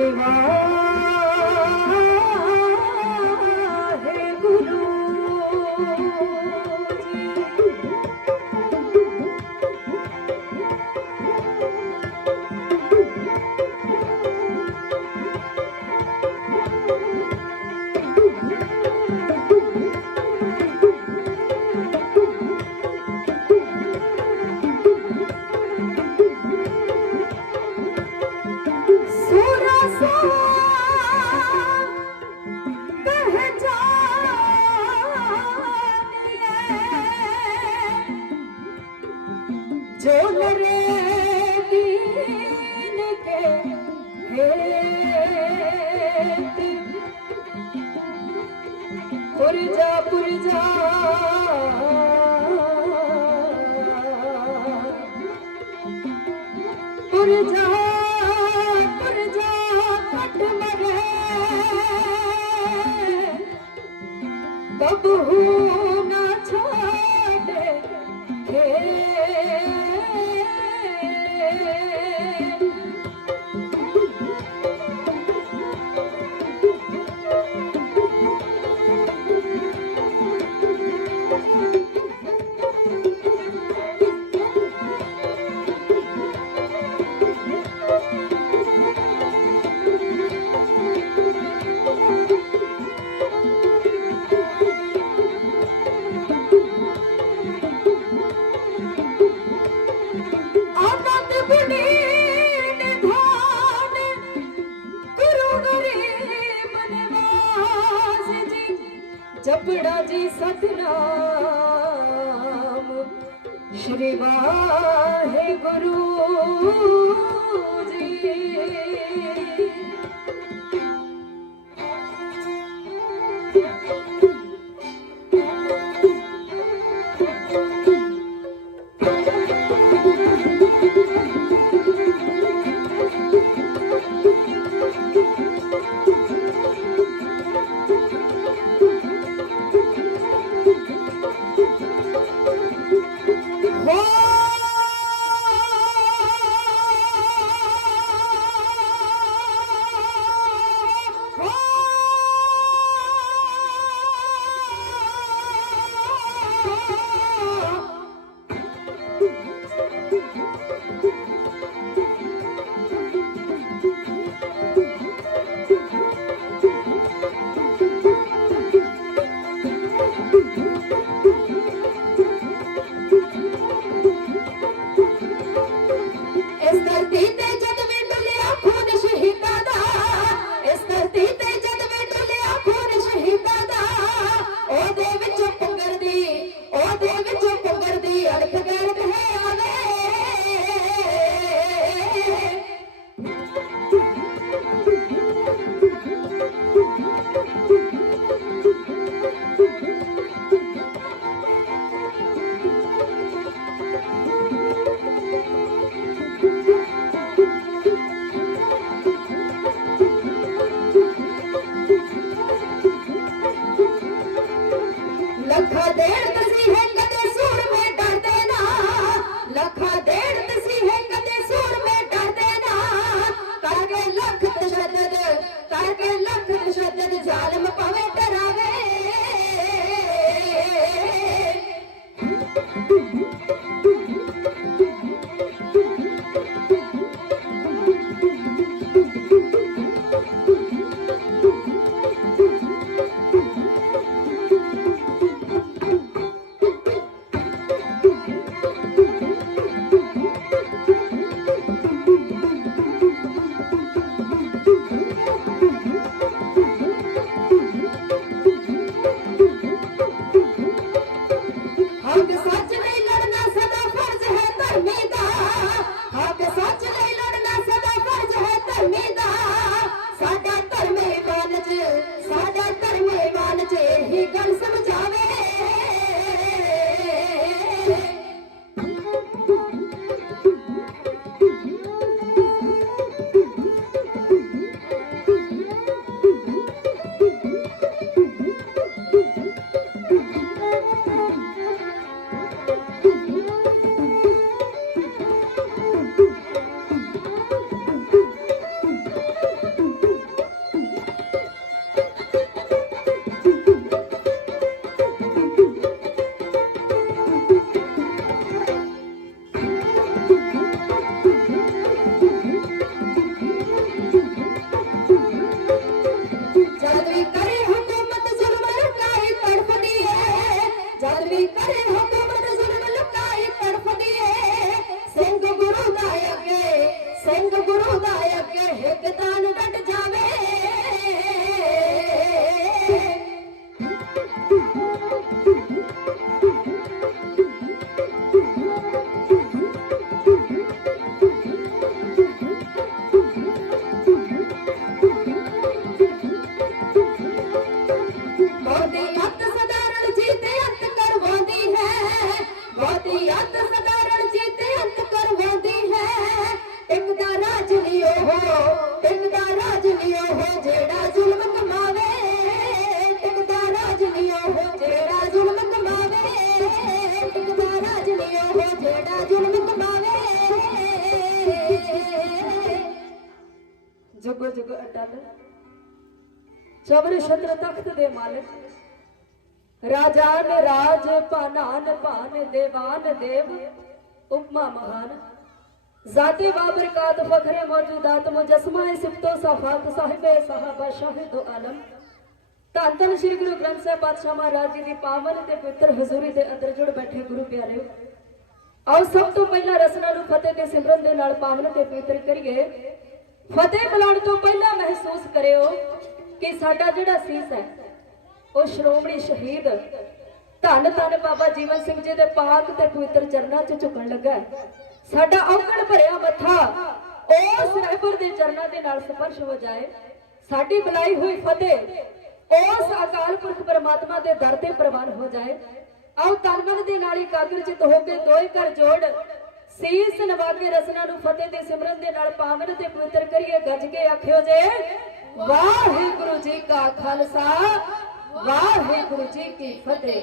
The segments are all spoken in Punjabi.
श्री वाहे गुरु जो नरे दीन के हेत पुरजा पुरजा पुरजा पुरजा कट मरे बबहू ना छोड़े जपड़ा जी सतनाम श्री वाहे गुरु जी। चवर छत्र तख्त दे मालिक, राजान राज पानान पान, देवान देव उपमा महान, जाते बाबरकात फखरे मौजूदात, मुजस्मा सिफतो सफात, साहिबे साहबा शाहिद आलम। धन धन श्री गुरु ग्रंथ साहिब पातशाह महाराज जी की पावन ते पवित्र हजूरी के अंदर जुड़ बैठे गुरु प्यारे, आओ सब तो पहला रसना नूं फतेह ते सिमरन दे नाल पावन ते पवित्र करिए। फतेह बुलाउण तो पहला महसूस करियो कि साडा जिहड़ा सीस है वो श्रोमणी शहीद धन धन बाबा जीवन सिंह जी दे पाक ते पवित्र चरनां च झुकण लगा है। साडा औगण भरिया मत्था उस रहबर दे चरनां दे नाल स्पर्श हो जाए। साडी बुलाई हुई फतेह उस अकाल पुरख परमात्मा दे दर ते प्रवान हो जाए। आओ तन मन दे नाल एकाग्रचित होके दोए कर जोड़ सीस नवा के रसना नूं फतेह दे सिमरन दे नाल पावन ते पवित्र करिए। गज के आखियो जे वाहिगुरु जी का खालसा वाहिगुरु जी की फतेह।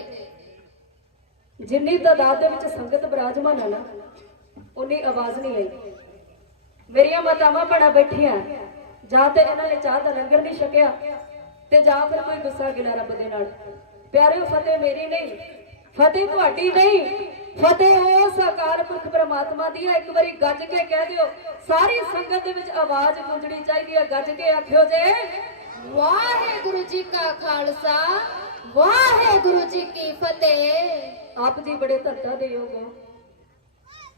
जिन्नी तादाद दे विच संगत विराजमान है ना उन्नी आवाज नहीं आई। मेरिया मातावां भैणां बैठियां जां ते इन्हां ने चाह दा लंगर नहीं छकिया ते जां फिर कोई गुस्सा गिला रब दे नाल। प्यारे फतेह मेरी नहीं, फतेह तुहाडी नहीं, फतेह उस अकाल पुरख परमात्मा दी है। एक बारी गज के कह दियो, सारी संगत दे विच आवाज गूंजनी चाहिए। गज के आखियो जे वाहिगुरु जी का खालसा वाहिगुरु जी की फतेह। आप जी बड़े धन्ता दे योग हो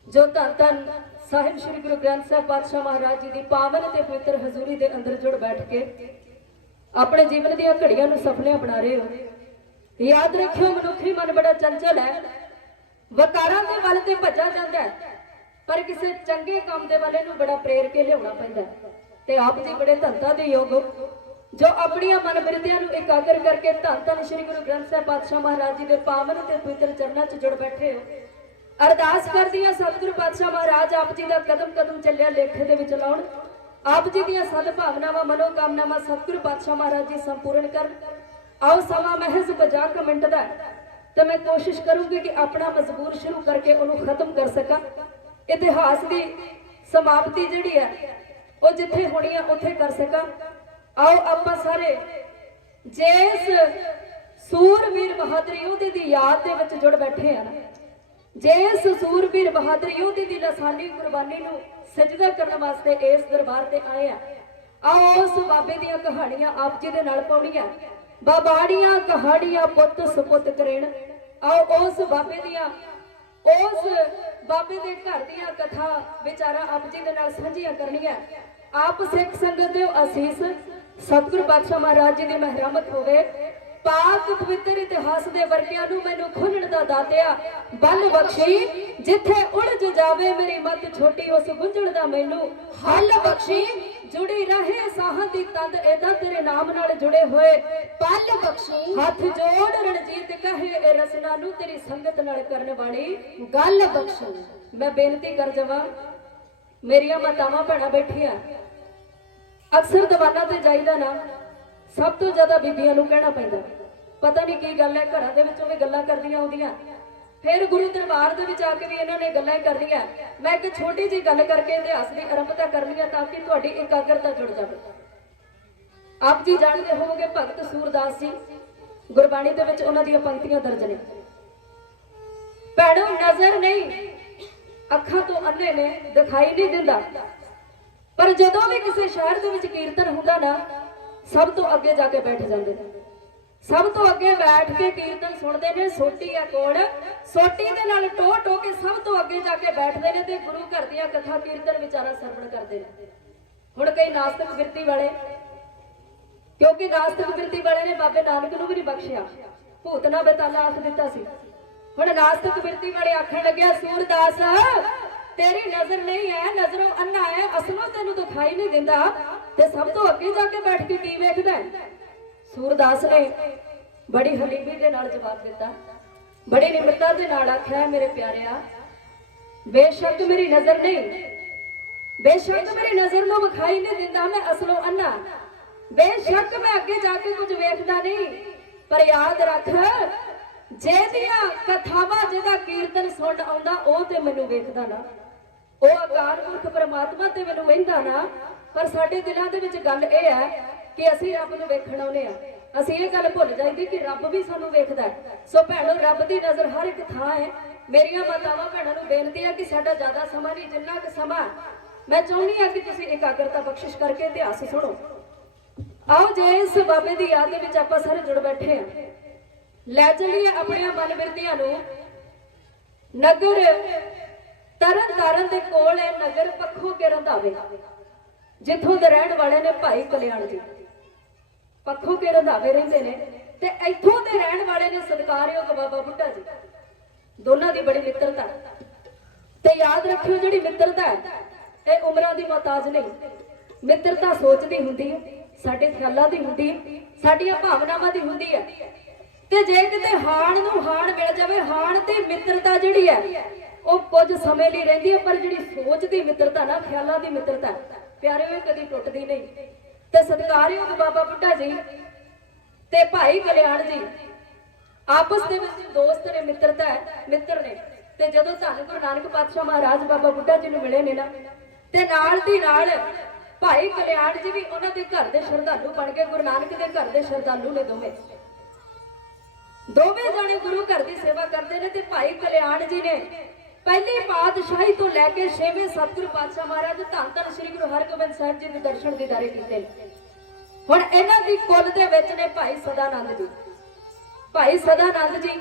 जो धन धन साहिब श्री गुरु ग्रंथ साहिब पातशाह महाराज जी की पावन ते पवित्र हजूरी दे अंदर जुड़ बैठ के अपने जीवन दी घड़ियां नूं सफलियां बना रहे हो। याद रखियो मनुखी मन बड़ा चंचल है, वकारां दे वल ते भजा जांदा है, पर किसी चंगे काम दे वाले नूं बड़ा प्रेर के लियाउणा पैंदा है। ते आप जी बड़े धन्ता दे योग हो जो अपनी मन बिरतियां नूं एकाग्र करके धन धन श्री गुरु ग्रंथ साहिब पातशाह महाराज जी के पावन ते पवित्र चरनां च जुड़ बैठे हो। अरदास कर दिया सतगुरु पातशाह महाराज आप जी का कदम कदम चलिया लेखे दे विच लाउण। आप जी दी सद भावनावां मनोकामनावां सतगुरु पातशाह महाराज जी संपूर्ण कर। आओ समा महज 50 मिनट दा तो मैं कोशिश करूंगी कि अपना मजबूर शुरू करके उन्होंने खत्म कर सका। इतिहास की समाप्ति जिहड़ी है वो जिथे होनी है उत्थे कर सका। आओ आपां सारे जिस सूरवीर बहादुर योधे की याद दे विच जुड़ बैठे हैं ना, जिस सूरवीर बहादुर योधे की लासानी कुर्बानी नूं सजदा करने वास्ते इस दरबार ते आए हैं। आओ उस बाबे दी कहानियां आप जी दे नाल पाउणियां, बाबाड़ियां कहानियां पुत सपुत करेण। आओ उस बाबे दियां उस बाबे दे घर दियां कथा विचारा आप जी दे नाल साझियां करनियां। आप सिख संगत दे असीस सतगुरु पातशाह महाराज जी दी महरमत होवे। पाक पवित्र इतिहास दे वर्कियां नूं मैनूं खोलण दा दातिया बल बख्शी। जिथे उलझ जावे मेरी मत छोटी उस गुंजण दा मैनूं हल बख्शी। जुड़ी रहे साहां दी तंद एदा तेरे नाम नाल जुड़े होए पल बख्शी। हाथ जोड़ रणजीत कहे ए रसना नूं तेरी संगत नाल करन वाली गल बख्शी। मैं बेनती कर जावां मेरिया मातावां भैणां बैठियां, अक्सर दीवाना ते जाईदा ना सब तो ज्यादा बीबियां नूं कहना पैंदा पता नहीं की गल है। घरां दे विचों भी गल्लां करदियां आउंदियां, फिर गुरु दरबार दे विच आके भी इन्हां ने गल्लां करनियां। मैं एक छोटी जी गल करके इतिहास की आरंभता करनी है ताकि तुहाडी एकाग्रता जुड़ जाए। आप जी जानते होवोगे भगत सूरदास जी गुरबाणी दे विच उन्हां दीयां पंक्तियां दर्ज ने। भैणो नजर नहीं अखां तो अन्ने ने दिखाई नहीं दिंदा, पर जदों भी किसी शहर दे विच कीर्तन हुंदा ना सब तो अगे जाके बैठ जाते हैं। सब तो अगे बैठ के कीर्तन सुनते हैं। सोटी है कोल सोटी दे नाल टो टो के सब तो अगे जाके बैठते हैं ते गुरु घर दी कथा कीर्तन विचारा सरवण करते हैं। हुण कई नास्तिक बिरती वाले, क्योंकि नास्तिक बिरती वाले ने बाबे नानक नूं भी नहीं बख्शिया, भूतना बेताला आख दिता सी। हुण नास्तिक बिरती वाले आखण लग्या सूरदास तेरी नजर नहीं है, नजरों अन्ना है, असलों तेनू दिखाई नहीं दिंदा ते सब तो अगे जाके बैठ के की वेखदा है। सूरदास ने बड़ी हलीमी दे नाल जवाब दिता, बड़ी निम्रता दे नाल आख्या मेरे प्यारिया बेशक मेरी नजर नहीं, बेशक मेरी नजर नूं विखाई नहीं दिंदा, मैं असलों अन्ना, बेशक मैं अगे जाके कुछ वेखदा नहीं, पर याद रख जेदियां कथावां जेदा कीर्तन सुन आउंदा ओ ते मैनूं वेखदा ना, ओ अकाल पुरख परमात्मा ते मैनूं वेंदा ना। पर साडे दिलां दे विच गल इह है ਕਿ ਅਸੀਂ ਰੱਬ ਨੂੰ ਵੇਖਣ ਆਉਂਦੇ ਆ। ਅਸੀਂ ਇਹ ਗੱਲ ਭੁੱਲ ਜਾਂਦੇ ਕਿ ਰੱਬ ਵੀ ਸਾਨੂੰ ਵੇਖਦਾ ਹੈ। ਸੋ ਭੈਣੋ, ਰੱਬ ਦੀ ਨਜ਼ਰ ਹਰ ਇੱਕ ਥਾਂ ਹੈ। ਮੇਰੀਆਂ ਮਾਤਾਵਾਂ ਭੈਣਾਂ ਨੂੰ ਬੇਨਤੀ ਹੈ ਕਿ ਸਾਡਾ ਜ਼ਿਆਦਾ ਸਮਾਂ ਨਹੀਂ, ਜਿੰਨਾ ਕੁ ਸਮਾਂ ਮੈਂ ਚਾਹੁੰਦੀ ਹਾਂ ਕਿ ਤੁਸੀਂ ਇਕਾਗਰਤਾ ਬਖਸ਼ਿਸ਼ ਕਰਕੇ ਇਤਿਹਾਸ ਸੁਣੋ। ਆਓ ਜੇ ਇਸ ਬਾਬੇ ਦੀ ਯਾਦ ਦੇ ਵਿੱਚ ਆਪਾਂ ਸਾਰੇ ਜੁੜ ਬੈਠੇ ਹਾਂ, ਲੈ ਚੱਲੀਏ ਆਪਣੀਆਂ ਮਨ ਬਿਰਤੀਆਂ ਨੂੰ ਨਗਰ ਤਰਨ ਤਾਰਨ ਦੇ ਕੋਲ ਹੈ ਨਗਰ ਪੱਖੋ ਕੇ ਰੰਧਾਵੇ, ਜਿੱਥੋਂ ਦੇ ਰਹਿਣ ਵਾਲੇ ਨੇ ਭਾਈ ਕਲਿਆਣ ਜੀ। ਪੱਖੋ ਕੇ ਰੰਧਾਵੇ ਰਹਿੰਦੇ ਨੇ ਤੇ ਇੱਥੋਂ ਦੇ ਰਹਿਣ ਵਾਲੇ ਨੇ ਸਤਿਕਾਰਯੋਗ ਬਾਬਾ ਬੁੱਢਾ ਜੀ। ਦੋਨਾਂ ਦੀ ਬੜੀ ਮਿੱਤਰਤਾ ਤੇ ਯਾਦ ਰੱਖਿਓ, ਜਿਹੜੀ ਮਿੱਤਰਤਾ ਹੈ ਇਹ ਉਮਰਾਂ ਦੀ ਮੁਹਤਾਜ ਨਹੀਂ। ਮਿੱਤਰਤਾ ਸੋਚ ਦੀ ਹੁੰਦੀ ਹੈ, ਸਾਡੇ ਖਿਆਲਾਂ ਦੀ ਹੁੰਦੀ ਹੈ, ਸਾਡੀਆਂ ਭਾਵਨਾਵਾਂ ਦੀ ਹੁੰਦੀ ਹੈ। ਤੇ ਜੇ ਕਿਤੇ ਹਾਣ ਨੂੰ ਹਾਣ ਮਿਲ ਜਾਵੇ, ਹਾਣ ਤੇ ਮਿੱਤਰਤਾ ਜਿਹੜੀ ਹੈ ਉਹ ਕੁਝ ਸਮੇਂ ਲਈ ਰਹਿੰਦੀ ਹੈ, ਪਰ ਜਿਹੜੀ ਸੋਚ ਦੀ ਮਿੱਤਰਤਾ ਨਾ, ਖਿਆਲਾਂ ਦੀ ਮਿੱਤਰਤਾ ਪਿਆਰੇ ਹੋਏ ਕਦੀ ਟੁੱਟਦੀ ਨਹੀਂ। ਤੇ ਸਤਿਕਾਰਯੋਗ ਬਾਬਾ ਬੁੱਢਾ ਜੀ ਤੇ ਭਾਈ ਕਲਿਆਣ ਜੀ ਆਪਸ ਦੇ ਵਿੱਚ ਦੋਸਤ ਨੇ, ਮਿੱਤਰਤਾ ਹੈ, ਮਿੱਤਰ ਨੇ। ਤੇ ਜਦੋਂ ਧੰਨ ਗੁਰੂ ਨਾਨਕ ਪਾਤਸ਼ਾਹ ਮਹਾਰਾਜ ਬਾਬਾ ਬੁੱਢਾ ਜੀ ਨੂੰ ਮਿਲੇ ਨੇ ਨਾ, ਤੇ ਨਾਲ ਦੀ ਨਾਲ ਭਾਈ ਕਲਿਆਣ ਜੀ ਵੀ ਉਹਨਾਂ ਦੇ ਘਰ ਦੇ ਸ਼ਰਧਾਲੂ ਬਣ ਕੇ, ਗੁਰੂ ਨਾਨਕ ਦੇ ਘਰ ਦੇ ਸ਼ਰਧਾਲੂ ਨੇ ਦੋਵੇਂ ਜਾਣੇ ਗੁਰੂ ਘਰ ਦੀ ਸੇਵਾ ਕਰਦੇ ਨੇ। ਤੇ ਭਾਈ ਕਲਿਆਣ ਜੀ ਨੇ ਪਹਿਲੀ ਪਾਤਸ਼ਾਹੀ ਤੋਂ ਲੈ ਕੇ 6ਵੇਂ ਸਤਿਗੁਰੂ ਪਾਤਸ਼ਾਹ ਮਹਾਰਾਜ ਧੰਨ ਧੰਨ ਸ੍ਰੀ ਗੁਰੂ ਹਰਗੋਬਿੰਦ ਸਾਹਿਬ ਜੀ ਦੇ ਦਰਸ਼ਨ ਦੀਦਾਰੇ ਕੀਤੇ। ਹੁਣ ਇਹਨਾਂ ਦੀ ਕੁੱਲ ਦੇ ਵਿੱਚ ਨੇ ਭਾਈ ਸਦਾਨੰਦ ਜੀ। ਭਾਈ ਸਦਾਨੰਦ ਜੀ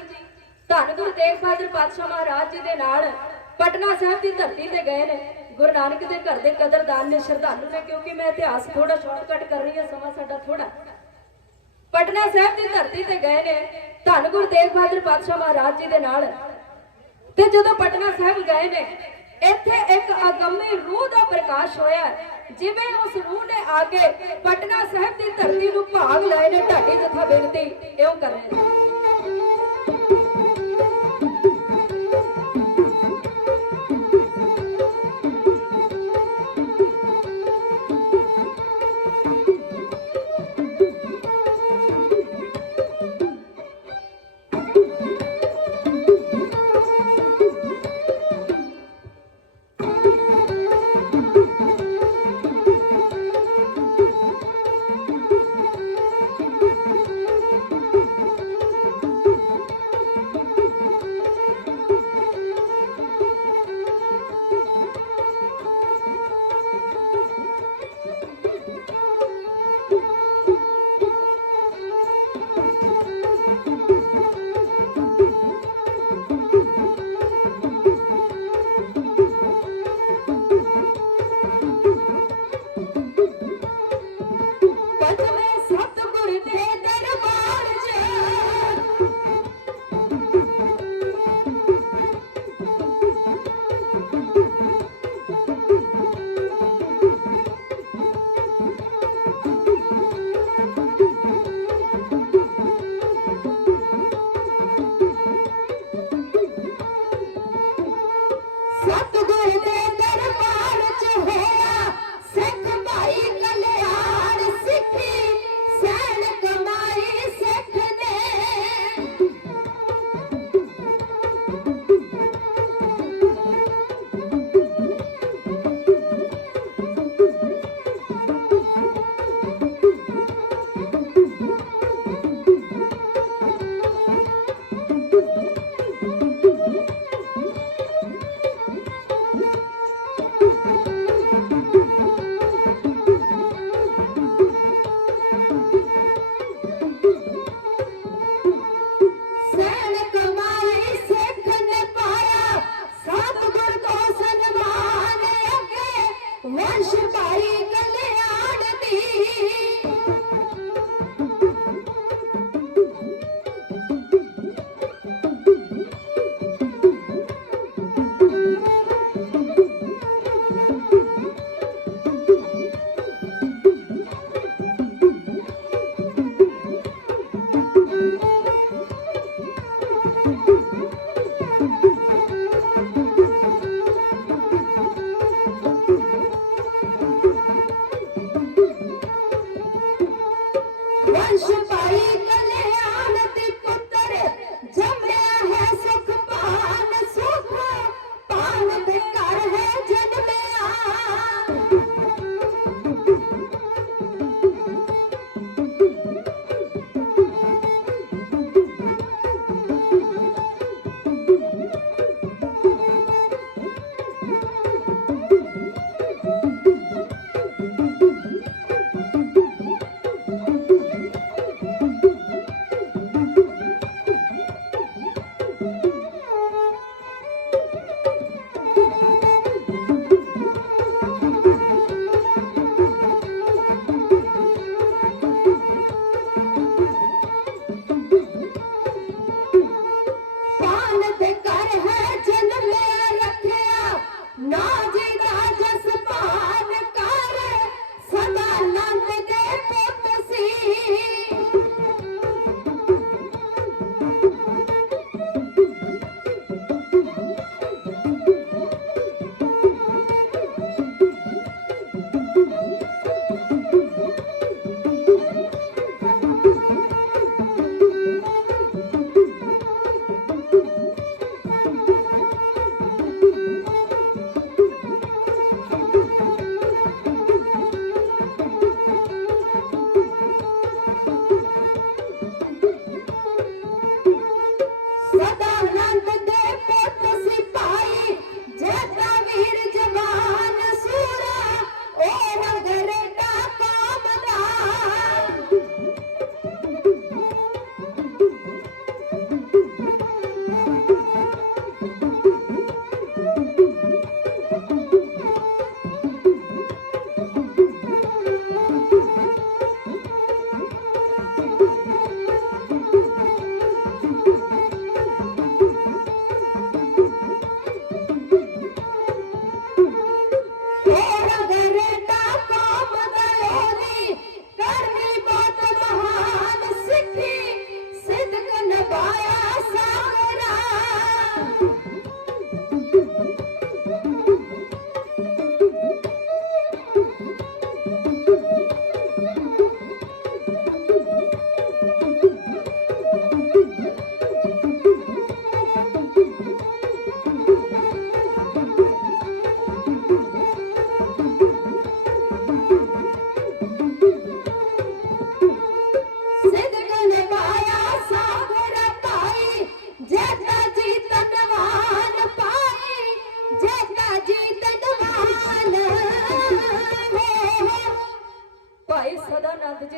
ਧੰਨ ਗੁਰੂ ਤੇਗ ਬਹਾਦਰ ਪਾਤਸ਼ਾਹ ਮਹਾਰਾਜ ਜੀ ਦੇ ਨਾਲ ਪਟਨਾ ਸਾਹਿਬ ਦੀ ਧਰਤੀ ਤੇ ਗਏ ਨੇ। ਗੁਰੂ ਨਾਨਕ ਦੇ ਘਰ ਦੇ ਕਦਰਦਾਨ ਨੇ, ਸ਼ਰਧਾਲੂ ਨੇ। ਕਿਉਂਕਿ ਮੈਂ ਇਤਿਹਾਸ ਥੋੜਾ ਸ਼ਾਰਟਕਟ ਕਰ ਰਹੀ ਹਾਂ, ਸਮਾਂ ਸਾਡਾ ਥੋੜਾ। ਪਟਨਾ ਸਾਹਿਬ ਦੀ ਧਰਤੀ ਤੇ ਗਏ ਨੇ ਧੰਨ ਗੁਰੂ ਤੇਗ ਬਹਾਦਰ ਪਾਤਸ਼ਾਹ ਮਹਾਰਾਜ ਜੀ ਦੇ ਨਾਲ। ਤੇ ਜਦੋਂ ਪਟਨਾ ਸਾਹਿਬ ਗਏ ਨੇ, ਇੱਥੇ ਇੱਕ ਅਗੰਮੀ ਰੂਹ ਦਾ ਪ੍ਰਕਾਸ਼ ਹੋਇਆ। ਜਿਵੇਂ ਉਸ ਰੂਹ ਨੇ ਆ ਕੇ ਪਟਨਾ ਸਾਹਿਬ ਦੀ ਧਰਤੀ ਨੂੰ ਭਾਗ ਲਏ ਨੇ, ਢਾਡੀ ਜਥਾ ਬੇਨਤੀ ਇਉਂ ਕਰ ਰਹੇ ਨੇ।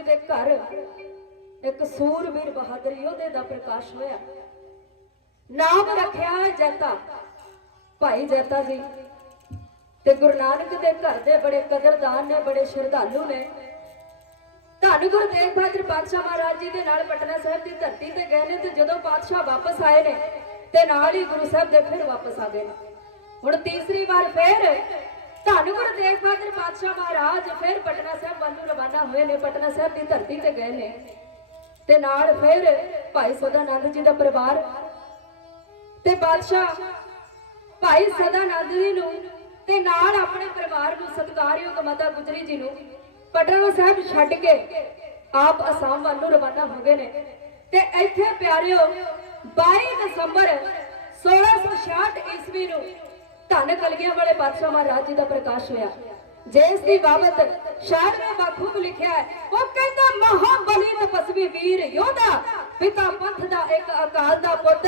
जी के घर एक सूरवीर बहादुर योधे का प्रकाश होया। नाम रखिया जैता, भाई जैता जी। ते गुरु नानक दे घर दे बड़े कदरदान ने, बड़े श्रद्धालु ने। धन गुरु तेग बहादुर पातशाह महाराज जी दे नाल पटना साहिब की धरती ते गए ने, ते जदों पातशाह वापस आए ने ते नाल ही गुरु साहब दे फिर वापस आ गए। हुण तीसरी बार फिर धन गुरु तेग बहादुर पातशाह महाराज फिर पटना साहिब वालों रवाना हुए ने, पटना साहिब की धरती ते गए ने, ते नाल फिर भाई सदानंद जी दा परिवार ते बादशाह भाई सदानंद जी नूं ते नाल अपने परिवार नूं सत्कारयोग माता गुजरी जी नूं पटना साहिब छड्ड के आप असम वाल नूं रवाना हो गए ने। ते इत्थे प्यारिओ 22 दसंबर 1666 ईस्वी नूं धन कलगियां वाले पातशाह महाराज जी का प्रकाश होया। जिस दी बाबत शायर ने बाखूब लिखिया है, वो कहता महाबली तपस्वी वीर योधा, पिता पंथ दा एक अकाल दा पुੱਤ,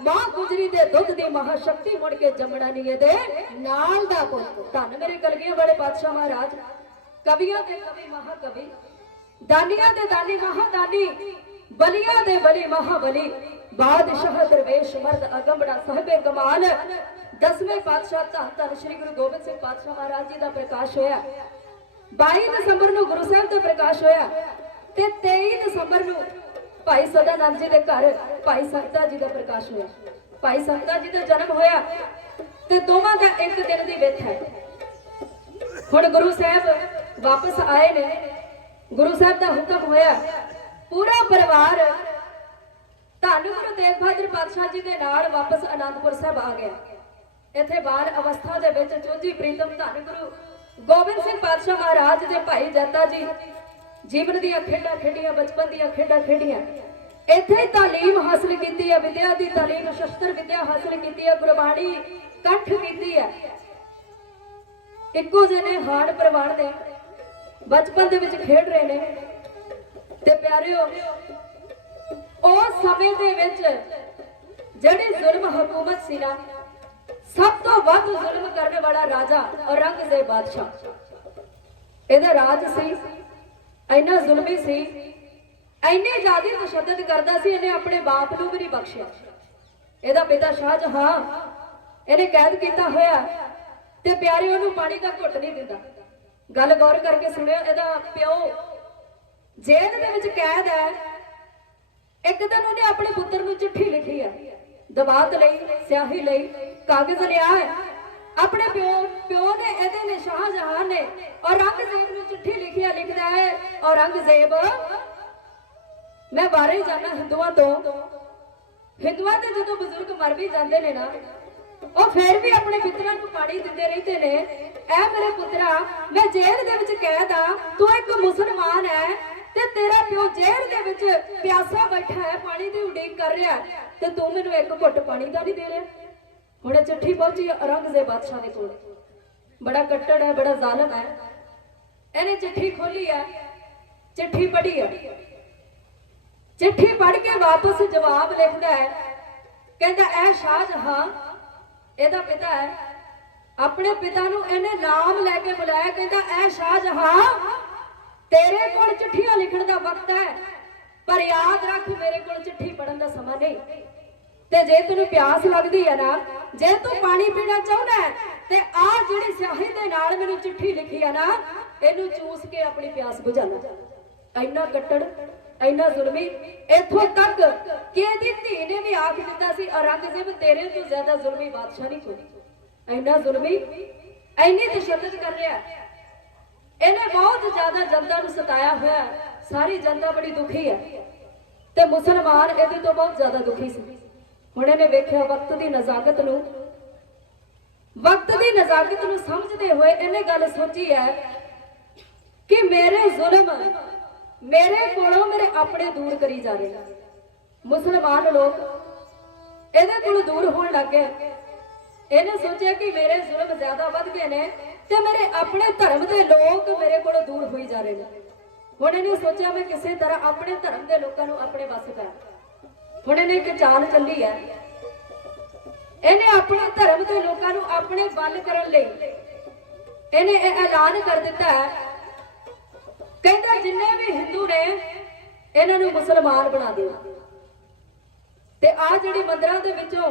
मां गुजरी दे दुੱਧ दी महाशक्ति मुड़ के जमना नहीं दे नाल दा पुੱਤ। धन मेरे कलगियां वाले पातशाह महाराज, कवियां दे कवि महाकवि, दानियां दे दानी महादानी, बलियां दे बली महाबली, बादशाह दरवेश मर्द अगंबड़ा साहिबे कमाल। 10वें पातशाह धन धन श्री गुरु गोबिंद सिंह पातशाह महाराज जी का प्रकाश होया। 22 दसंबर नूं गुरु साहब का प्रकाश होया ते 23 दसंबर नूं भाई सदानंद जी के घर भाई संगता जी का प्रकाश होया। भाई संगता जी का जन्म होया ते दोवां दा एक दिन दी विथ है। हुण गुरु साहब वापस आए ने, गुरु साहब का हुक्म होया, पूरा परिवार धन गुरु तेग बहादुर पातशाह जी के नाल वापस आनंदपुर साहब आ गया। इत्थे बाल अवस्था दे विच चोजी प्रीतम धन गुरु गोबिंद सिंह पातशाह महाराज दे भाई जैता जी जीवन दीयां खेडां खेडियां, बचपन दीयां खेडां खेडियां, इत्थे तालीम हासिल कीती है, विद्या दी तालीम शस्त्र विद्या हासिल कीती है, गुरबाणी कंठ कीती है। इक्को जने हाड़ प्रवाण ने बचपन दे विच खेड रहे ने। ते प्यारिओ उस समय दे विच जिहड़ी जुल्म हुकूमत सी ना, सब तो वध जुल्म करने वाला राजा औरंगजेब बादशाह, इहदा राज सी इन्ना जुल्मी सी, इन्नी ज्यादा तशद्दद करदा सी, इन्हें अपने बाप नूं भी नहीं बख्शिया। इहदा पिता शाहजहां इन्हें कैद किया होया ते प्यारे ओनू पानी का घुट नहीं दिंदा। गल गौर करके सुनियो, इहदा प्यो जेल दे विच कैद है। एक दिन उन्हें अपने पुत्र नूं चिट्ठी लिखी है, दबात लई स्याही लई कागज लिया है। अपने प्यो ने इहदे ने शाहजहां ने औरंगजेब नूं चिट्ठी लिखी है, लिखदा है, औरंगजेब मैं बाहर ही जाना हिंदुआं तो, हिंदुआं दे जदों बजुर्ग मर भी जांदे ने ना, ਉਹ फिर भी अपने पितरां ਨੂੰ ਪਾਣੀ ਦਿੰਦੇ ਰਹਿੰਦੇ ਨੇ। ਐ ਮੇਰੇ ਪੁੱਤਰਾ, मैं जेल ਦੇ ਵਿੱਚ ਕੈਦ ਆ, ਤੂੰ ਇੱਕ ਮੁਸਲਮਾਨ ਹੈ ਤੇ ਤੇਰਾ ਪਿਓ ਜੇਲ੍ਹ ਦੇ ਵਿੱਚ ਪਿਆਸਾ ਬੈਠਾ ਹੈ, ਪਾਣੀ ਦੀ ਉਡੀਕ ਕਰ ਰਿਹਾ ਤੇ ਤੂੰ ਮੈਨੂੰ ਇੱਕ ਘੁੱਟ ਪਾਣੀ ਦਾ ਨਹੀਂ ਦੇ ਰਿਹਾ। ਹੁਣ चिट्ठी पहुंची औरंगजेब बादशाह ਦੇ ਕੋਲ, बड़ा कट्टड़ है, बड़ा जालिम है। ਇਹਨੇ चिट्ठी खोली है, चिट्ठी पढ़ी है, चिट्ठी पढ़ के वापस जवाब लिखता है, कहता ऐ शाहजहां ਇਹਦਾ ਪਿਤਾ ਹੈ। ਆਪਣੇ ਪਿਤਾ ਨੂੰ ਇਹਨੇ ਨਾਮ ਲੈ ਕੇ ਬੁਲਾਇਆ, ਕਹਿੰਦਾ ਐ ਸ਼ਾਹਜਹਾਂ ਤੇਰੇ ਕੋਲ ਚਿੱਠੀਆਂ ਲਿਖਣ ਦਾ ਵਕਤ ਹੈ, ਪਰ ਯਾਦ ਰੱਖ ਮੇਰੇ ਕੋਲ ਚਿੱਠੀ ਪੜਨ ਦਾ ਸਮਾਂ ਨਹੀਂ। ਤੇ ਜੇ ਤੈਨੂੰ ਪਿਆਸ ਲੱਗਦੀ ਹੈ ਨਾ, ਜੇ ਤੂੰ ਪਾਣੀ ਪੀਣਾ ਚਾਹੁੰਦਾ ਹੈ ਤੇ ਆ ਜਿਹੜੀ ਸਿਆਹੀ ਦੇ ਨਾਲ ਮੈਨੂੰ ਚਿੱਠੀ ਲਿਖੀ ਹੈ ਨਾ, ਇਹਨੂੰ ਚੂਸ ਕੇ ਆਪਣੀ ਪਿਆਸ ਬੁਝਾ ਲੈ। ਇੰਨਾ ਕੱਟੜ, ਇੰਨਾ ਜ਼ੁਲਮੀ, इत्थों तक कि ਇਹਦੀ ਧੀ ਨੇ ਵੀ ਆਖ ਦਿੱਤਾ ਸੀ, ਔਰੰਗਜ਼ੇਬ ਤੇਰੇ ਤੋਂ ਜ਼ਿਆਦਾ ਜ਼ੁਲਮੀ ਬਾਦਸ਼ਾਹ ਨਹੀਂ ਕੋਈ। ਇੰਨਾ ਜ਼ੁਲਮੀ, ਇੰਨੀ ਤਸ਼ੱਦਦ ਕਰ ਰਿਹਾ। ਇਹਨੇ ਬਹੁਤ ਜ਼ਿਆਦਾ ਜਨਤਾ ਨੂੰ ਸਤਾਇਆ ਹੋਇਆ, ਸਾਰੀ ਜਨਤਾ ਬੜੀ ਦੁਖੀ ਹੈ ਤੇ ਮੁਸਲਮਾਨ ਇਹਦੇ ਤੋਂ ਬਹੁਤ ਜ਼ਿਆਦਾ ਦੁਖੀ ਸੀ। ਹੁਣ ਇਹਨੇ ਵੇਖਿਆ ਵਕਤ ਦੀ ਨਜ਼ਾਕਤ ਨੂੰ, ਵਕਤ ਦੀ ਨਜ਼ਾਕਤ ਨੂੰ ਸਮਝਦੇ ਹੋਏ ਇਹਨੇ ਗੱਲ ਸੋਚੀ ਹੈ ਕਿ ਮੇਰੇ ਜ਼ੁਲਮ मेरे कोलों मेरे अपने दूर करी जा रहे। मुसलमान लोग ਇਹਦੇ ਕੋਲ दूर होने लग गए। ਇਹਨੇ सोचा कि मेरे जुल्म ज्यादा बढ़ गए ने ते मेरे अपने धर्म के लोग मेरे कोलों दूर होई जा रहे हैं। ਹੁਣ ਇਹਨੇ सोचा मैं किसी तरह अपने धर्म के लोगों ਨੂੰ अपने वस करा। ਹੁਣ ਇਹਨੇ एक चाल चली है, ਇਹਨੇ अपने धर्म के लोगों ਨੂੰ अपने बल करन लई ਇਹਨੇ ਇਹ ऐलान कर दिता है, ਕਹਿੰਦਾ ਜਿੰਨੇ ਵੀ ਹਿੰਦੂ ਨੇ ਇਹਨਾਂ ਨੂੰ ਮੁਸਲਮਾਨ ਬਣਾ ਦਿਓ। ਤੇ ਆ ਜਿਹੜੀ ਮੰਦਰਾਂ ਦੇ ਵਿੱਚੋਂ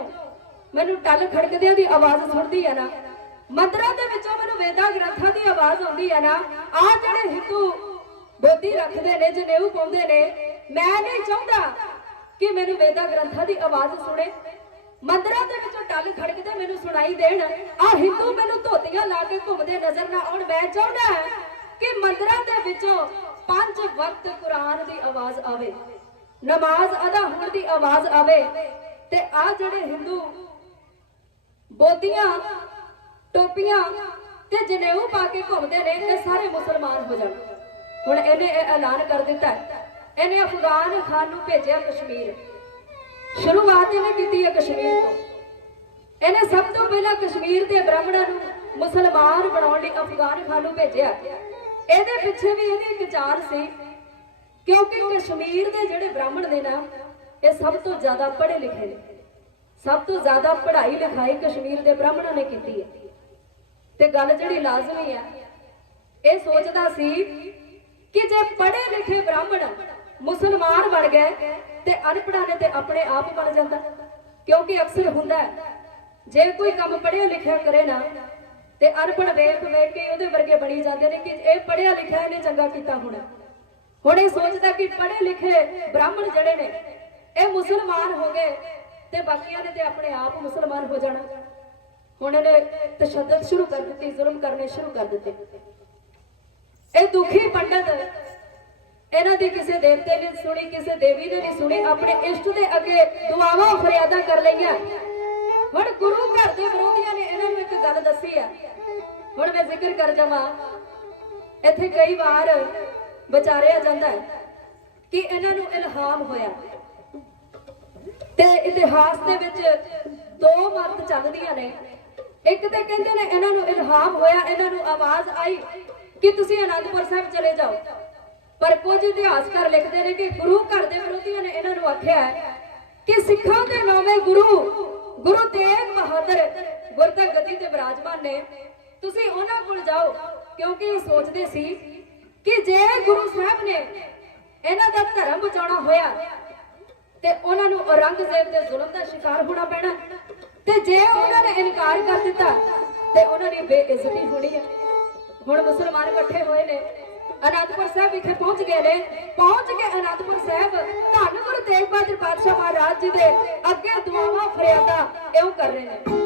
ਮੈਨੂੰ ਟੱਲ ਖੜਕਦਿਆਂ ਦੀ ਆਵਾਜ਼ ਸੁਣਦੀ ਹੈ ਨਾ, ਮੰਦਰਾਂ ਦੇ ਵਿੱਚੋਂ ਮੈਨੂੰ ਵੇਦਾਂ ਗ੍ਰੰਥਾਂ ਦੀ ਆਵਾਜ਼ ਆਉਂਦੀ ਹੈ ਨਾ, ਆ ਜਿਹੜੇ ਹਿੰਦੂ ਬੋਧੀ ਰੱਖਦੇ ਨੇ, ਜਨੇਊ ਪਾਉਂਦੇ ਨੇ, ਮੈਂ ਨਹੀਂ ਚਾਹੁੰਦਾ ਕਿ ਮੈਨੂੰ ਵੇਦਾਂ ਗ੍ਰੰਥਾਂ ਦੀ ਆਵਾਜ਼ ਸੁਣੇ। ਮੰਦਰਾਂ ਦੇ ਵਿੱਚੋਂ ਟੱਲ ਖੜਕਦੇ ਮੈਨੂੰ ਸੁਣਾਈ ਦੇਣ, ਆ ਹਿੰਦੂ ਮੈਨੂੰ ਧੋਤੀਆਂ ਲਾ ਕੇ ਘੁੰਮਦੇ ਨਜ਼ਰ ਨਾ ਆਉਣ। ਮੈਂ ਚਾਹੁੰਦਾ ਕਿ ਮੰਦਰਾਂ ਦੇ ਵਿੱਚੋਂ 5 ਵਕਤ ਕੁਰਾਨ ਦੀ ਆਵਾਜ਼ ਆਵੇ, ਨਮਾਜ਼ ਅਦਾ ਹੋਣ ਦੀ ਆਵਾਜ਼ ਆਵੇ। ਤੇ ਆ ਜਿਹੜੇ ਹਿੰਦੂ ਬੋਧੀਆਂ ਟੋਪੀਆਂ ਤੇ ਜਨੇਊ ਪਾ ਕੇ ਘੁੰਮਦੇ ਨੇ, ਇਹ ਸਾਰੇ ਮੁਸਲਮਾਨ ਹੋ ਜਾਣ। ਹੁਣ ਇਹਨੇ ਇਹ ਐਲਾਨ ਕਰ ਦਿੱਤਾ, ਇਹਨੇ ਅਫਗਾਨ ਖਾਨ ਨੂੰ ਭੇਜਿਆ ਕਸ਼ਮੀਰ। ਸ਼ੁਰੂਆਤ ਇਹਨੇ ਕੀਤੀ ਹੈ ਕਸ਼ਮੀਰ ਤੋਂ। ਇਹਨੇ ਸਭ ਤੋਂ ਪਹਿਲਾਂ ਕਸ਼ਮੀਰ ਦੇ ਬ੍ਰਾਹਮਣਾਂ ਨੂੰ ਮੁਸਲਮਾਨ ਬਣਾਉਣ ਲਈ ਅਫਗਾਨ ਖਾਨ ਨੂੰ ਭੇਜਿਆ। ਇਹਦੇ ਪਿੱਛੇ ਵੀ ਇਹਦੀ ਇੱਕ ਚਾਲ ਸੀ, ਕਿਉਂਕਿ ਕਸ਼ਮੀਰ ਦੇ ਜਿਹੜੇ ਬ੍ਰਾਹਮਣ ਨੇ ਨਾ, ਇਹ ਸਭ ਤੋਂ ਜ਼ਿਆਦਾ ਪੜ੍ਹੇ ਲਿਖੇ ਨੇ, ਸਭ ਤੋਂ ਜ਼ਿਆਦਾ ਪੜ੍ਹਾਈ ਲਿਖਾਈ ਕਸ਼ਮੀਰ ਦੇ ਬ੍ਰਾਹਮਣਾਂ ਨੇ ਕੀਤੀ ਹੈ। ਤੇ ਗੱਲ ਜਿਹੜੀ ਲਾਜ਼ਮੀ ਹੈ, ਇਹ ਸੋਚਦਾ ਸੀ ਕਿ ਜੇ ਪੜ੍ਹੇ ਲਿਖੇ ਬ੍ਰਾਹਮਣ ਮੁਸਲਮਾਨ ਬਣ ਗਏ ਤੇ ਅਨਪੜ੍ਹਾਂ ਨੇ ਤੇ ਆਪਣੇ ਆਪ ਬਣ ਜਾਂਦਾ। ਕਿਉਂਕਿ ਅਕਸਰ ਹੁੰਦਾ ਜੇ ਕੋਈ ਕੰਮ ਪੜ੍ਹਿਆ ਲਿਖਿਆ ਕਰੇ ਨਾ, ਤੇ ਅਨਪੜ੍ਹ ਵੇਖ ਵੇਖ ਕੇ ਉਹਦੇ ਵਰਗੇ ਬਣੀ ਜਾਂਦੇ ਨੇ ਕਿ ਇਹ ਪੜ੍ਹਿਆ ਲਿਖਿਆ ਇਹਨੇ ਚੰਗਾ ਕੀਤਾ ਹੋਣਾ। ਹੁਣ ਇਹ ਸੋਚਦਾ ਕਿ ਪੜ੍ਹੇ ਲਿਖੇ ਬ੍ਰਾਹਮਣ ਜਿਹੜੇ ਨੇ ਇਹ ਮੁਸਲਮਾਨ ਹੋ ਗਏ ਤੇ ਬਾਕੀਆਂ ਨੇ ਤੇ ਆਪਣੇ ਆਪ ਮੁਸਲਮਾਨ ਹੋ ਜਾਣਾ। ਹੁਣ ਇਹਨੇ ਤਸ਼ੱਦਦ ਸ਼ੁਰੂ ਕਰ ਦਿੱਤੀ, ਜ਼ੁਲਮ ਕਰਨੇ ਸ਼ੁਰੂ ਕਰ ਦਿੱਤੇ। ਇਹ ਦੁਖੀ ਪੰਡਤ ਇਹਨਾਂ ਦੀ ਕਿਸੇ ਦੇਵਤੇ ਨੇ ਸੁਣੀ, ਕਿਸੇ ਦੇਵੀ ਨੇ ਨਹੀਂ ਸੁਣੀ, ਆਪਣੇ ਇਸ਼ਟ ਦੇ ਅੱਗੇ ਦੁਆਵਾਂ ਫਰਿਆਦਾਂ ਕਰ ਲਈਆਂ। ਹੁਣ ਗੁਰੂ ਘਰ ਦੇ ਵਿਰੋਧੀਆਂ ਨੇ ਇਹਨਾਂ ਨੂੰ ਇੱਕ ਗੱਲ ਦੱਸੀ ਆ। ਹੁਣ ਮੈਂ ਜ਼ਿਕਰ ਕਰ ਜਾਵਾਂ, ਇੱਥੇ ਕਈ ਵਾਰ ਵਿਚਾਰਿਆ ਜਾਂਦਾ ਹੈ ਕਿ ਇਹਨਾਂ ਨੂੰ ਇਲਹਾਮ ਹੋਇਆ, ਤੇ ਇਤਿਹਾਸ ਦੇ ਵਿੱਚ 2 ਮਤ ਚੱਲਦੀਆਂ ਨੇ। ਇੱਕ ਤੇ ਕਹਿੰਦੇ ਨੇ ਇਹਨਾਂ ਨੂੰ ਇਲਹਾਮ ਹੋਇਆ, ਇਹਨਾਂ ਨੂੰ ਆਵਾਜ਼ ਆਈ ਕਿ ਤੁਸੀਂ ਅਨੰਦਪੁਰ ਸਾਹਿਬ ਚਲੇ ਜਾਓ। ਪਰ ਕੁਝ ਇਤਿਹਾਸਕਾਰ ਲਿਖਦੇ ਨੇ ਕਿ ਗੁਰੂ ਘਰ ਦੇ ਵਿਰੋਧੀਆਂ ਨੇ ਇਹਨਾਂ ਨੂੰ ਆਖਿਆ ਕਿ ਸਿੱਖਾਂ ਦੇ ਨੌਵੇਂ ਗੁਰੂ ਤੇਗ ਬਹਾਦਰ ਗੁਰਦਾ ਗੱਦੀ ਤੇ ਵਿਰਾਜਮਾਨ ਨੇ, ਤੁਸੀਂ ਉਹਨਾਂ ਕੋਲ ਜਾਓ। ਕਿਉਂਕਿ ਇਹ ਸੋਚਦੇ ਸੀ ਕਿ ਜੇ ਗੁਰੂ ਸਾਹਿਬ ਨੇ ਇਹਨਾਂ ਦਾ ਧਰਮ ਬਚਾਉਣਾ ਹੋਇਆ ਤੇ ਉਹਨਾਂ ਨੂੰ ਔਰੰਗਜ਼ੇਬ ਦੇ ਜ਼ੁਲਮ ਦਾ ਸ਼ਿਕਾਰ ਹੋਣਾ ਪੈਣਾ, ਤੇ ਜੇ ਉਹਨਾਂ ਨੇ ਇਨਕਾਰ ਕਰ ਦਿੱਤਾ ਤੇ ਉਹਨਾਂ ਦੀ ਬੇਇੱਜ਼ਤੀ ਹੋਣੀ ਹੈ। ਹੁਣ ਮੁਸਲਮਾਨ ਇਕੱਠੇ ਹੋਏ ਨੇ, ਅਨੰਦਪੁਰ ਸਾਹਿਬ ਵਿਖੇ ਪਹੁੰਚ ਗਏ ਨੇ। ਪਹੁੰਚ ਕੇ ਅਨੰਦਪੁਰ ਸਾਹਿਬ ਧੰਨ ਗੁਰੂ ਤੇਗ ਬਹਾਦਰ ਪਾਤਸ਼ਾਹ ਮਹਾਰਾਜ ਜੀ ਦੇ ਅੱਗੇ ਦੁਆਵਾਂ ਫਰਿਆਦਾਂ ਇਉਂ ਕਰ ਰਹੇ ਨੇ।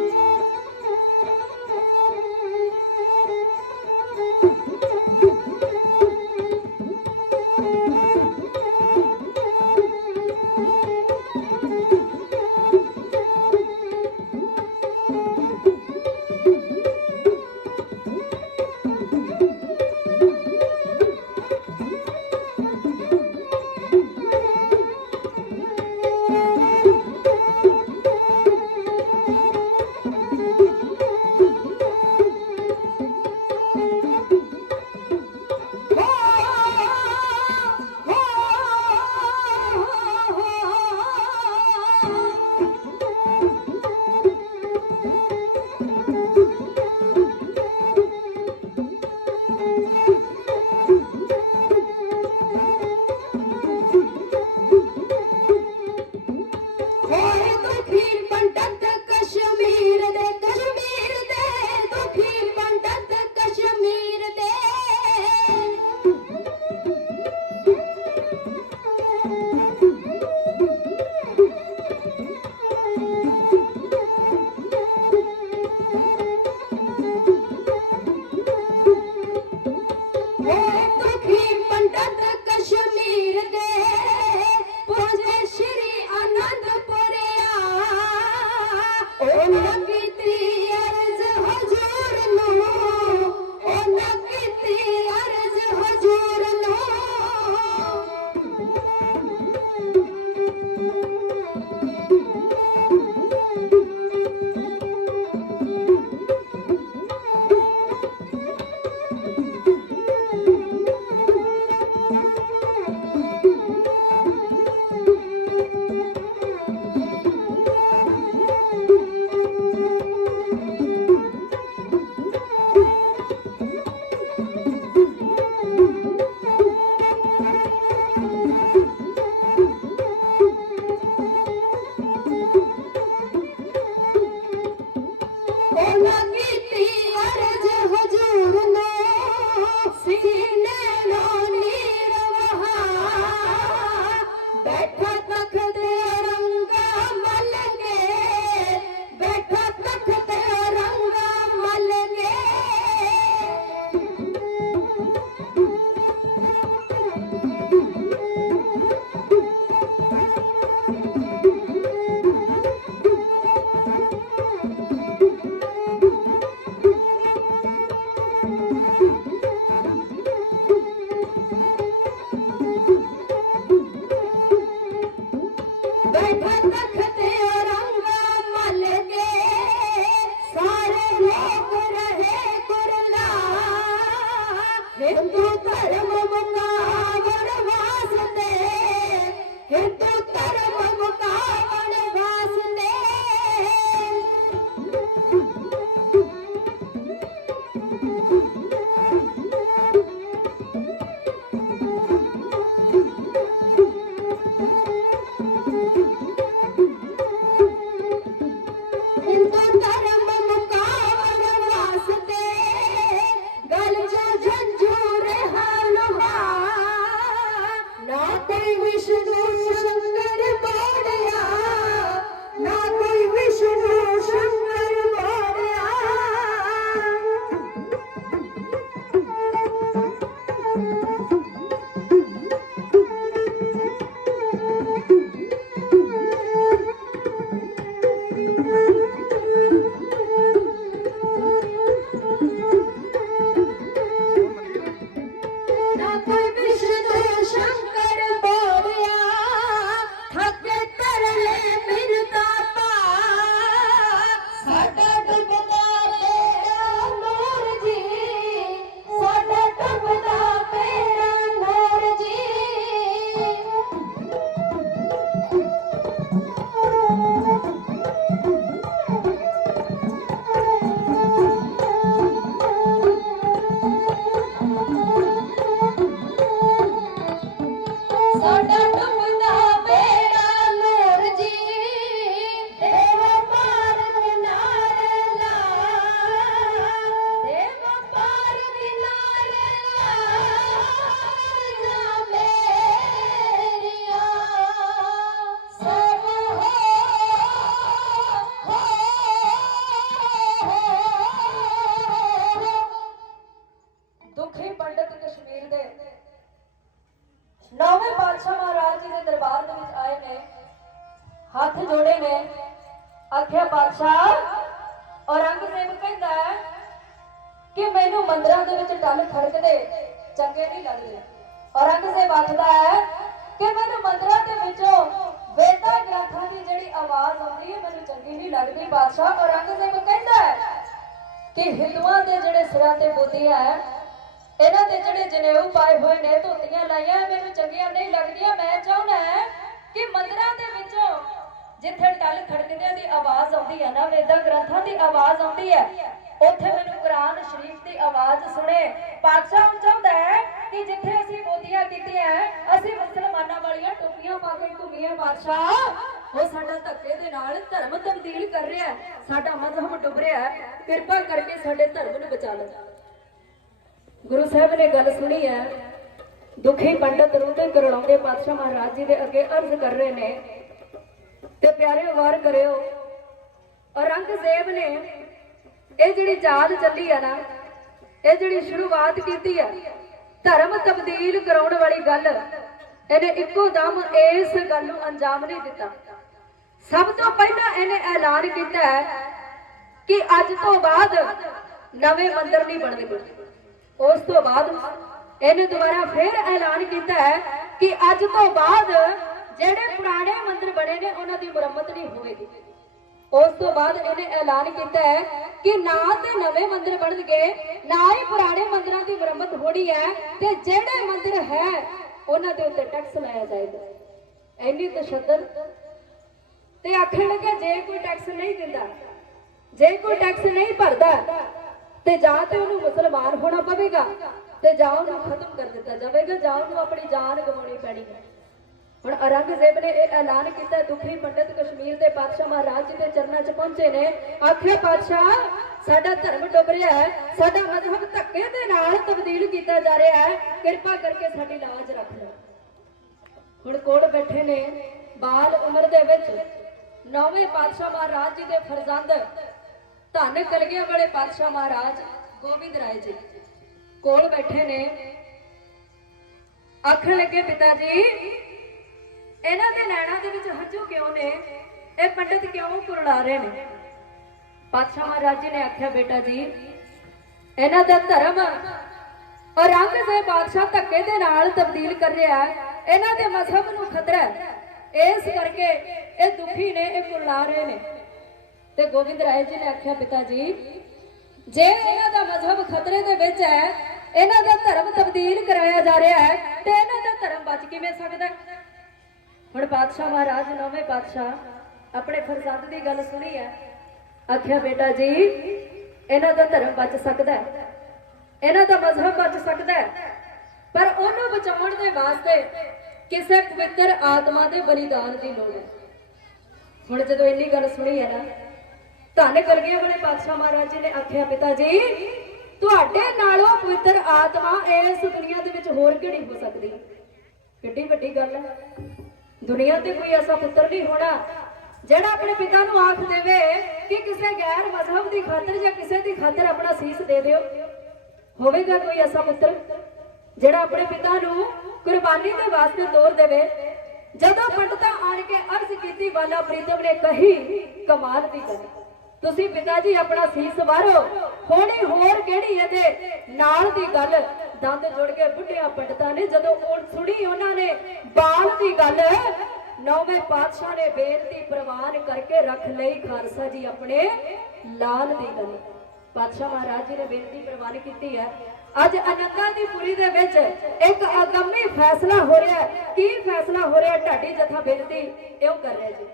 ਸਾਡਾ ਡੁੱਬਦਾ ਬੇੜਾ ਨੂਰ ਜੀ ਦੇਵ ਪਾਰ ਕਿਨਾਰੇ ਲਾ ਦੇਵ ਪਾਰ ਕਿਨਾਰੇ ਲਾ ਜਾ ਮੇਰੀਆਂ ਸਭ ਦੁਖੀ ਪੰਡਤ ਕਸ਼ਮੀਰ ਦੇ ਨੌਵੇਂ ਪਾਤਸ਼ਾਹ ਮਹਾਰਾਜ ਜੀ ਦੇ ਦਰਬਾਰ ਦੇ ਵਿੱਚ ਆਏ ਨੇ, ਹੱਥ ਜੋੜੇ ਨੇ, ਆਖਿਆ ਪਾਤਸ਼ਾਹ ਔਰੰਗਜ਼ੇਬ ਕਹਿੰਦਾ ਹੈ ਕਿ ਮੈਨੂੰ ਮੰਦਰਾਂ ਦੇ ਵਿੱਚ ਟੱਲ ਖੜਕਦੇ ਚੰਗੇ ਨਹੀਂ ਲੱਗਦੇ। ਔਰੰਗਜ਼ੇਬ ਆਖਦਾ ਹੈ ਕਿ ਮੈਨੂੰ ਮੰਦਰਾਂ ਦੇ ਵਿੱਚੋਂ ਵੇਦਾਂ ਗ੍ਰੰਥਾਂ ਦੀ ਜਿਹੜੀ ਆਵਾਜ਼ ਆਉਂਦੀ ਹੈ ਮੈਨੂੰ ਚੰਗੀ ਨਹੀਂ ਲੱਗਦੀ। ਪਾਤਸ਼ਾਹ ਔਰੰਗਜ਼ੇਬ ਕਹਿੰਦਾ ਹੈ ਕਿ ਹਿੰਦੂਆਂ ਦੇ ਜਿਹੜੇ ਸਿਰਾਂ ਤੇ ਬੋਦੀਆਂ ਹੈ, ਇਹਨਾਂ ਦੇ ਜਿਹੜੇ ਜਨੇਊ ਪਾਏ ਹੋਏ ਨੇ, ਧੋਤੀਆਂ ਲਾਈਆਂ, ਮੈਨੂੰ ਚੰਗੀਆਂ ਨਹੀਂ ਲੱਗਦੀਆਂ। ਮੈਂ ਚਾਹੁੰਦਾ ਹੈ ਕਿ ਮੰਦਰਾਂ ਦੇ ਵਿੱਚੋਂ ਜਿੱਥੇ ਟੱਲ ਖੜਕਦਿਆਂ ਦੀ ਆਵਾਜ਼ ਆਉਂਦੀ ਹੈ ਨਾ, ਵੇਦਾਂ ਗ੍ਰੰਥਾਂ ਦੀ ਆਵਾਜ਼ ਆਉਂਦੀ ਹੈ, ਉੱਥੇ ਮੈਨੂੰ ਕੁਰਾਨ ਸ਼ਰੀਫ ਦੀ ਆਵਾਜ਼ ਸੁਣੇ। ਪਾਤਸ਼ਾਹ ਚਾਹੁੰਦਾ ਹੈ ਕਿ ਜਿੱਥੇ ਅਸੀਂ ਬੋਦੀਆਂ ਕੀਤੀਆਂ, ਅਸੀਂ ਮੁਸਲਮਾਨਾਂ ਵਾਲੀਆਂ ਟੋਪੀਆਂ ਪਾ ਕੇ ਘੁੰਮੀਏ। ਪਾਤਸ਼ਾਹ ਉਹ ਸਾਡਾ ਧੱਕੇ ਦੇ ਨਾਲ ਧਰਮ ਤਬਦੀਲ ਕਰ ਰਿਹਾ ਹੈ, ਸਾਡਾ ਮਜ਼ਹਬ ਡੁੱਬ ਰਿਹਾ ਹੈ, ਕਿਰਪਾ ਕਰਕੇ ਸਾਡੇ ਧਰਮ ਨੂੰ ਬਚਾ ਲਓ। ਗੁਰੂ ਸਾਹਿਬ ਨੇ ਗੱਲ ਸੁਣੀ ਹੈ। ਦੁਖੀ ਪੰਡਤ ਰੋਂਦੇ ਕਰਲਾਉਂਦੇ ਪਾਤਸ਼ਾਹ ਮਹਾਰਾਜ ਜੀ ਦੇ ਅੱਗੇ ਅਰਜ਼ ਕਰ ਰਹੇ ਨੇ ਤੇ ਪਿਆਰੇ ਵਾਰ ਕਰਿਓ। ਔਰੰਗਜ਼ੇਬ ਨੇ ਇਹ ਜਿਹੜੀ ਚਾਲ ਚੱਲੀ ਹੈ ਨਾ, ਇਹ ਜਿਹੜੀ ਸ਼ੁਰੂਆਤ ਕੀਤੀ ਹੈ ਧਰਮ ਤਬਦੀਲ ਕਰਾਉਣ ਵਾਲੀ ਗੱਲ, ਇਹਨੇ ਇੱਕੋ ਦਮ ਇਸ ਗੱਲ ਨੂੰ ਅੰਜਾਮ ਨਹੀਂ ਦਿੱਤਾ। ਸਭ ਤੋਂ ਪਹਿਲਾਂ ਇਹਨੇ ਐਲਾਨ ਕੀਤਾ ਹੈ ਕਿ ਅੱਜ ਤੋਂ ਬਾਅਦ ਨਵੇਂ ਮੰਦਿਰ ਨਹੀਂ ਬਣਦੇ। ਉਸ ਤੋਂ ਬਾਅਦ ਇਹਨੇ ਦੁਬਾਰਾ ਫਿਰ ਐਲਾਨ ਕੀਤਾ ਹੈ ਕਿ ਅੱਜ ਤੋਂ ਬਾਅਦ ਜਿਹੜੇ ਪੁਰਾਣੇ ਮੰਦਿਰ ਬਣੇ ਨੇ ਉਹਨਾਂ ਦੀ ਮੁਰੰਮਤ ਨਹੀਂ ਹੋਵੇਗੀ। ਉਸ ਤੋਂ ਬਾਅਦ ਇਹਨੇ ਐਲਾਨ ਕੀਤਾ ਹੈ ਕਿ ਨਾ ਤੇ ਨਵੇਂ ਮੰਦਿਰ ਬਣਨਗੇ, ਨਾ ਹੀ ਪੁਰਾਣੇ ਮੰਦਿਰਾਂ ਦੀ ਮੁਰੰਮਤ ਹੋਣੀ ਹੈ, ਤੇ ਜਿਹੜੇ ਮੰਦਿਰ ਹੈ ਉਹਨਾਂ ਦੇ ਉੱਤੇ ਟੈਕਸ ਲਾਇਆ ਜਾਏਗਾ। ਇੰਨੀ ਤਸ਼ੱਦਦ। ਤੇ ਆਖਣ ਲੱਗਾ ਜੇ ਕੋਈ ਟੈਕਸ ਨਹੀਂ ਦਿੰਦਾ, ਜੇ ਕੋਈ ਟੈਕਸ ਨਹੀਂ ਭਰਦਾ, ਤੇ ਜਾਂ ਤੇ ਉਹਨੂੰ ਮੁਸਲਮਾਨ ਹੋਣਾ ਪਵੇਗਾ, ਤੇ ਜਾਂ ਉਹਨੂੰ ਖਤਮ ਕਰ ਦਿੱਤਾ ਜਾਵੇਗਾ, ਜਾਂ ਉਹਨੂੰ ਆਪਣੀ ਜਾਨ ਗਵਾਉਣੀ ਪੈਣੀ ਹੈ। ਹੁਣ ਔਰੰਗਜ਼ੇਬ ਨੇ ਇਹ ਐਲਾਨ ਕੀਤਾ। ਦੁਖੀ ਪੰਡਤ ਕਸ਼ਮੀਰ ਦੇ ਪਾਤਸ਼ਾਹ ਮਹਾਰਾਜ ਜੀ ਦੇ ਚਰਨਾਂ 'ਚ ਪਹੁੰਚੇ ਨੇ, ਆਖਿਆ ਪਾਤਸ਼ਾਹ ਸਾਡਾ ਧਰਮ ਡੁੱਬ ਰਿਹਾ ਹੈ, ਸਾਡਾ ਮਜ਼ਹਬ ਧੱਕੇ ਦੇ ਨਾਲ ਤਬਦੀਲ ਕੀਤਾ ਜਾ ਰਿਹਾ ਹੈ, ਕਿਰਪਾ ਕਰਕੇ ਸਾਡੀ ਲਾਜ ਰੱਖ ਲਓ। ਹੁਣ ਕੋਲ ਬੈਠੇ ਨੇ ਬਾਲ ਉਮਰ ਦੇ ਵਿੱਚ ਨੌਵੇਂ ਪਾਤਸ਼ਾਹ ਮਹਾਰਾਜ ਜੀ ਦੇ ਫਰਜ਼ੰਦ ਧੰਨ ਕਲਗੀਆਂ ਵਾਲੇ ਪਾਤਸ਼ਾਹ ਮਹਾਰਾਜ ਗੋਬਿੰਦ ਰਾਏ ਜੀ ਕੋਲ ਬੈਠੇ ਨੇ। ਆਖਣ ਲੱਗੇ ਪਿਤਾ ਜੀ ਇਹਨਾਂ ਦੇ ਨੈਣਾਂ ਦੇ ਵਿੱਚ ਹੰਝੂ ਕਿਉਂ ਨੇ, ਇਹ ਪੰਡਤ ਕਿਉਂ ਕੁਰਲਾ ਰਹੇ ਨੇ। ਪਾਤਸ਼ਾਹ ਮਹਾਰਾਜ ਜੀ ਨੇ ਆਖਿਆ ਬੇਟਾ ਜੀ ਇਹਨਾਂ ਦਾ ਧਰਮ ਔਰੰਗਜ਼ੇਬ ਬਾਦਸ਼ਾਹ ਧੱਕੇ ਦੇ ਨਾਲ ਤਬਦੀਲ ਕਰ ਰਿਹਾ ਹੈ, ਇਹਨਾਂ ਦੇ ਮਜ਼ਹਬ ਨੂੰ ਖਤਰਾ ਹੈ, ਇਸ ਕਰਕੇ ਇਹ ਦੁਖੀ ਨੇ, ਇਹ ਕੁਰਲਾ ਰਹੇ ਨੇ। ਤੇ ਗੋਬਿੰਦ ਰਾਏ ਜੀ ਨੇ ਆਖਿਆ ਪਿਤਾ ਜੀ ਜੇ ਇਹਨਾਂ ਦਾ ਮਜ਼ਹਬ ਖਤਰੇ ਦੇ ਵਿੱਚ ਹੈ, ਇਹਨਾਂ ਦਾ ਧਰਮ ਤਬਦੀਲ ਕਰਾਇਆ ਜਾ ਰਿਹਾ ਹੈ, ਤੇ ਇਹਨਾਂ ਦਾ ਧਰਮ ਬਚ ਕਿਵੇਂ ਸਕਦਾ। ਹੁਣ ਪਾਤਸ਼ਾਹ ਮਹਾਰਾਜ ਨੌਵੇਂ ਪਾਤਸ਼ਾਹ ਆਪਣੇ ਫਰਜ਼ੰਦ ਦੀ ਗੱਲ ਸੁਣੀ ਹੈ। ਆਖਿਆ ਬੇਟਾ ਜੀ ਇਹਨਾਂ ਦਾ ਧਰਮ ਬਚ ਸਕਦਾ ਹੈ, ਇਹਨਾਂ ਦਾ ਮਜ਼ਹਬ ਬਚ ਸਕਦਾ ਹੈ, ਪਰ ਉਹਨੂੰ ਬਚਾਉਣ ਦੇ ਵਾਸਤੇ ਕਿਸੇ ਪਵਿੱਤਰ ਆਤਮਾ ਦੇ ਬਲੀਦਾਨ ਦੀ ਲੋੜ ਹੈ। ਹੁਣ ਜਦੋਂ ਇੰਨੀ ਗੱਲ ਸੁਣੀ ਹੈ ਨਾ, ਧੰਨ ਕਲਗੀਆਂ ਵਾਲੇ ਪਾਤਸ਼ਾਹ ਮਹਾਰਾਜ ਜੀ ਨੇ ਆਖਿਆ ਪਿਤਾ ਜੀ ਤੁਹਾਡੇ ਨਾਲੋਂ ਪਵਿੱਤਰ ਆਤਮਾ ਇਸ ਦੁਨੀਆ ਦੇ ਵਿੱਚ ਹੋਰ ਕਿਹੜੀ ਹੋ ਸਕਦੀ। ਕਿੱਡੀ ਵੱਡੀ ਗੱਲ ਹੈ। ਦੁਨੀਆ ਤੇ ਕੋਈ ਐਸਾ ਪੁੱਤਰ ਨਹੀਂ ਹੋਣਾ ਜਿਹੜਾ ਆਪਣੇ ਪਿਤਾ ਨੂੰ ਆਖ ਦੇਵੇ ਕਿ ਕਿਸੇ ਗੈਰ ਮਜ਼ਹਬ ਦੀ ਖਾਤਰ ਜਾਂ ਕਿਸੇ ਦੀ ਖਾਤਰ ਆਪਣਾ ਸੀਸ ਦੇ ਦਿਓ। ਹੋਵੇਗਾ ਕੋਈ ਐਸਾ ਪੁੱਤਰ ਜਿਹੜਾ ਆਪਣੇ ਪਿਤਾ ਨੂੰ ਕੁਰਬਾਨੀ ਦੇ ਵਾਸਤੇ ਤੋਰ ਦੇਵੇ। ਜਦੋਂ ਪੰਡਤਾਂ ਆਣ ਕੇ ਅਰਜ਼ ਕੀਤੀ ਬਾਲਾ ਪ੍ਰੀਤਮ ਨੇ ਕਹੀ ਕਮਾਲ ਦੀ ਗੱਲ, ਤੁਸੀਂ ਪਿਤਾ ਜੀ ਆਪਣਾ ਸੀਸ ਵਾਰੋ, ਹੋਣੀ ਹੋਰ ਕਿਹੜੀ ਇਹਦੇ ਨਾਲ ਦੀ ਗੱਲ। ਦੰਦ ਜੁੜ ਕੇ ਬੁੱਢਿਆ ਪੰਡਤਾਂ ਨੇ ਜਦੋਂ ਸੁਣੀ ਉਹਨਾਂ ਨੇ ਬਾਲ ਦੀ ਗੱਲ, ਨੌਵੇਂ ਪਾਤਸ਼ਾਹ ਨੇ ਬੇਨਤੀ ਪ੍ਰਵਾਨ ਕਰਕੇ ਰੱਖ ਲਈ ਖਾਲਸਾ ਜੀ ਆਪਣੇ ਲਾਲ ਦੀ ਗੱਲ। ਪਾਤਸ਼ਾਹ ਮਹਾਰਾਜ ਜੀ ਨੇ ਬੇਨਤੀ ਪ੍ਰਵਾਨ ਕੀਤੀ ਹੈ। ਅੱਜ ਆਨੰਦਾਂ ਦੀ ਪੁਰੀ ਦੇ ਵਿੱਚ ਇੱਕ ਅਗੰਮੀ ਫੈਸਲਾ ਹੋ ਰਿਹਾ ਹੈ। ਕੀ ਫੈਸਲਾ ਹੋ ਰਿਹਾ? ਢਾਡੀ ਜਥਾ ਬੇਨਤੀ ਇਉਂ ਕਰ ਰਿਹਾ ਜੀ।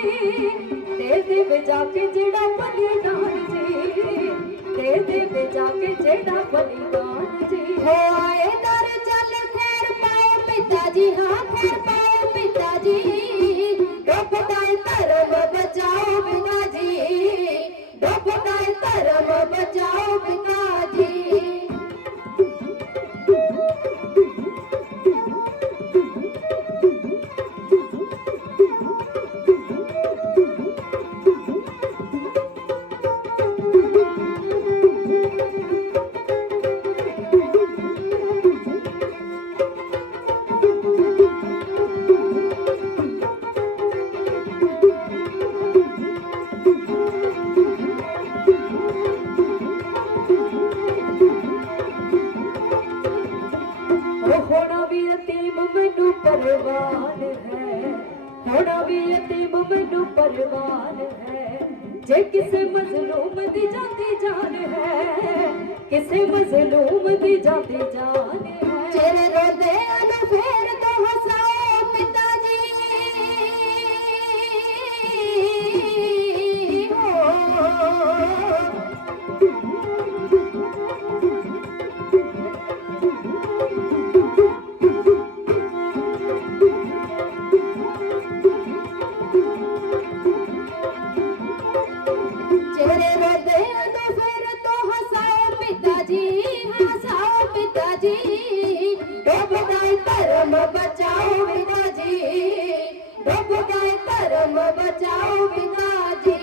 दे दे जाके जेड़ा बलिदान जी, दे दे जाके जेड़ा बलिदान जी। हो आए दर चल खैर पाए पिताजी, हाँ खैर पाए पिताजी। डुबदाए धर्म बचाओ पिताजी, डुबदाए धर्म बचाओ पिताजी। होना भी यतीम मैनू परवान है, होना भी यतीम मैनू परवान है। जे किसे मजलूम दी जाती जान है, किसे मजलूम दी जाती जान है। चेहरे रोंदे अनु फेर तो हसाओ पिताजी। चेहरे रोंदे अनु फेर तो हसाओ पिताजी, हसाओ पिताजी। डुबदाए धर्म बचाओ पिताजी, डुबदाए धर्म बचाओ पिताजी।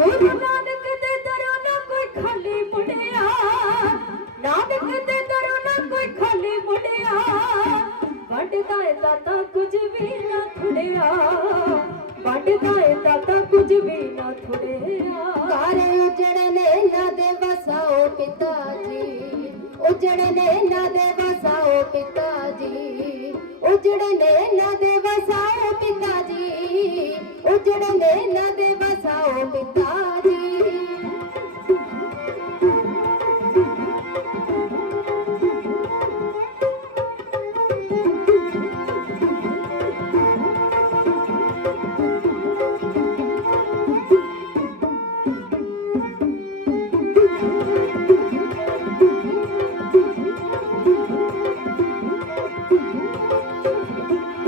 गुरु नानक दे दरों ना कोई खाली मुड़िया, नानक दे दरों ना कोई खाली मुड़िया। वंडदा है दाता कुछ भी ना थुड़िया, वंडदा है दाता कुछ भी ना थुड़िया। घर उजड़ने न दे बसाओ पिताजी, उजड़ने न दे बसाओ पिताजी, उजड़ने न दे बसाओ पिताजी, उजड़ने न दे बसाओ पिताजी।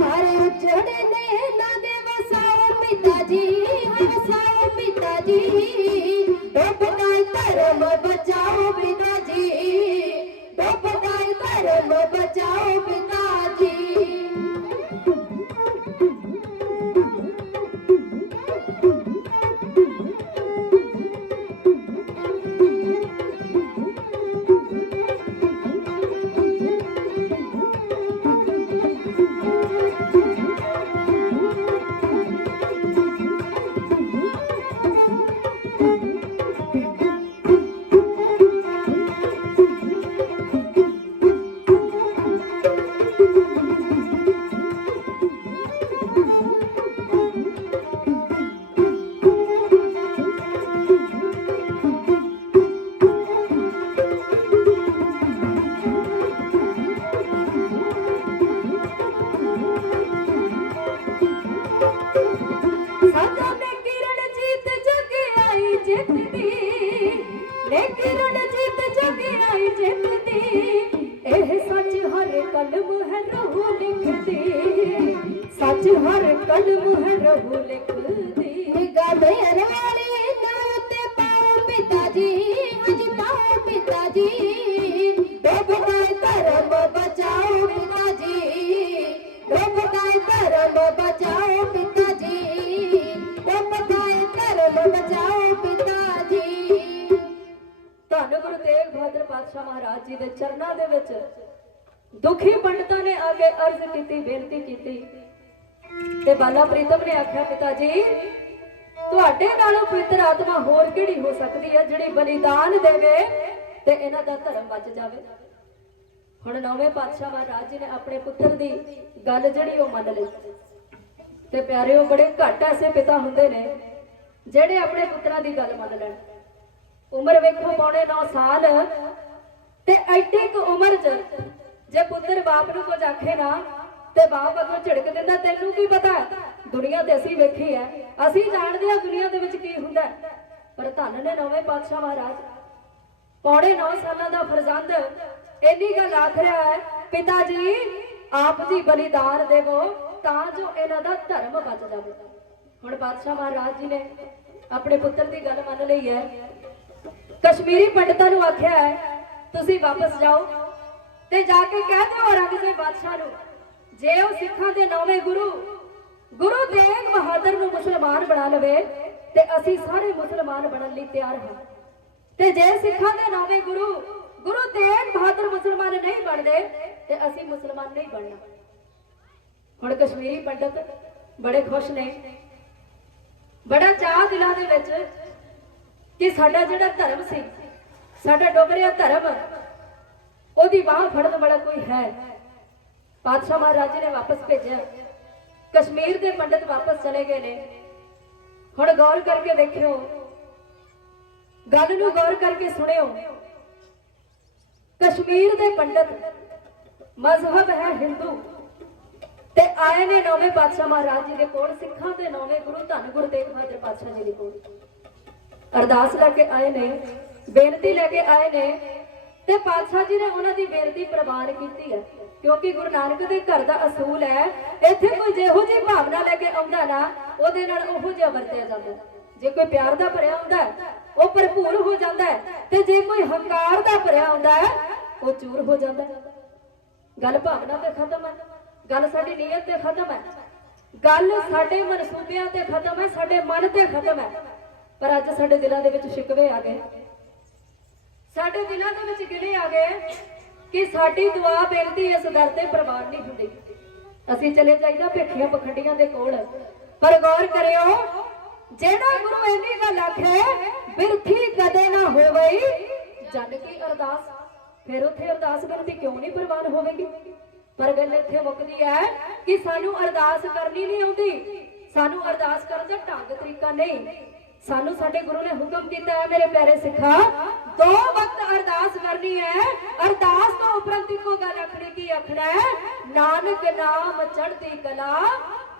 घर उजड़ने न दे बसाओ पिताजी, हसाओ पिताजी। डुबदाए धर्म बचाओ पिताजी, डुबदाए धर्म बचाओ पिताजी। सदा ने किरण जीत जग आई जितदी, ने किरण जीत जग आई जितदी। एह सच हर कलम है रूह लिखदी, सच हर कलम है रूह लिखदी। निगाह मेहर वाली नाव ते पाओ पिताजी, हज पाओ पिताजी। डुबदाए धर्म बचाओ पिताजी, डुबदाए धर्म बचाओ पिताजी, डुबदाए धर्म बचाओ पिताजी। ਧੰਨ ਗੁਰੂ ਤੇਗ ਬਹਾਦਰ ਪਾਤਸ਼ਾਹ ਮਹਾਰਾਜ ਜੀ ਦੇ ਚਰਨਾਂ ਦੇ ਵਿੱਚ ਦੁਖੀ ਪੰਡਤਾਂ ਨੇ ਆ ਕੇ ਅਰਜ਼ ਕੀਤੀ, ਬੇਨਤੀ ਕੀਤੀ ਤੇ ਬਾਲਾ ਪ੍ਰੀਤਮ ਨੇ ਆਖਿਆ, ਪਿਤਾ ਜੀ ਤੁਹਾਡੇ ਨਾਲੋਂ ਪਵਿੱਤਰ ਆਤਮਾ ਹੋਰ ਕਿਹੜੀ ਹੋ ਸਕਦੀ ਹੈ ਜਿਹੜੀ ਬਲੀਦਾਨ ਦੇਵੇ ਤੇ ਇਹਨਾਂ ਦਾ ਧਰਮ ਬਚ ਜਾਵੇ। ਹੁਣ ਨੌਵੇਂ ਪਾਤਸ਼ਾਹ ਮਹਾਰਾਜ ਜੀ ਨੇ ਆਪਣੇ ਪੁੱਤਰ ਦੀ ਗੱਲ ਜਿਹੜੀ ਉਹ ਮੰਨ ਲਈ। ਤੇ ਪਿਆਰਿਓ, ਬੜੇ ਘੱਟ ਐਸੇ ਪਿਤਾ ਹੁੰਦੇ ਨੇ ਜਿਹੜੇ ਆਪਣੇ ਪੁੱਤਰਾਂ ਦੀ ਗੱਲ ਮੰਨ ਲੈਣ। ਉਮਰ ਵੇਖੋ ਪੌਣੇ 9 ਸਾਲ ਤੇ ਐਡੀ ਕੁ ਉਮਰ 'ਚ ਜੇ ਪੁੱਤਰ ਬਾਪ ਨੂੰ ਕੁਝ ਆਖੇ ਨਾ ਤੇ ਬਾਪ ਅੱਗੋਂ ਝਿੜਕ ਦਿੰਦਾ, ਤੈਨੂੰ ਕੀ ਪਤਾ, ਦੁਨੀਆ ਤੇ ਅਸੀਂ ਵੇਖੀ ਹੈ, ਅਸੀਂ ਜਾਣਦੇ ਹਾਂ ਦੁਨੀਆ ਦੇ ਵਿੱਚ ਕੀ ਹੁੰਦਾ। ਪਰ ਧੰਨ ਨੇ ਨੌਵੇਂ ਪਾਤਸ਼ਾਹ ਮਹਾਰਾਜ, ਪੌਣੇ 9 ਸਾਲਾਂ ਦਾ ਫਰਜ਼ੰਦ ਇੰਨੀ ਗੱਲ ਆਖ ਰਿਹਾ ਹੈ, ਪਿਤਾ ਜੀ ਆਪ ਜੀ ਬਲੀਦਾਨ ਦੇਵੋ ਤਾਂ ਜੋ ਇਹਨਾਂ ਦਾ ਧਰਮ ਬਚ ਜਾਵੇ। ਹੁਣ ਪਾਤਸ਼ਾਹ ਮਹਾਰਾਜ ਜੀ ਨੇ ਆਪਣੇ ਪੁੱਤਰ ਦੀ ਗੱਲ ਮੰਨ ਲਈ ਹੈ। ਕਸ਼ਮੀਰੀ ਪੰਡਤਾਂ ਨੂੰ ਆਖਿਆ ਹੈ, ਤੁਸੀਂ ਵਾਪਸ ਜਾਓ ਤੇ ਜਾ ਕੇ ਕਹਿ ਦਿਓ ਔਰੰਗਜ਼ੇਬ ਬਾਦਸ਼ਾਹ ਨੂੰ, ਜੇ ਉਹ ਸਿੱਖਾਂ ਦੇ ਨੌਵੇਂ ਗੁਰੂ ਤੇਗ ਬਹਾਦਰ ਨੂੰ ਮੁਸਲਮਾਨ ਬਣਾ ਲਵੇ ਤੇ ਅਸੀਂ ਸਾਰੇ ਮੁਸਲਮਾਨ ਬਣਨ ਲਈ ਤਿਆਰ ਹਾਂ, ਤੇ ਜੇ ਸਿੱਖਾਂ ਦੇ ਨੌਵੇਂ ਗੁਰੂ ਤੇਗ ਬਹਾਦਰ ਮੁਸਲਮਾਨ ਨਹੀਂ ਬਣਦੇ ਤੇ ਅਸੀਂ ਮੁਸਲਮਾਨ ਨਹੀਂ ਬਣਨਾ। ਹੁਣ ਕਸ਼ਮੀਰੀ ਪੰਡਤ ਬੜੇ ਖੁਸ਼ ਨੇ, ਬੜਾ ਚਾਹ ਦਿਲਾਂ ਦੇ ਵਿੱਚ ਕਿ ਸਾਡਾ ਜਿਹੜਾ ਧਰਮ ਸੀ, ਸਾਡਾ ਡੋਬਰਿਆ ਧਰਮ, ਉਹਦੀ ਬਾਹ ਫੜਨ ਵਾਲਾ ਕੋਈ ਹੈ। ਪਾਤਸ਼ਾਹ ਮਹਾਰਾਜ ਨੇ ਵਾਪਸ ਭੇਜਿਆ। ਕਸ਼ਮੀਰ ਦੇ ਪੰਡਤ ਵਾਪਸ ਚਲੇ ਗਏ ਨੇ। ਹੁਣ ਗੌਰ ਕਰਕੇ ਦੇਖਿਓ, ਗੱਲ ਨੂੰ ਗੌਰ ਕਰਕੇ ਸੁਣਿਓ। ਕਸ਼ਮੀਰ ਦੇ ਪੰਡਤ, ਮਜ਼ਹਬ ਹੈ ਹਿੰਦੂ, ਤੇ ਆਏ ਨੇ ਨੌਵੇਂ ਪਾਤਸ਼ਾਹ ਮਹਾਰਾਜ ਜੀ ਦੇ ਕੋਲ, ਸਿੱਖਾਂ ਦੇ ਨੌਵੇਂ ਗੁਰੂ ਧੰਨ ਗੁਰੂ ਤੇਗ ਬਹਾਦਰ ਪਾਤਸ਼ਾਹ ਜੀ ਦੇ ਕੋਲ ਅਰਦਾਸ ਲੈ ਕੇ ਆਏ ਨੇ, ਬੇਨਤੀ ਲੈ ਕੇ ਆਏ ਨੇ ਤੇ ਪਾਤਸ਼ਾਹ ਜੀ ਨੇ ਉਹਨਾਂ ਦੀ ਬੇਨਤੀ ਪ੍ਰਵਾਨ ਕੀਤੀ ਹੈ। ਕਿਉਂਕਿ ਗੁਰੂ ਨਾਨਕ ਦੇ ਘਰ ਦਾ ਅਸੂਲ ਹੈ, ਇੱਥੇ ਕੋਈ ਜਿਹੋ ਜਿਹੀ ਭਾਵਨਾ ਲੈ ਕੇ ਆਉਂਦਾ ਨਾ, ਉਹਦੇ ਨਾਲ ਉਹੋ ਜਿਹਾ ਵਰਤਿਆ ਜਾਂਦਾ। ਜੇ ਕੋਈ ਪਿਆਰ ਦਾ ਭਰਿਆ ਹੁੰਦਾ ਉਹ ਭਰਪੂਰ ਹੋ ਜਾਂਦਾ ਹੈ, ਤੇ ਜੇ ਕੋਈ ਹੰਕਾਰ ਦਾ ਭਰਿਆ ਹੁੰਦਾ ਹੈ ਉਹ ਚੂਰ ਹੋ ਜਾਂਦਾ। ਗੱਲ ਭਾਵਨਾ ਤੇ ਖਤਮ ਹੈ, ਗੱਲ ਸਾਡੀ ਨੀਅਤ ਤੇ ਖਤਮ ਹੈ, ਗੱਲ ਸਾਡੇ ਮਨਸੂਬਿਆਂ ਤੇ ਖਤਮ ਹੈ, ਸਾਡੇ ਮਨ ਤੇ ਖਤਮ ਹੈ। ਪਰ ਅੱਜ ਸਾਡੇ ਦਿਲਾਂ ਦੇ ਵਿੱਚ ਸ਼ਿਕਵੇ ਆ ਗਏ, ਸਾਡੇ ਦਿਲਾਂ ਦੇ ਵਿੱਚ ਗਿਲੇ ਆ ਗਏ ਕਿ ਸਾਡੀ ਦੁਆ ਬੇਨਤੀ ਇਸ ਦਰ ਤੇ ਪ੍ਰਵਾਨ ਨਹੀਂ ਹੁੰਦੀ। ਅਸੀਂ ਚਲੇ ਜਾਈਦਾ ਭੇਖੀਆਂ ਪਖੰਡੀਆਂ ਦੇ ਕੋਲ। ਪਰ ਗੌਰ ਕਰਿਓ, ਜਿਹੜਾ ਗੁਰੂ ਇੰਨੀ ਗੱਲ ਆਖੇ, ਬਿਰਥੀ ਕਦੇ ਨਾ ਹੋਵਈ ਜਨ ਕੀ ਅਰਦਾਸ, ਫਿਰ ਉੱਥੇ ਅਰਦਾਸ ਬੇਨਤੀ ਕਿਉਂ ਨਹੀਂ ਪ੍ਰਵਾਨ ਹੋਵੇਗੀ। ਪਰ ਗੱਲ ਇੱਥੇ ਮੁੱਕਦੀ ਹੈ ਕਿ ਸਾਨੂੰ ਅਰਦਾਸ ਕਰਨੀ ਨਹੀਂ ਆਉਂਦੀ, ਸਾਨੂੰ ਅਰਦਾਸ ਕਰਨ ਦਾ ਢੰਗ ਤਰੀਕਾ ਨਹੀਂ। ਸਾਨੂੰ ਸਾਡੇ ਗੁਰੂ ਨੇ ਹੁਕਮ ਕੀਤਾ ਹੈ, ਮੇਰੇ ਪਿਆਰੇ ਸਿੱਖਾਂ, 2 ਵਕਤ ਅਰਦਾਸ ਕਰਨੀ ਹੈ। ਅਰਦਾਸ ਤੋਂ ਉਪਰੰਤ ਇੱਕੋ ਗੱਲ ਆਖਣੀ, ਕੀ ਆਖਣਾ ਹੈ, ਨਾਨਕ ਨਾਮ ਚੜ੍ਹਦੀ ਕਲਾ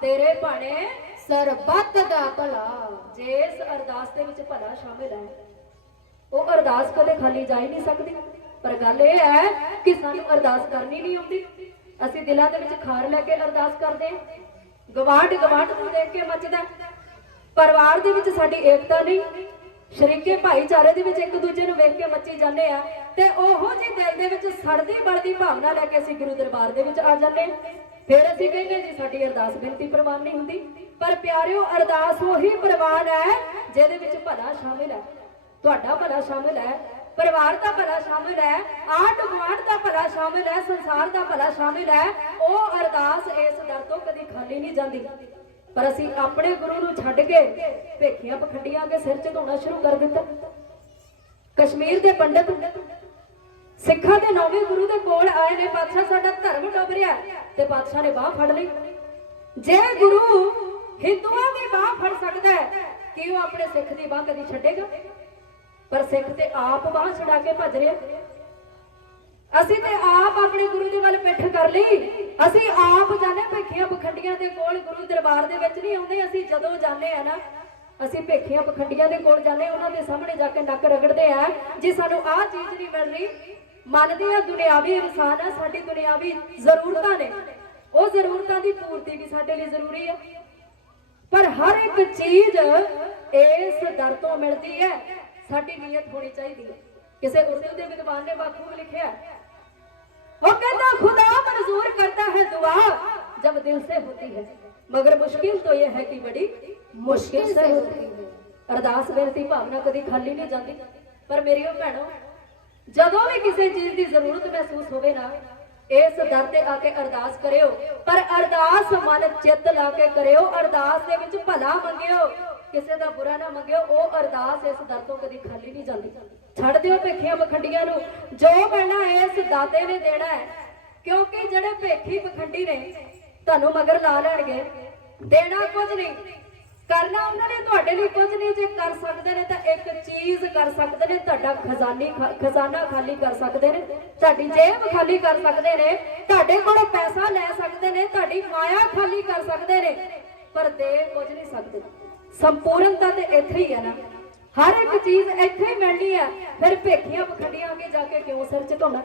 ਤੇਰੇ ਭਾਣੇ ਸਰਬੱਤ ਦਾ ਭਲਾ। ਜਿਸ ਅਰਦਾਸ ਦੇ ਵਿੱਚ ਭਲਾ ਸ਼ਾਮਿਲ ਹੈ, ਉਹ ਅਰਦਾਸ ਕਦੇ ਖਾਲੀ ਜਾ ਹੀ ਨਹੀਂ ਸਕਦੀ। ਪਰ ਗੱਲ ਇਹ ਹੈ ਕਿ ਸਾਨੂੰ ਅਰਦਾਸ ਕਰਨੀ ਨਹੀਂ ਆਉਂਦੀ। ਅਸੀਂ ਦਿਲਾਂ ਦੇ ਵਿੱਚ ਖਾਰ ਲੈ ਕੇ ਅਰਦਾਸ ਕਰਦੇ ਹਾਂ, ਗਵਾਂਢ ਨੂੰ ਦੇਖ ਕੇ ਮੱਚਦਾ, ਪਰਿਵਾਰ ਦੇ ਵਿੱਚ ਸਾਡੀ ਏਕਤਾ ਨਹੀਂ, ਸ਼ਰੀਕੇ ਭਾਈਚਾਰੇ ਦੇ ਵਿੱਚ ਇੱਕ ਦੂਜੇ ਨੂੰ ਵੇਖ ਕੇ ਮੱਚੀ ਜਾਂਦੇ ਆ, ਤੇ ਉਹੋ ਜਿਹੀ ਦਿਲ ਦੇ ਵਿੱਚ ਸੜਦੀ ਬਲਦੀ ਭਾਵਨਾ ਲੈ ਕੇ ਅਸੀਂ ਗੁਰੂ ਦਰਬਾਰ ਦੇ ਵਿੱਚ ਆ ਜਾਂਦੇ। ਫਿਰ ਅਸੀਂ ਕਹਿੰਦੇ ਜੀ ਸਾਡੀ ਅਰਦਾਸ ਬੇਨਤੀ ਪ੍ਰਵਾਨ ਨਹੀਂ ਹੁੰਦੀ। ਪਰ ਪਿਆਰਿਓ, ਅਰਦਾਸ ਉਹੀ ਪ੍ਰਵਾਨ ਹੈ ਜਿਹਦੇ ਵਿੱਚ ਭਲਾ ਸ਼ਾਮਿਲ ਹੈ, ਤੁਹਾਡਾ ਭਲਾ ਸ਼ਾਮਿਲ ਹੈ, ਪਰਿਵਾਰ ਦਾ ਭਲਾ ਸ਼ਾਮਿਲ ਹੈ, ਆਂਢ ਗੁਆਂਢ ਦਾ ਭਲਾ ਸ਼ਾਮਿਲ ਹੈ, ਸੰਸਾਰ ਦਾ ਭਲਾ ਸ਼ਾਮਿਲ ਹੈ। ਉਹ ਅਰਦਾਸ ਇਸ ਦਰ ਤੋਂ ਕਦੀ ਖਾਲੀ ਨਹੀਂ ਜਾਂਦੀ। ਪਰ ਅਸੀਂ ਆਪਣੇ ਗੁਰੂ ਨੂੰ ਛੱਡ ਕੇ ਭੇਖੀਆਂ ਪਖੰਡੀਆਂ ਕੇ ਸਿਰ ਝੁਕਾਉਣਾ ਸ਼ੁਰੂ ਕਰ ਦਿੱਤਾ। ਕਸ਼ਮੀਰ ਦੇ ਪੰਡਤ ਸਿੱਖਾਂ ਦੇ ਨੌਵੇਂ ਗੁਰੂ ਦੇ ਕੋਲ ਆਏ ਨੇ, ਪਾਤਸ਼ਾਹ ਸਾਡਾ ਧਰਮ ਡੁੱਬ ਰਿਹਾ, ਤੇ ਪਾਤਸ਼ਾਹ ਨੇ ਬਾਹ ਫੜ ਲਈ। ਜੇ ਗੁਰੂ ਹਿੰਦੂਆਂ ਦੀ ਬਾਹ ਫੜ ਸਕਦਾ ਹੈ, ਕਿ ਉਹ ਆਪਣੇ ਸਿੱਖ ਦੀ ਬਾਹ ਕਦੀ ਛੱਡੇਗਾ? ਪਰ ਸਿੱਖ ਤੇ ਆਪ ਬਾਹ ਛਡਾ ਕੇ ਭੱਜ ਰਿਹਾ। ਅਸੀਂ ਤੇ ਆਪ ਆਪਣੇ ਗੁਰੂ ਦੇ ਵੱਲ ਪਿੱਠ ਕਰ ਲਈ। ਅਸੀਂ ਆਪ ਜਾਣੇ ਭੇਖੀਆਂ ਪਖੰਡੀਆਂ ਦੇ ਕੋਲ ਗੁਰੂ ਦਰਬਾਰ ਦੇ ਵਿੱਚ ਨਹੀਂ ਆਉਂਦੇ। ਅਸੀਂ ਜਦੋਂ ਜਾਂਦੇ ਆ ਨਾ, ਅਸੀਂ ਭੇਖੀਆਂ ਪਖੰਡੀਆਂ ਦੇ ਕੋਲ ਜਾਂਦੇ, ਉਹਨਾਂ ਦੇ ਸਾਹਮਣੇ ਜਾ ਕੇ ਨੱਕ ਰਗੜਦੇ ਆ, ਜੇ ਸਾਨੂੰ ਆਹ ਚੀਜ਼ ਨਹੀਂ ਮਿਲ ਰਹੀ। ਮੰਨਦੇ ਆ ਦੁਨਿਆਵੀ ਇਨਸਾਨ ਆ, ਸਾਡੀ ਦੁਨਿਆਵੀ ਜ਼ਰੂਰਤਾਂ ਨੇ, ਉਹ ਜ਼ਰੂਰਤਾਂ ਦੀ ਪੂਰਤੀ ਵੀ ਸਾਡੇ ਲਈ ਜ਼ਰੂਰੀ ਹੈ। ਪਰ ਹਰ ਇੱਕ ਚੀਜ਼ ਇਸ ਦਰ ਤੋਂ ਮਿਲਦੀ ਹੈ। ਸਾਡੀ ਨੀਅਤ ਹੋਣੀ ਚਾਹੀਦੀ ਹੈ। ਕਿਸੇ ਉਰਦੂ ਦੇ ਵਿਦਵਾਨ ਨੇ ਬਾਖੂਬ ਲਿਖਿਆ, वो कहता खुदा मंजूर करता है दुआ जब दिल से होती है, मगर मुश्किल तो यह है कि बड़ी मुश्किल से होती है। अरदास बेनती भावना कभी खाली नहीं जाती। पर मेरी भैनों, जदों भी किसी चीज की जरूरत महसूस होवे ना, ਇਸ ਦਰ ਤੇ ਆ ਕੇ ਅਰਦਾਸ ਕਰਿਓ, ਪਰ ਅਰਦਾਸ ਮਨ ਚਿੱਤ ਲਾ ਕੇ ਕਰਿਓ। ਅਰਦਾਸ ਦੇ ਵਿੱਚ ਭਲਾ ਮੰਗਿਓ, ਕਿਸੇ ਦਾ ਬੁਰਾ ਨਾ ਮੰਗਿਓ। ਉਹ ਅਰਦਾਸ ਇਸ ਦਰ ਤੋਂ ਕਦੀ ਖਾਲੀ ਨਹੀਂ ਜਾਂਦੀ। ਛੱਡ ਦਿਓ ਭੇਖੀਆਂ ਪਖੰਡੀਆਂ ਨੂੰ, ਜੋ ਮਿਲਣਾ ਇਸ ਦਾਤੇ ਨੇ ਦੇਣਾ ਹੈ। ਕਿਉਂਕਿ ਜਿਹੜੇ ਭੇਖੀ ਪਖੰਡੀ ਨੇ ਤੁਹਾਨੂੰ ਮਗਰ ਲਾ ਲੈਣਗੇ, ਦੇਣਾ ਕੁਝ ਨਹੀਂ, ਕਰਨਾ ਉਹਨਾਂ ਨੇ ਤੁਹਾਡੇ ਲਈ ਕੁਝ ਨਹੀਂ। ਜੇ ਕਰ ਸਕਦੇ ਨੇ ਤਾਂ ਇੱਕ ਚੀਜ਼ ਕਰ ਸਕਦੇ ਨੇ, ਤੁਹਾਡਾ ਖਜ਼ਾਨਾ ਖਾਲੀ ਕਰ ਸਕਦੇ ਨੇ, ਤੁਹਾਡੀ ਜੇਬ ਖਾਲੀ ਕਰ ਸਕਦੇ ਨੇ, ਤੁਹਾਡੇ ਕੋਲੋਂ ਪੈਸਾ ਲੈ ਸਕਦੇ ਨੇ, ਤੁਹਾਡੀ ਮਾਇਆ ਖਾਲੀ ਕਰ ਸਕਦੇ ਨੇ, ਪਰ ਦੇ ਕੁਝ ਨਹੀਂ ਸਕਦੇ। ਸੰਪੂਰਨਤਾ ਤੇ ਇੱਥੇ ਹੀ ਹੈ ਨਾ, ਹਰ ਇੱਕ ਚੀਜ਼ ਇੱਥੇ ਹੀ ਮਿਲਣੀ ਹੈ। ਫਿਰ ਭੇਖੀਆਂ ਪਖੰਡੀਆਂ ਅੱਗੇ ਜਾ ਕੇ ਕਿਉਂ ਸਿਰ ਝੁਕਾਉਣਾ।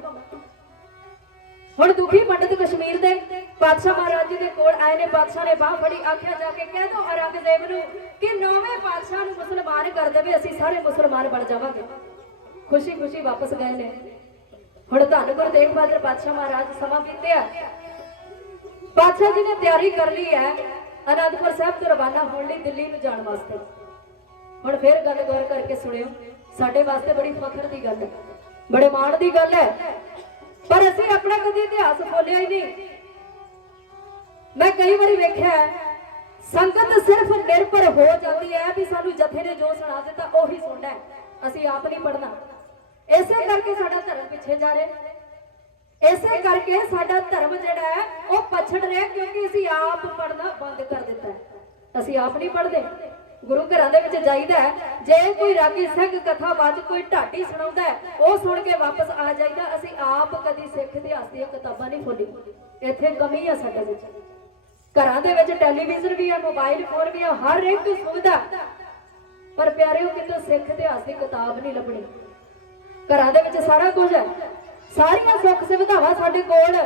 ਹੁਣ ਦੁਖੀ ਪੰਡਤ ਕਸ਼ਮੀਰ ਦੇ ਪਾਤਸ਼ਾਹ ਮਹਾਰਾਜ ਜੀ ਦੇ ਕੋਲ ਆਏ ਨੇ। ਪਾਤਸ਼ਾਹ ਨੇ ਬਾਹ ਫੜੀ, ਆਖਿਆ ਜਾ ਕੇ ਕਹਿ ਦੋ ਔਰੰਗਜ਼ੇਬ ਨੂੰ ਕਿ 9ਵੇਂ ਪਾਤਸ਼ਾਹ ਨੂੰ ਮੁਸਲਮਾਨ ਕਰ ਦੇਵੇ, ਅਸੀਂ ਸਾਰੇ ਮੁਸਲਮਾਨ ਬਣ ਜਾਵਾਂਗੇ। ਖੁਸ਼ੀ ਖੁਸ਼ੀ ਵਾਪਸ ਗਏ ਨੇ। ਹੁਣ ਧੰਨ ਗੁਰੂ ਤੇਗ ਬਹਾਦਰ ਪਾਤਸ਼ਾਹ ਮਹਾਰਾਜ ਸਮਾਂ ਬੀਤਿਆ, ਪਾਤਸ਼ਾਹ ਜੀ ਨੇ ਤਿਆਰੀ ਕਰ ਲਈ ਹੈ ਅਨੰਦਪੁਰ ਸਾਹਿਬ ਤੋਂ ਰਵਾਨਾ ਹੋਣ ਲਈ ਦਿੱਲੀ ਨੂੰ ਜਾਣ ਵਾਸਤੇ। ਹੁਣ ਫਿਰ ਗੱਲ ਗੌਰ ਕਰਕੇ ਸੁਣਿਓ, ਸਾਡੇ ਵਾਸਤੇ ਬੜੀ ਫਖਰ ਦੀ ਗੱਲ ਹੈ, ਬੜੇ ਮਾਣ ਦੀ ਗੱਲ ਹੈ, ਪਰ ਅਸੀਂ ਆਪਣਾ ਕਦੀ ਇਤਿਹਾਸ ਖੋਲਿਆ ਹੀ ਨਹੀਂ। ਮੈਂ ਕਈ ਵਾਰੀ ਵੇਖਿਆ ਸੰਗਤ ਸਿਰਫ ਨਿਰਭਰ ਹੋ ਜਾਂਦੀ ਹੈ ਵੀ ਸਾਨੂੰ ਜਥੇ ਨੇ ਜੋ ਸੁਣਾ ਦਿੱਤਾ ਉਹੀ ਸੁਣਨਾ ਹੈ, ਅਸੀਂ ਆਪ ਨਹੀਂ ਪੜ੍ਹਨਾ। ਇਸੇ ਕਰਕੇ ਸਾਡਾ ਧਰਮ ਪਿੱਛੇ ਜਾ ਰਿਹਾ, ਇਸੇ ਕਰਕੇ ਸਾਡਾ ਧਰਮ ਜਿਹੜਾ ਹੈ ਉਹ ਪਛੜ ਰਿਹਾ, ਕਿਉਂਕਿ ਅਸੀਂ ਆਪ ਪੜ੍ਹਨਾ ਬੰਦ ਕਰ ਦਿੱਤਾ ਹੈ। ਅਸੀਂ ਆਪ ਨਹੀਂ ਪੜ੍ਹਦੇ। ਗੁਰੂ ਘਰਾਂ ਦੇ ਵਿੱਚ ਜਾਈਦਾ, ਜੇ ਕੋਈ ਰਾਗੀ ਸਿੰਘ ਕਥਾਵਾਚਕ ਕੋਈ ਢਾਡੀ ਸੁਣਾਉਂਦਾ ਉਹ ਸੁਣ ਕੇ ਵਾਪਸ ਆ ਜਾਈਦਾ। ਅਸੀਂ ਆਪ ਕਦੀ ਸਿੱਖ ਇਤਿਹਾਸ ਦੀਆਂ ਕਿਤਾਬਾਂ ਨਹੀਂ ਖੋਲੀ। ਇੱਥੇ ਕਮੀ ਆ ਸਾਡੇ ਵਿੱਚ। ਘਰਾਂ ਦੇ ਵਿੱਚ ਟੈਲੀਵਿਜ਼ਨ ਵੀ ਹੈ, ਮੋਬਾਈਲ ਫੋਨ ਵੀ ਹੈ, ਹਰ ਇੱਕ ਸੁਵਿਧਾ, ਪਰ ਪਿਆਰਿਓ ਕਿਤੇ ਸਿੱਖ ਇਤਿਹਾਸ ਦੀ ਕਿਤਾਬ ਨਹੀਂ ਲੱਭਣੀ। ਘਰਾਂ ਦੇ ਵਿੱਚ ਸਾਰਾ ਕੁਝ ਹੈ, ਸਾਰੀਆਂ ਸੁੱਖ ਸੁਵਿਧਾਵਾਂ ਸਾਡੇ ਕੋਲ,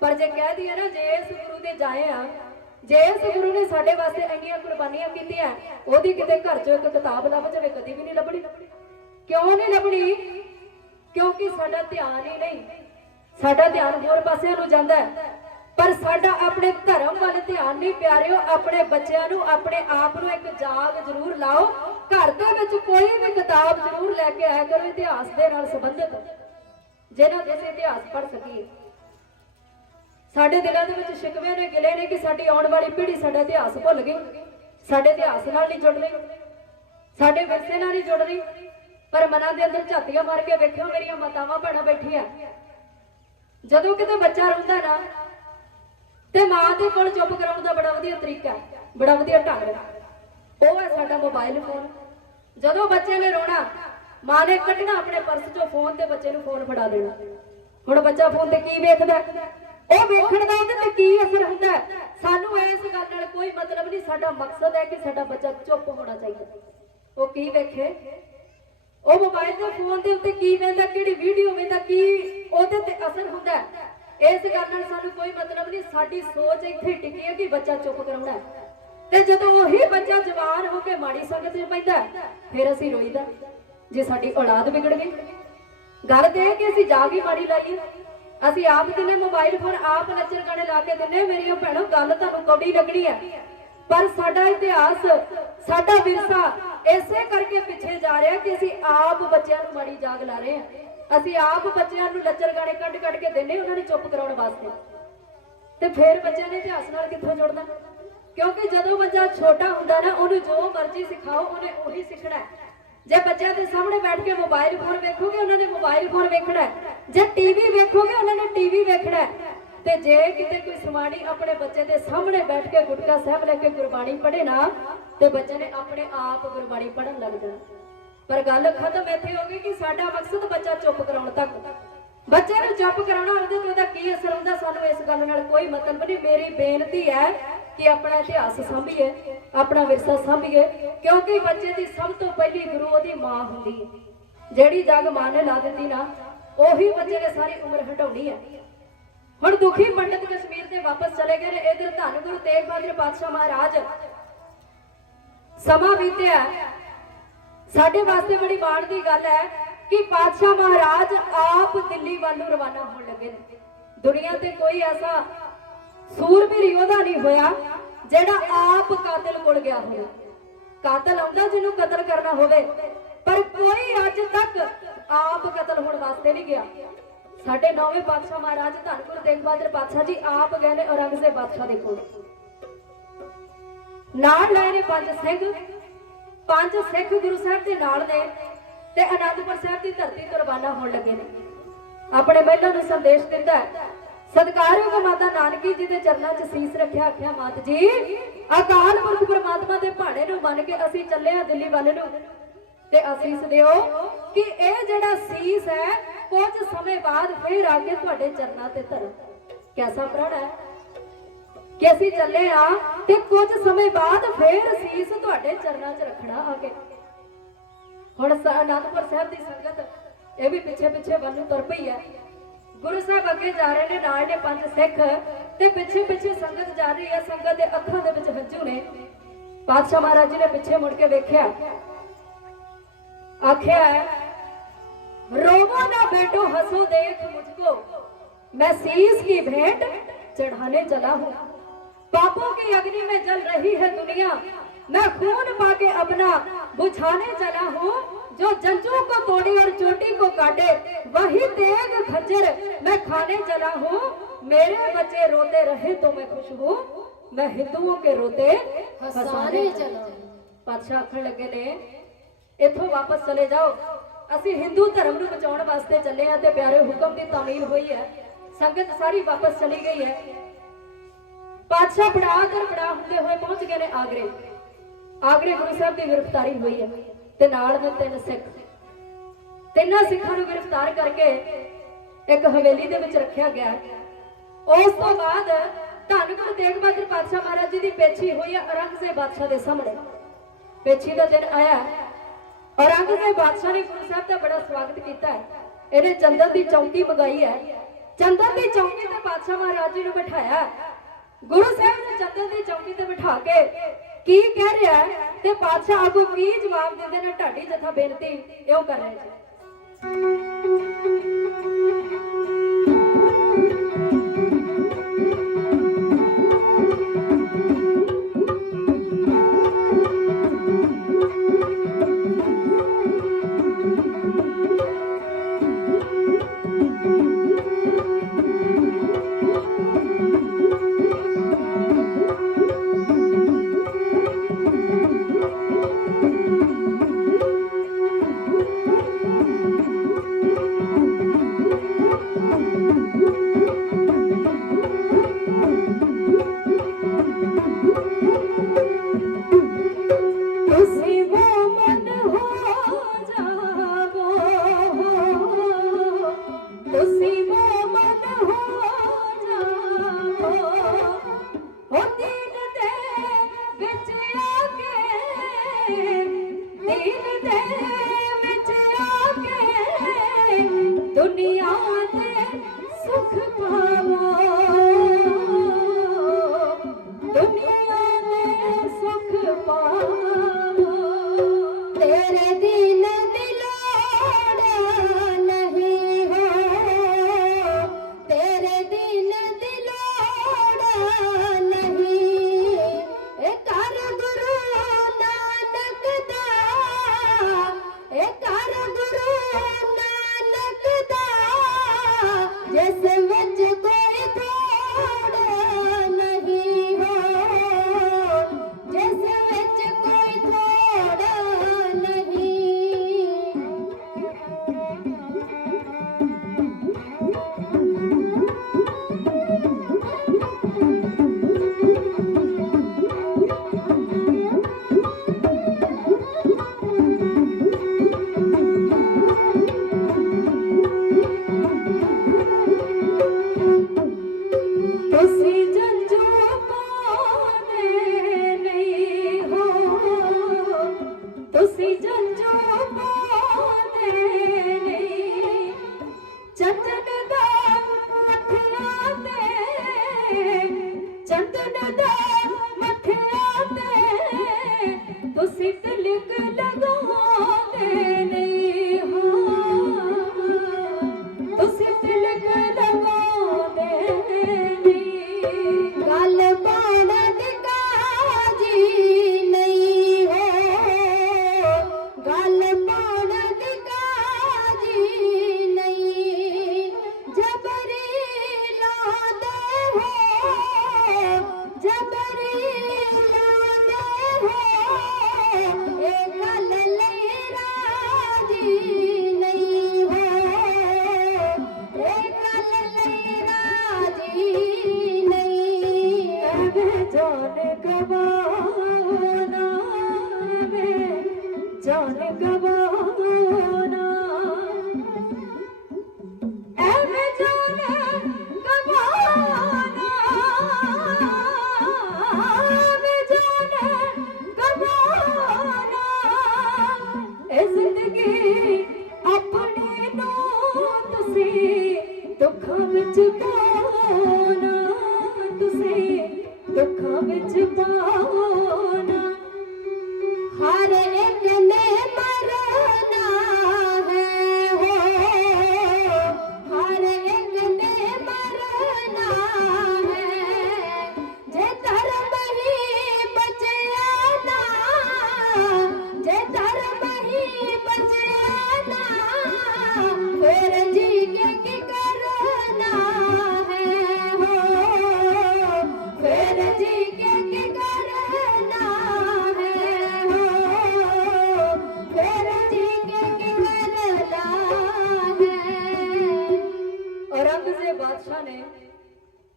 ਪਰ ਜੇ ਕਹਿ ਦਈਏ ਨਾ ਜੇ ਇਸ ਗੁਰੂ ਦੇ ਜਾਏ ਆ, ਜੇ ਇਸ ਗੁਰੂ ਨੇ ਸਾਡੇ ਵਾਸਤੇ ਇੰਨੀਆਂ ਕੁਰਬਾਨੀਆਂ ਕੀਤੀਆਂ, ਉਹਦੀ ਕਿਤੇ ਘਰ 'ਚ ਇੱਕ ਕਿਤਾਬ ਲੱਭ ਜਾਵੇ, ਕਦੀ ਵੀ ਨਹੀਂ ਲੱਭਣੀ। ਕਿਉਂ ਨਹੀਂ ਲੱਭਣੀ? ਕਿਉਂਕਿ ਸਾਡਾ ਧਿਆਨ ਹੀ ਨਹੀਂ, ਸਾਡਾ ਧਿਆਨ ਹੋਰ ਪਾਸਿਆਂ ਨੂੰ ਜਾਂਦਾ ਹੈ, ਪਰ ਸਾਡਾ ਆਪਣੇ ਧਰਮ ਵੱਲ ਧਿਆਨ ਨਹੀਂ। ਪਿਆਰਿਓ ਆਪਣੇ ਬੱਚਿਆਂ ਨੂੰ, ਆਪਣੇ ਆਪ ਨੂੰ ਇੱਕ ਜਾਗ ਜ਼ਰੂਰ ਲਾਓ। ਘਰ ਦੇ ਵਿੱਚ ਕੋਈ ਵੀ ਕਿਤਾਬ ਜ਼ਰੂਰ ਲੈ ਕੇ ਆਇਆ ਕਰੋ ਇਤਿਹਾਸ ਦੇ ਨਾਲ ਸੰਬੰਧਿਤ, ਜਿਹਨਾਂ ਦੇ ਅਸੀਂ ਇਤਿਹਾਸ ਪੜ੍ਹ ਸਕੀਏ। ਸਾਡੇ ਦਿਲਾਂ ਦੇ ਵਿੱਚ ਸ਼ਿਕਵੇ ਨੇ, ਗਿਲੇ ਨੇ ਕਿ ਸਾਡੀ ਆਉਣ ਵਾਲੀ ਪੀੜ੍ਹੀ ਸਾਡਾ ਇਤਿਹਾਸ ਭੁੱਲ ਗਈ, ਸਾਡੇ ਇਤਿਹਾਸ ਨਾਲ ਨਹੀਂ ਜੁੜ ਰਹੀ, ਸਾਡੇ ਵਿਰਸੇ ਨਾਲ ਨਹੀਂ ਜੁੜ ਰਹੀ। ਪਰ ਮਨਾਂ ਦੇ ਅੰਦਰ ਝਾਤੀਆਂ ਮਾਰ ਕੇ ਵੇਖਿਓ, ਮੇਰੀਆਂ ਮਾਤਾਵਾਂ ਭੈਣਾਂ ਬੈਠੀਆਂ, ਜਦੋਂ ਕਿਤੇ ਬੱਚਾ ਰੋਂਦਾ ਨਾ ਤੇ ਮਾਂ ਦੇ ਕੋਲ ਚੁੱਪ ਕਰਾਉਣ ਦਾ ਬੜਾ ਵਧੀਆ ਤਰੀਕਾ, ਬੜਾ ਵਧੀਆ ਢੰਗ ਹੈ, ਉਹ ਹੈ ਸਾਡਾ ਮੋਬਾਈਲ ਫੋਨ। ਜਦੋਂ ਬੱਚੇ ਨੇ ਰੋਣਾ, ਮਾਂ ਨੇ ਕੱਢਣਾ ਆਪਣੇ ਪਰਸ ਚੋਂ ਫੋਨ ਤੇ ਬੱਚੇ ਨੂੰ ਫੋਨ ਫੜਾ ਦੇਣਾ। ਹੁਣ ਬੱਚਾ ਫੋਨ ਤੇ ਕੀ ਵੇਖਦਾ, ਉਹ ਵੇਖਣ ਦਾ ਉਹਦੇ ਤੇ ਕੀ ਅਸਰ ਹੁੰਦਾ, ਸਾਨੂੰ ਇਸ ਗੱਲ ਨਾਲ ਕੋਈ ਮਤਲਬ ਨਹੀਂ। ਸਾਡਾ ਮਕਸਦ ਹੈ ਕਿ ਸਾਡਾ ਬੱਚਾ ਚੁੱਪ ਹੋਣਾ ਚਾਹੀਦਾ। ਉਹ ਕੀ ਵੇਖੇ, ਉਹ ਮੋਬਾਈਲ ਦੇ ਫੋਨ ਦੇ ਉੱਤੇ ਕੀ ਵੇਖਦਾ, ਕਿਹੜੀ ਵੀਡੀਓ ਵੇਖਦਾ, ਕੀ ਉਹਦੇ ਤੇ ਅਸਰ ਹੁੰਦਾ, ਇਸ ਗੱਲ ਨਾਲ ਸਾਨੂੰ ਕੋਈ ਮਤਲਬ ਨਹੀਂ। ਸਾਡੀ ਸੋਚ ਇੱਥੇ ਟਿਕੀ ਹੈ ਕਿ ਬੱਚਾ ਚੁੱਪ ਕਰਾਉਣਾ, ਤੇ ਜਦੋਂ ਉਹੀ ਬੱਚਾ ਜਵਾਨ ਹੋ ਕੇ ਮਾੜੀ ਸੰਗਤ 'ਚ ਪੈਂਦਾ, ਫਿਰ ਅਸੀਂ ਰੋਈਦਾ ਜੇ ਸਾਡੀ ਔਲਾਦ ਵਿਗੜ ਗਈ। ਗੱਲ ਤੇ ਇਹ ਕਿ ਅਸੀਂ ਜਾਗ ਹੀ ਮਾੜੀ ਲਾਈਏ। ਅਸੀਂ ਆਪ ਦਿਨੇ ਮੋਬਾਈਲ ਫੋਨ, ਆਪ ਨੱਚਰ ਗਾਣੇ ਲਾ ਕੇ ਦਿੰਨੇ। ਮੇਰੀਆਂ ਭੈਣੋ ਗੱਲ ਤੁਹਾਨੂੰ ਕੌੜੀ ਲੱਗਣੀ ਹੈ, ਪਰ ਸਾਡਾ ਇਤਿਹਾਸ, ਸਾਡਾ ਵਿਰਸਾ ਇਸੇ ਕਰਕੇ ਪਿੱਛੇ ਜਾ ਰਿਹਾ ਕਿ ਅਸੀਂ ਆਪ ਬੱਚਿਆਂ ਨੂੰ ਮਾੜੀ ਜਾਗ ਲਾ ਰਹੇ ਹਾਂ। ਅਸੀਂ ਆਪ ਬੱਚਿਆਂ ਨੂੰ ਨੱਚਰ ਗਾਣੇ ਕੱਢ ਕੇ ਦਿੰਨੇ ਉਹਨਾਂ ਨੂੰ ਚੁੱਪ ਕਰਾਉਣ ਵਾਸਤੇ, ਤੇ ਫਿਰ ਬੱਚਿਆਂ ਨੇ ਇਤਿਹਾਸ ਨਾਲ ਕਿੱਥੋਂ ਜੁੜਨਾ? ਕਿਉਂਕਿ ਜਦੋਂ ਬੱਚਾ ਛੋਟਾ ਹੁੰਦਾ ਨਾ, ਉਹਨੂੰ ਜੋ ਮਰਜ਼ੀ ਸਿਖਾਓ ਉਹਨੇ ਉਹੀ ਸਿੱਖਣਾ। ਜੇ ਬੱਚਿਆਂ ਦੇ ਸਾਹਮਣੇ ਬੈਠ ਕੇ ਮੋਬਾਈਲ ਫੋਨ ਵੇਖੋਗੇ, ਉਹਨਾਂ ਨੇ ਮੋਬਾਈਲ ਫੋਨ ਵੇਖਣਾ। ਜੇ ਟੀਵੀ ਵੇਖੋਗੇ, ਉਹਨਾਂ ਨੇ ਟੀਵੀ ਵੇਖਣਾ। ਤੇ ਜੇ ਕਿਤੇ ਕੋਈ ਸਮਾਣੀ ਆਪਣੇ ਬੱਚੇ ਦੇ ਸਾਹਮਣੇ ਬੈਠ ਕੇ ਗੁਟਕਾ ਸਾਹਿਬ ਲੈ ਕੇ ਗੁਰਬਾਣੀ ਪੜ੍ਹੇ ਨਾ, ਤੇ ਬੱਚੇ ਨੇ ਆਪਣੇ ਆਪ ਗੁਰਬਾਣੀ ਪੜ੍ਹਨ ਲੱਗ ਜਾਣਾ। ਪਰ ਗੱਲ ਖਤਮ ਇੱਥੇ ਹੋ ਗਈ ਕਿ ਸਾਡਾ ਮਕਸਦ ਬੱਚਾ ਚੁੱਪ ਕਰਾਉਣ ਤੱਕ। ਬੱਚੇ ਨੂੰ ਚੁੱਪ ਕਰਾਉਣਾ, ਉਹਦੇ ਤੇ ਉਹਦਾ ਕੀ ਅਸਰ ਹੁੰਦਾ, ਸਾਨੂੰ ਇਸ ਗੱਲ ਨਾਲ ਕੋਈ ਮਤਲਬ ਨਹੀਂ। ਮੇਰੀ ਬੇਨਤੀ ਹੈ ਕਿ ਆਪਣਾ ਇਤਿਹਾਸ ਸਾਂਭੀਏ, ਆਪਣਾ ਵਿਰਸਾ ਸਾਂਭੀਏ, ਕਿਉਂਕਿ ਬੱਚੇ ਦੀ ਸਭ ਤੋਂ ਪਹਿਲੀ ਗੁਰੂ ਉਹਦੀ ਮਾਂ ਹੁੰਦੀ ਹੈ। ਜਿਹੜੀ ਜਗ ਮਾਂ ਨੇ ਲਾ ਦਿੱਤੀ ਨਾ, ਉਹੀ ਬੱਚੇ ਨੇ ਸਾਰੀ ਉਮਰ ਹਟਾਉਣੀ ਹੈ। ਹੁਣ ਦੁਖੀ ਪੰਡਤ ਕਸ਼ਮੀਰ ਤੇ ਵਾਪਸ ਚਲੇ ਗਏ ਨੇ। ਇਧਰ ਧੰਨ ਗੁਰੂ ਤੇਗ ਬਹਾਦਰ ਪਾਤਸ਼ਾਹ ਮਹਾਰਾਜ, ਸਮਾਂ ਬੀਤਿਆ, ਸਾਡੇ ਵਾਸਤੇ ਬੜੀ ਮਾਣ ਦੀ ਗੱਲ ਹੈ ਕਿ ਪਾਤਸ਼ਾਹ ਮਹਾਰਾਜ ਆਪ ਦਿੱਲੀ ਵੱਲ ਨੂੰ ਰਵਾਨਾ ਹੋਣ ਲੱਗੇ ਨੇ। ਦੁਨੀਆ ਤੇ ਕੋਈ ਐਸਾ ਸੂਰਬੀਰ ਯੋਧਾ ਨਹੀਂ ਹੋਇਆ ਜਿਹੜਾ ਆਪ ਕਾਤਲ ਕੋਲ ਗਿਆ ਹੋਵੇ। ਕਾਤਲ ਆਉਂਦਾ ਜਿਹਨੂੰ ਕਤਲ ਕਰਨਾ ਹੋਵੇ, ਪਰ ਕੋਈ ਅੱਜ ਤੱਕ ਆਪ ਕਤਲ ਹੋਣ ਵਾਸਤੇ ਨਹੀਂ ਗਿਆ। ਸਾਡੇ ਨੌਵੇਂ ਪਾਤਸ਼ਾਹ ਮਹਾਰਾਜ ਧੰਨ ਗੁਰੂ ਤੇਗ ਬਹਾਦਰ ਪਾਤਸ਼ਾਹ ਜੀ ਆਪ ਗਏ ਨੇ ਔਰੰਗਜ਼ੇਬ ਬਾਦਸ਼ਾਹ ਦੇ ਕੋਲ। ਨਾਲ ਲਏ ਨੇ ਪੰਜ ਸਿੱਖ ਗੁਰੂ ਸਾਹਿਬ ਦੇ ਨਾਲ ਨੇ ਤੇ ਅਨੰਦਪੁਰ ਸਾਹਿਬ ਦੀ ਧਰਤੀ ਤੋਂ ਰਵਾਨਾ ਹੋਣ ਲੱਗੇ ਨੇ। ਆਪਣੇ ਮਹਿਲਾਂ ਨੂੰ ਸੰਦੇਸ਼ ਦਿੰਦਾ ਹੈ। ਸਤਿਕਾਰਯੋਗ ਮਾਤਾ ਨਾਨਕੀ ਜੀ ਦੇ ਚਰਨਾਂ 'ਚ ਸੀਸ ਰੱਖਿਆ, ਆਖਿਆ ਮਾਤ ਜੀ ਅਕਾਲ ਪੁਰਖ ਪ੍ਰਮਾਤਮਾ ਦੇ ਭਾਣੇ ਨੂੰ ਮੰਨ ਕੇ ਅਸੀਂ ਚੱਲੇ ਆ ਦਿੱਲੀ ਵੱਲ ਨੂੰ ਤੇ ਅਸੀਸ ਦਿਓ ਕਿ ਇਹ ਜਿਹੜਾ ਸੀਸ ਹੈ ਕੁਝ ਸਮੇਂ ਬਾਅਦ ਫੇਰ ਆ ਕੇ ਤੁਹਾਡੇ ਚਰਨਾਂ ਤੇ ਧਰ। ਕੈਸਾ ਪ੍ਰਣ ਹੈ ਕਿ ਅਸੀਂ ਚੱਲੇ ਆ ਤੇ ਕੁਝ ਸਮੇਂ ਬਾਅਦ ਫੇਰ ਸੀਸ ਤੁਹਾਡੇ ਚਰਨਾਂ 'ਚ ਰੱਖਣਾ ਆ ਕੇ। ਹੁਣ ਅਨੰਦਪੁਰ ਸਾਹਿਬ ਦੀ ਸੰਗਤ ਇਹ ਵੀ ਪਿੱਛੇ ਪਿੱਛੇ ਵੱਲ ਨੂੰ ਤੁਰ ਪਈ ਹੈ। ਗੁਰੂ ਸਾਹਿਬ ਅੱਗੇ ਜਾ ਰਹੇ ਨੇ, ਨਾਲ ਨੇ ਪੰਜ ਸਿੱਖ ਤੇ ਪਿੱਛੇ ਪਿੱਛੇ ਸੰਗਤ ਜਾ ਰਹੀ ਹੈ। ਸੰਗਤ ਦੇ ਅੱਖਾਂ ਦੇ ਵਿੱਚ ਹੰਝੂ ਨੇ। ਪਾਤਸ਼ਾਹ ਮਹਾਰਾਜ ਜੀ ਨੇ ਪਿੱਛੇ ਮੁੜ ਕੇ ਵੇਖਿਆ, आख्या रोवो ना बेटो हंसो देख मुझको, मैं शीस की भेंट चढ़ाने चला हूँ। पापों की अग्नि में जल रही है दुनिया, मैं खून पाके अपना बुझाने चला हूँ। जो जंजों को तोड़े और चोटी को काटे वही तेग खंजर मैं खाने चला हूँ। मेरे बच्चे रोते रहे तो मैं खुश हूँ, मैं हिंदुओं के रोते हंसाने चला। पातशाह आखण लगे ने इथों वापस चले जाओ, ਅਸੀਂ ਹਿੰਦੂ ਧਰਮ ਨੂੰ ਬਚਾਉਣ ਵਾਸਤੇ ਚੱਲੇ ਆ ਤੇ ਪਿਆਰੇ ਹੁਕਮ ਦੀ ਤਾਮੀਲ ਹੋਈ ਹੈ। ਸੰਗਤ ਸਾਰੀ ਵਾਪਸ ਚਲੀ ਗਈ ਹੈ। ਪਾਤਸ਼ਾਹ ਬੜਾ ਹੁੰਦੇ ਹੋਏ ਪਹੁੰਚ ਗਏ ਨੇ ਆਗਰੇ। ਆਗਰੇ ਗੁਰੂ ਸਾਹਿਬ ਦੀ ਗ੍ਰਿਫਤਾਰੀ ਹੋਈ ਹੈ ਤੇ ਨਾਲ ਦੇ ਤਿੰਨਾਂ ਸਿੱਖਾਂ ਨੂੰ ਗ੍ਰਿਫਤਾਰ ਕਰਕੇ ਇੱਕ ਹਵੇਲੀ ਦੇ ਵਿੱਚ ਰੱਖਿਆ ਗਿਆ। ਉਸ ਤੋਂ ਬਾਅਦ ਧੰਨ ਗੁਰੂ ਤੇਗ ਬਹਾਦਰ ਪਾਤਸ਼ਾਹ ਮਹਾਰਾਜ ਜੀ ਦੀ ਪੇਛੀ ਹੋਈ ਹੈ ਔਰੰਗਜ਼ੇਬ ਬਾਦਸ਼ਾਹ ਦੇ ਸਾਹਮਣੇ। ਪੇਛੀ ਦਾ ਦਿਨ ਆਇਆ। औरंगजेब बादशाह ने गुरु साहब का बड़ा स्वागत किया है। इन्हें चंदन की चौकी मंगाई है। चंदन की चौकी ते बादशाह महाराज जी ने बिठाया। गुरु साहब ने चंदन की चौकी ते बिठा के की कह रहा है ते बादशाह आगू की जवाब देंदे ने ढाडी जथा बेनती इहो कर रहे हैं।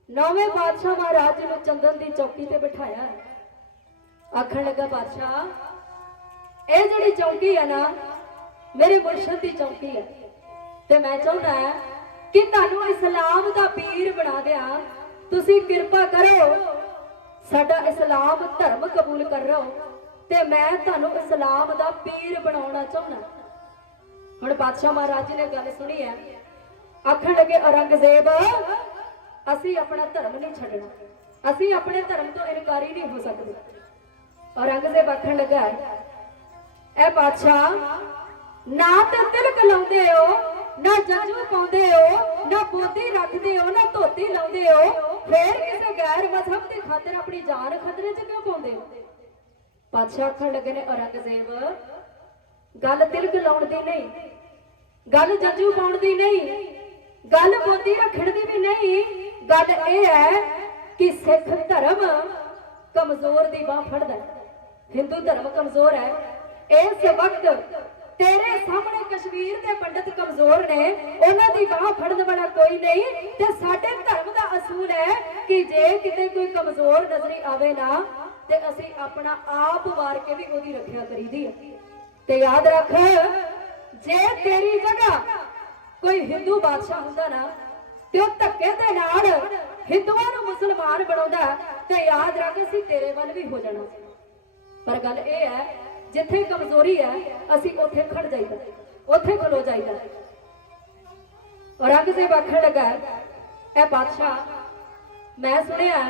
ਨੌਵੇਂ ਪਾਤਸ਼ਾਹ ਮਹਾਰਾਜ ਜੀ ਨੂੰ ਚੰਦਨ ਦੀ ਚੌਕੀ ਤੇ ਬਿਠਾਇਆ। ਆਖਣ ਲੱਗਾ, ਪਾਤਸ਼ਾਹ ਇਹ ਜਿਹੜੀ ਚੌਕੀ ਹੈ ਨਾ ਮੇਰੇ ਮੁਰਸ਼ਦ ਦੀ ਚੌਕੀ ਹੈ, ਤੇ ਮੈਂ ਚਾਹੁੰਦਾ ਕਿ ਤੁਹਾਨੂੰ ਇਸਲਾਮ ਦਾ ਪੀਰ ਬਣਾ ਦਿਆਂ। ਤੁਸੀਂ ਕਿਰਪਾ ਕਰੋ, ਸਾਡਾ ਇਸਲਾਮ ਧਰਮ ਕਬੂਲ ਕਰੋ ਤੇ ਮੈਂ ਤੁਹਾਨੂੰ ਇਸਲਾਮ ਦਾ ਪੀਰ ਬਣਾਉਣਾ ਚਾਹੁੰਦਾ। ਹੁਣ ਪਾਤਸ਼ਾਹ ਮਹਾਰਾਜ ਜੀ ਨੇ ਗੱਲ ਸੁਣੀ ਹੈ। ਆਖਣ ਲੱਗੇ, ਔਰੰਗਜ਼ੇਬ ਅਸੀਂ ਆਪਣਾ ਧਰਮ ਨਹੀਂ ਛੱਡਣਾ, ਅਸੀਂ ਆਪਣੇ ਧਰਮ ਤੋਂ ਇਨਕਾਰੀ ਨਹੀਂ ਹੋ ਸਕਦੇ। ਔਰੰਗਜ਼ੇਬ ਆਖਣ ਲੱਗਾ, ਇਹ ਪਾਤਸ਼ਾਹ ਨਾ ਤੇ ਤਿਲਕ ਲਾਉਂਦੇ ਹੋ, ਨਾ ਜੰਜੂ ਪਾਉਂਦੇ ਹੋ, ਨਾ ਬੋਦੀ ਰੱਖਦੇ ਹੋ, ਨਾ ਧੋਤੀ ਲਾਉਂਦੇ ਹੋ, ਫੇਰ ਕਿਸੇ ਗੈਰ ਮਜ਼ਹਬ ਦੀ ਖਾਤਰ ਆਪਣੀ ਜਾਨ ਖਤਰੇ 'ਚ ਕਿਉਂ ਪਾਉਂਦੇ ਹੋ? ਪਾਤਸ਼ਾਹ ਆਖਣ ਲੱਗੇ ਨੇ, ਔਰੰਗਜ਼ੇਬ ਗੱਲ ਤਿਲਕ ਲਾਉਣ ਦੀ ਨਹੀਂ, ਗੱਲ ਜੰਜੂ ਪਾਉਣ ਦੀ ਨਹੀਂ, ਗੱਲ ਬੋਦੀ ਰੱਖਣ ਦੀ ਵੀ ਨਹੀਂ। ਗੱਲ ਇਹ ਹੈ ਕਿ ਸਿੱਖ ਧਰਮ ਕਮਜ਼ੋਰ ਦੀ ਬਾਹ ਫੜਦਾ ਹੈ, ਹਿੰਦੂ ਧਰਮ ਕਮਜ਼ੋਰ ਹੈ। ਇਸ ਵਕਤ ਤੇਰੇ ਸਾਹਮਣੇ ਕਸ਼ਮੀਰ ਦੇ ਪੰਡਤ ਕਮਜ਼ੋਰ ਨੇ, ਉਹਨਾਂ ਦੀ ਬਾਹ ਫੜਨ ਵਾਲਾ ਕੋਈ ਨਹੀਂ। ਤੇ ਸਾਡੇ ਧਰਮ ਦਾ ਅਸੂਲ ਹੈ ਕਿ ਜੇ ਕਿਤੇ ਕੋਈ ਕਮਜ਼ੋਰ ਨਜ਼ਰੀ ਆਵੇ ਨਾ ਤੇ ਅਸੀਂ ਆਪਣਾ ਆਪ ਵਾਰ ਕੇ ਵੀ ਉਹਦੀ ਰੱਖਿਆ ਕਰੀਦੀ ਹੈ। ਤੇ ਯਾਦ ਰੱਖ, ਜੇ ਤੇਰੀ ਜਗ੍ਹਾ ਕੋਈ ਹਿੰਦੂ ਬਾਦਸ਼ਾਹ ਹੁੰਦਾ ਨਾ ਤੇ ਉਹ ਧੱਕੇ ਦੇ ਨਾਲ ਹਿੰਦੂਆਂ ਨੂੰ ਮੁਸਲਮਾਨ ਬਣਾਉਂਦਾ, ਤੇ ਯਾਦ ਰੱਖ ਅਸੀਂ ਤੇਰੇ ਵੱਲ ਵੀ ਹੋ ਜਾਣਾ। ਪਰ ਗੱਲ ਇਹ ਹੈ, ਜਿੱਥੇ ਕਮਜ਼ੋਰੀ ਹੈ ਅਸੀਂ ਉੱਥੇ ਖੜ ਜਾਈਦਾ, ਉੱਥੇ ਖਲੋ ਜਾਈਦਾ। ਔਰੰਗਜ਼ੇਬ ਆਖਣ ਲੱਗਾ, ਇਹ ਬਾਦਸ਼ਾਹ ਮੈਂ ਸੁਣਿਆ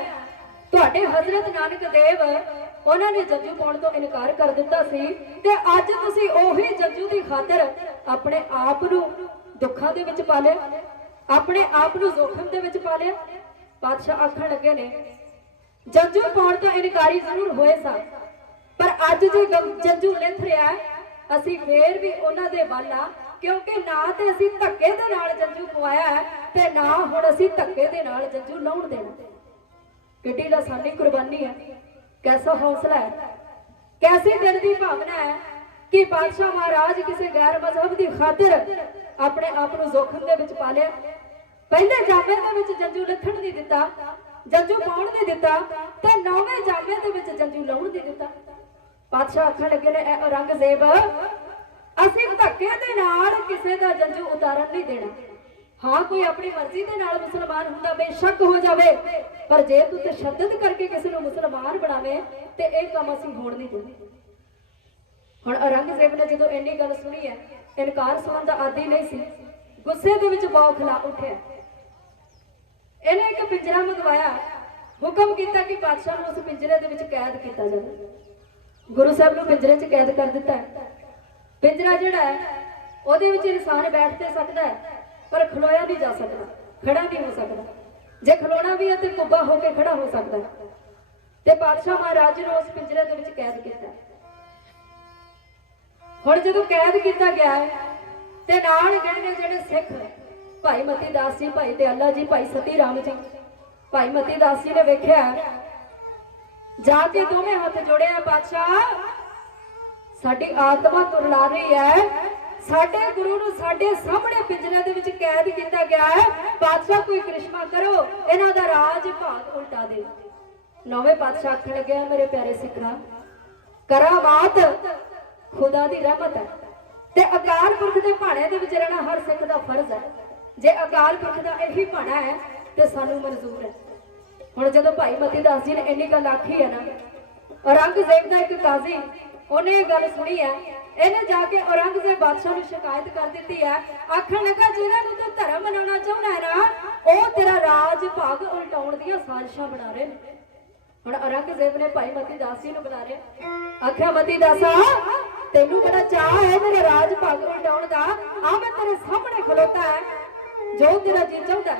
ਤੁਹਾਡੇ ਹਜ਼ਰਤ ਨਾਨਕ ਦੇਵ ਉਹਨਾਂ ਨੇ ਜੰਜੂ ਪਾਉਣ ਤੋਂ ਇਨਕਾਰ ਕਰ ਦਿੱਤਾ ਸੀ, ਤੇ ਅੱਜ ਤੁਸੀਂ ਉਹੀ ਜੰਜੂ ਦੀ ਖਾਤਰ ਆਪਣੇ ਆਪ ਨੂੰ ਦੁੱਖਾਂ ਦੇ ਵਿੱਚ ਪਾ ਲਿਆ, ਆਪਣੇ ਆਪ ਨੂੰ ਜ਼ੋਖਮ ਦੇ ਵਿੱਚ ਪਾ ਲਿਆ। ਬਾਦਸ਼ਾਹ ਆਖਣ ਲੱਗੇ ਨੇ, ਜੰਜੂ ਪਾਉਣ ਤੋਂ ਇਨਕਾਰੀ ਜ਼ਰੂਰ ਹੋਏ ਸਾਂ, ਪਰ ਅੱਜ ਜੇ ਜੰਜੂ ਲਿਥ ਰਿਹਾ ਅਸੀਂ ਫੇਰ ਵੀ ਉਹਨਾਂ ਦੇ ਵੱਲ ਆ, ਕਿਉਂਕਿ ਨਾ ਤੇ ਅਸੀਂ ਧੱਕੇ ਦੇ ਨਾਲ ਜੰਜੂ ਪਵਾਇਆ ਤੇ ਨਾ ਹੁਣ ਅਸੀਂ ਧੱਕੇ ਦੇ ਨਾਲ ਜੰਜੂ ਲਾਉਣ ਦੇਣਾ। ਕਿੱਡੀ ਲਾਸਾਨੀ ਕੁਰਬਾਨੀ ਹੈ, ਕੈਸਾ ਹੌਸਲਾ ਹੈ, ਕੈਸੀ ਦਿਲ ਦੀ ਭਾਵਨਾ ਹੈ ਕਿ ਬਾਦਸ਼ਾਹ ਮਹਾਰਾਜ ਕਿਸੇ ਗੈਰ ਮਜ਼ਹਬ ਦੀ ਖਾਤਰ ਆਪਣੇ ਆਪ ਨੂੰ ਜ਼ੋਖਮ ਦੇ ਵਿੱਚ ਪਾ ਲਿਆ। ਪਹਿਲੇ ਜਾਮੇ ਦੇ ਵਿੱਚ ਜੰਜੂ ਲੱਥਣ ਨਹੀਂ ਦਿੱਤਾ, ਜੰਜੂ ਪਾਉਣ ਨਹੀਂ ਦਿੱਤਾ, ਤੇ ਨੌਵੇਂ ਜਾਮੇ ਦੇ ਵਿੱਚ ਜੰਜੂ ਲਾਉਣ ਨਹੀਂ ਦਿੱਤਾ। ਬਾਦਸ਼ਾਹ ਆਖਣ ਲੱਗੇ ਨੇ, ਇਹ ਔਰੰਗਜ਼ੇਬ ਅਸੀਂ ਧੱਕੇ ਦੇ ਨਾਲ ਕਿਸੇ ਦਾ ਜੰਜੂ ਉਤਾਰਨ ਨਹੀਂ ਦੇਣਾ। ਹਾਂ ਕੋਈ ਆਪਣੀ ਮਰਜ਼ੀ ਦੇ ਨਾਲ ਮੁਸਲਮਾਨ ਹੁੰਦਾ ਬੇਸ਼ੱਕ ਹੋ ਜਾਵੇ, ਪਰ ਜੇ ਤੂੰ ਤਸ਼ੱਦਦ ਕਰਕੇ ਕਿਸੇ ਨੂੰ ਮੁਸਲਮਾਨ ਬਣਾਵੇਂ ਤੇ ਇਹ ਕੰਮ ਅਸੀਂ ਹੋਣ ਨਹੀਂ ਦਿੰਦੇ। ਹੁਣ ਔਰੰਗਜ਼ੇਬ ਨੇ ਜਦੋਂ ਇੰਨੀ ਗੱਲ ਸੁਣੀ ਹੈ, ਇਨਕਾਰ ਸੁਣਨ ਦਾ ਆਦੀ ਨਹੀਂ ਸੀ, ਗੁੱਸੇ ਦੇ ਵਿੱਚ ਬੌਖਲਾ ਉੱਠਿਆ। ਇਹਨੇ ਇੱਕ ਪਿੰਜਰਾ ਮੰਗਵਾਇਆ, ਹੁਕਮ ਕੀਤਾ ਕਿ ਬਾਦਸ਼ਾਹ ਨੂੰ ਉਸ ਪਿੰਜਰੇ ਦੇ ਵਿੱਚ ਕੈਦ ਕੀਤਾ ਜਾਵੇ। ਗੁਰੂ ਸਾਹਿਬ ਨੂੰ ਪਿੰਜਰੇ 'ਚ ਕੈਦ ਕਰ ਦਿੱਤਾ। ਪਿੰਜਰਾ ਜਿਹੜਾ ਹੈ ਉਹਦੇ ਵਿੱਚ ਇਨਸਾਨ ਬੈਠ ਤੇ ਸਕਦਾ ਹੈ, ਪਰ ਖਲੋਇਆ ਨਹੀਂ ਜਾ ਸਕਦਾ, ਖੜਾ ਨਹੀਂ ਹੋ ਸਕਦਾ। ਜੇ ਖਲੋਣਾ ਵੀ ਹੈ ਤੇ ਕੁੱਬਾ ਹੋ ਕੇ ਖੜਾ ਹੋ ਸਕਦਾ ਹੈ। ਤੇ ਬਾਦਸ਼ਾਹ ਮਹਾਰਾਜ ਨੂੰ ਉਸ ਪਿੰਜਰੇ ਦੇ ਵਿੱਚ ਕੈਦ ਕੀਤਾ। ਹੁਣ ਜਦੋਂ ਕੈਦ ਕੀਤਾ ਗਿਆ ਤੇ ਨਾਲ ਗਏ ਨੇ ਜਿਹੜੇ ਸਿੱਖ, ਭਾਈ ਮਤੀ ਦਾਸ ਜੀ, ਭਾਈ ਦਿਆਲਾ ਜੀ, ਭਾਈ ਸਤੀ ਰਾਮ ਜੀ। ਭਾਈ ਮਤੀ ਦਾਸ ਜੀ ਨੇ ਵੇਖਿਆ, ਜਾ ਕੇ ਦੋਵੇਂ ਹੱਥ ਜੋੜਿਆ, ਬਾਦਸ਼ਾਹ ਸਾਡੀ ਆਤਮਾ ਕੁਰਲਾ ਰਹੀ ਹੈ, ਸਾਡੇ ਗੁਰੂ ਨੂੰ ਸਾਡੇ ਸਾਹਮਣੇ ਪਿੰਜਰੇ ਦੇ ਵਿੱਚ ਕੈਦ ਕੀਤਾ ਗਿਆ ਹੈ, ਬਾਦਸ਼ਾਹ ਕੋਈ ਕ੍ਰਿਸ਼ਮਾ ਕਰੋ, ਇਹਨਾਂ ਦਾ ਰਾਜ ਭਾਗ ਉਲਟਾ ਦੇ। ਨੌਵੇਂ ਪਾਤਸ਼ਾਹ ਆਖਣ ਲੱਗਿਆ, ਮੇਰੇ ਪਿਆਰੇ ਸਿੱਖਾਂ, ਕਰਾਮਾਤ ਖੁਦਾ ਦੀ ਰਹਿਮਤ ਹੈ ਤੇ ਅਕਾਲ ਪੁਰਖ ਦੇ ਭਾਣੇ ਦੇ ਵਿੱਚ ਰਹਿਣਾ ਹਰ ਸਿੱਖ ਦਾ ਫਰਜ਼ ਹੈ। ਜੇ ਅਕਾਲ ਪੁਰਖ ਦਾ ਇਹੀ ਭਾਣਾ ਹੈ ਤੇ ਸਾਨੂੰ ਮਨਜ਼ੂਰ ਹੈ। ਹੁਣ ਜਦੋਂ ਭਾਈ ਮਤੀ ਦਾਸ ਜੀ ਨੇ ਇੰਨੀ ਗੱਲ ਆਖੀ ਹੈ ਨਾ, ਔਰੰਗਜ਼ੇਬ ਦਾ ਇੱਕ ਕਾਜ਼ੀ ਉਹਨੇ ਇਹ ਗੱਲ ਸੁਣੀ ਹੈ, ਇਹਨੇ ਜਾ ਕੇ ਔਰੰਗਜ਼ੇਬ ਬਾਦਸ਼ਾਹ ਨੂੰ ਸ਼ਿਕਾਇਤ ਕਰ ਦਿੱਤੀ ਹੈ। ਆਖਣ ਲੱਗਾ, ਜਿਹਨਾਂ ਨੂੰ ਤੂੰ ਧਰਮ ਮਨਾਉਣਾ ਚਾਹੁੰਦਾ ਹੈ ਨਾ, ਉਹ ਤੇਰਾ ਰਾਜ ਭਾਗ ਉਲਟਾਉਣ ਦੀਆਂ ਸਾਜ਼ਿਸ਼ਾਂ ਬਣਾ ਰਹੇ ਨੇ। ਹੁਣ ਔਰੰਗਜ਼ੇਬ ਨੇ ਭਾਈ ਮਤੀ ਦਾਸ ਜੀ ਨੂੰ ਬੁਲਾ ਲਿਆ, ਆਖਿਆ, ਮਤੀ ਦਾਸਾ ਤੈਨੂੰ ਬੜਾ ਚਾਹ ਹੈ ਮੇਰੇ ਰਾਜ ਭਾਗ ਉਲਟਾਉਣ ਦਾ, ਆ ਮੈਂ ਤੇਰੇ ਸਾਹਮਣੇ ਖਲੋਤਾ ਹੈ, ਜੋ ਤੇਰਾ ਜੀ ਚਾਹੁੰਦਾ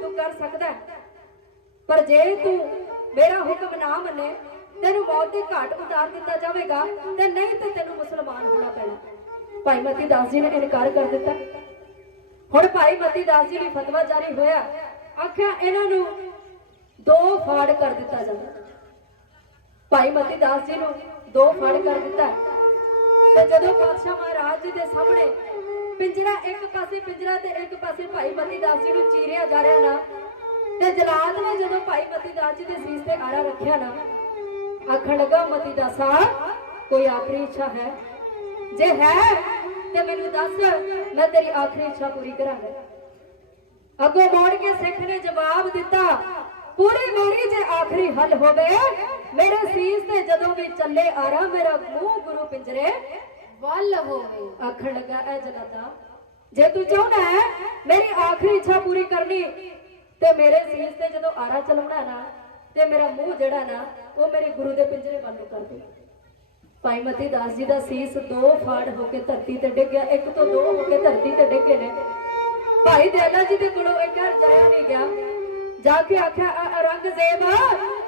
ਤੂੰ ਕਰ ਸਕਦਾ, ਪਰ ਜੇ ਤੂੰ ਮੇਰਾ ਹੁਕਮ ਨਾ ਮੰਨੇ ਤੈਨੂੰ ਮੌਤ ਦੀ ਘਾਟ ਉਤਾਰ ਦਿੱਤਾ ਜਾਵੇਗਾ, ਤੇ ਨਹੀਂ ਤੇ ਤੈਨੂੰ ਮੁਸਲਮਾਨ ਹੋਣਾ ਪੈਣਾ। ਭਾਈ ਮਤੀ ਦਾਸ ਜੀ ਨੇ ਇਨਕਾਰ ਕਰ ਦਿੱਤਾ। ਹੁਣ ਭਾਈ ਮਤੀ ਦਾਸ ਜੀ ਲਈ ਫਤਵਾ ਜਾਰੀ ਹੋਇਆ, ਆਖਿਆ ਇਹਨਾਂ ਨੂੰ 2 ਫਾੜ ਕਰ ਦਿੱਤਾ ਜਾਂਦਾ। ਭਾਈ ਮਤੀ ਦਾਸ ਜੀ ਨੂੰ 2 ਫਾੜ ਕਰ ਦਿੱਤਾ। ਤੇ ਜਦੋਂ ਪਾਤਸ਼ਾਹ ਮਹਾਰਾਜ ਜੀ ਦੇ ਸਾਹਮਣੇ ਪਿੰਜਰਾ, ਇੱਕ ਪਾਸੇ ਪਿੰਜਰਾ ਤੇ ਇੱਕ ਪਾਸੇ ਭਾਈ ਮਤੀ ਦਾਸ ਜੀ ਨੂੰ ਚੀਰਿਆ ਜਾ ਰਿਹਾ ਨਾ, ਤੇ ਜਲਾਦ ਨੇ ਜਦੋਂ ਭਾਈ ਮਤੀ ਦਾਸ ਜੀ ਦੇ ਸੀਸ ਤੇ ਆਰਾ ਰੱਖਿਆ ਨਾ, ਆਖਣ ਲੱਗਾ ਮਤੀ ਦਾਸਾ ਕੋਈ ਆਖਰੀ ਇੱਛਾ ਹੈ? ਜੇ ਹੈ ਤੇ ਮੈਨੂੰ ਦੱਸ, ਮੈਂ ਤੇਰੀ ਆਖਰੀ ਇੱਛਾ ਪੂਰੀ ਕਰਾਂਗਾ। ਅੱਗੋਂ ਮੋੜ ਕੇ ਸਿੱਖ ਨੇ ਜਵਾਬ ਦਿੱਤਾ, ਪੂਰੀ ਮੇਰੀ ਜੇ ਆਖਰੀ ਹੱਲ ਹੋਵੇ, ਮੇਰੇ ਸੀਸ ਤੇ ਜਦੋਂ ਵੀ ਚੱਲੇ ਆਰਾ, ਮੇਰਾ ਮੂੰਹ ਗੁਰੂ ਪਿੰਜਰੇ ਵੱਲ ਹੋਵੇ। ਆਖਣ ਲੱਗਾ ਐ ਜਲਾਦਾ, ਜੇ ਤੂੰ ਚਾਹੁੰਦਾ ਹੈ ਮੇਰੀ ਆਖਰੀ ਇੱਛਾ ਪੂਰੀ ਕਰਨੀ, ਤੇ ਮੇਰੇ ਸੀਸ ਤੇ ਜਦੋਂ ਆਰਾ ਚਲਾਉਣਾ ਨਾ, ਤੇ ਮੇਰਾ ਮੂੰਹ ਜਿਹੜਾ ਨਾ ਉਹ ਮੇਰੇ ਗੁਰੂ ਦੇ ਪਿੰਜਰੇ ਵੱਲ ਨੂੰ ਕਰ ਦੇ। ਭਾਈ ਮਤੀ ਦਾਸ ਜੀ ਦਾ ਸੀਸ ਦੋ ਫਾੜ ਹੋ ਕੇ ਧਰਤੀ ਤੇ ਡਿੱਗ ਗਿਆ, ਇੱਕ ਤੋਂ ਦੋ ਹੋ ਕੇ ਧਰਤੀ ਤੇ ਡਿੱਗੇ ਨੇ। ਭਾਈ ਦਿਆਲਾ ਜੀ ਦੇ ਕੋਲੋਂ ਇੱਕ ਘਰ ਜਾਇਆ ਨਹੀਂ ਗਿਆ, ਜਾ ਕੇ ਆਖਿਆ ਔਰੰਗਜ਼ੇਬ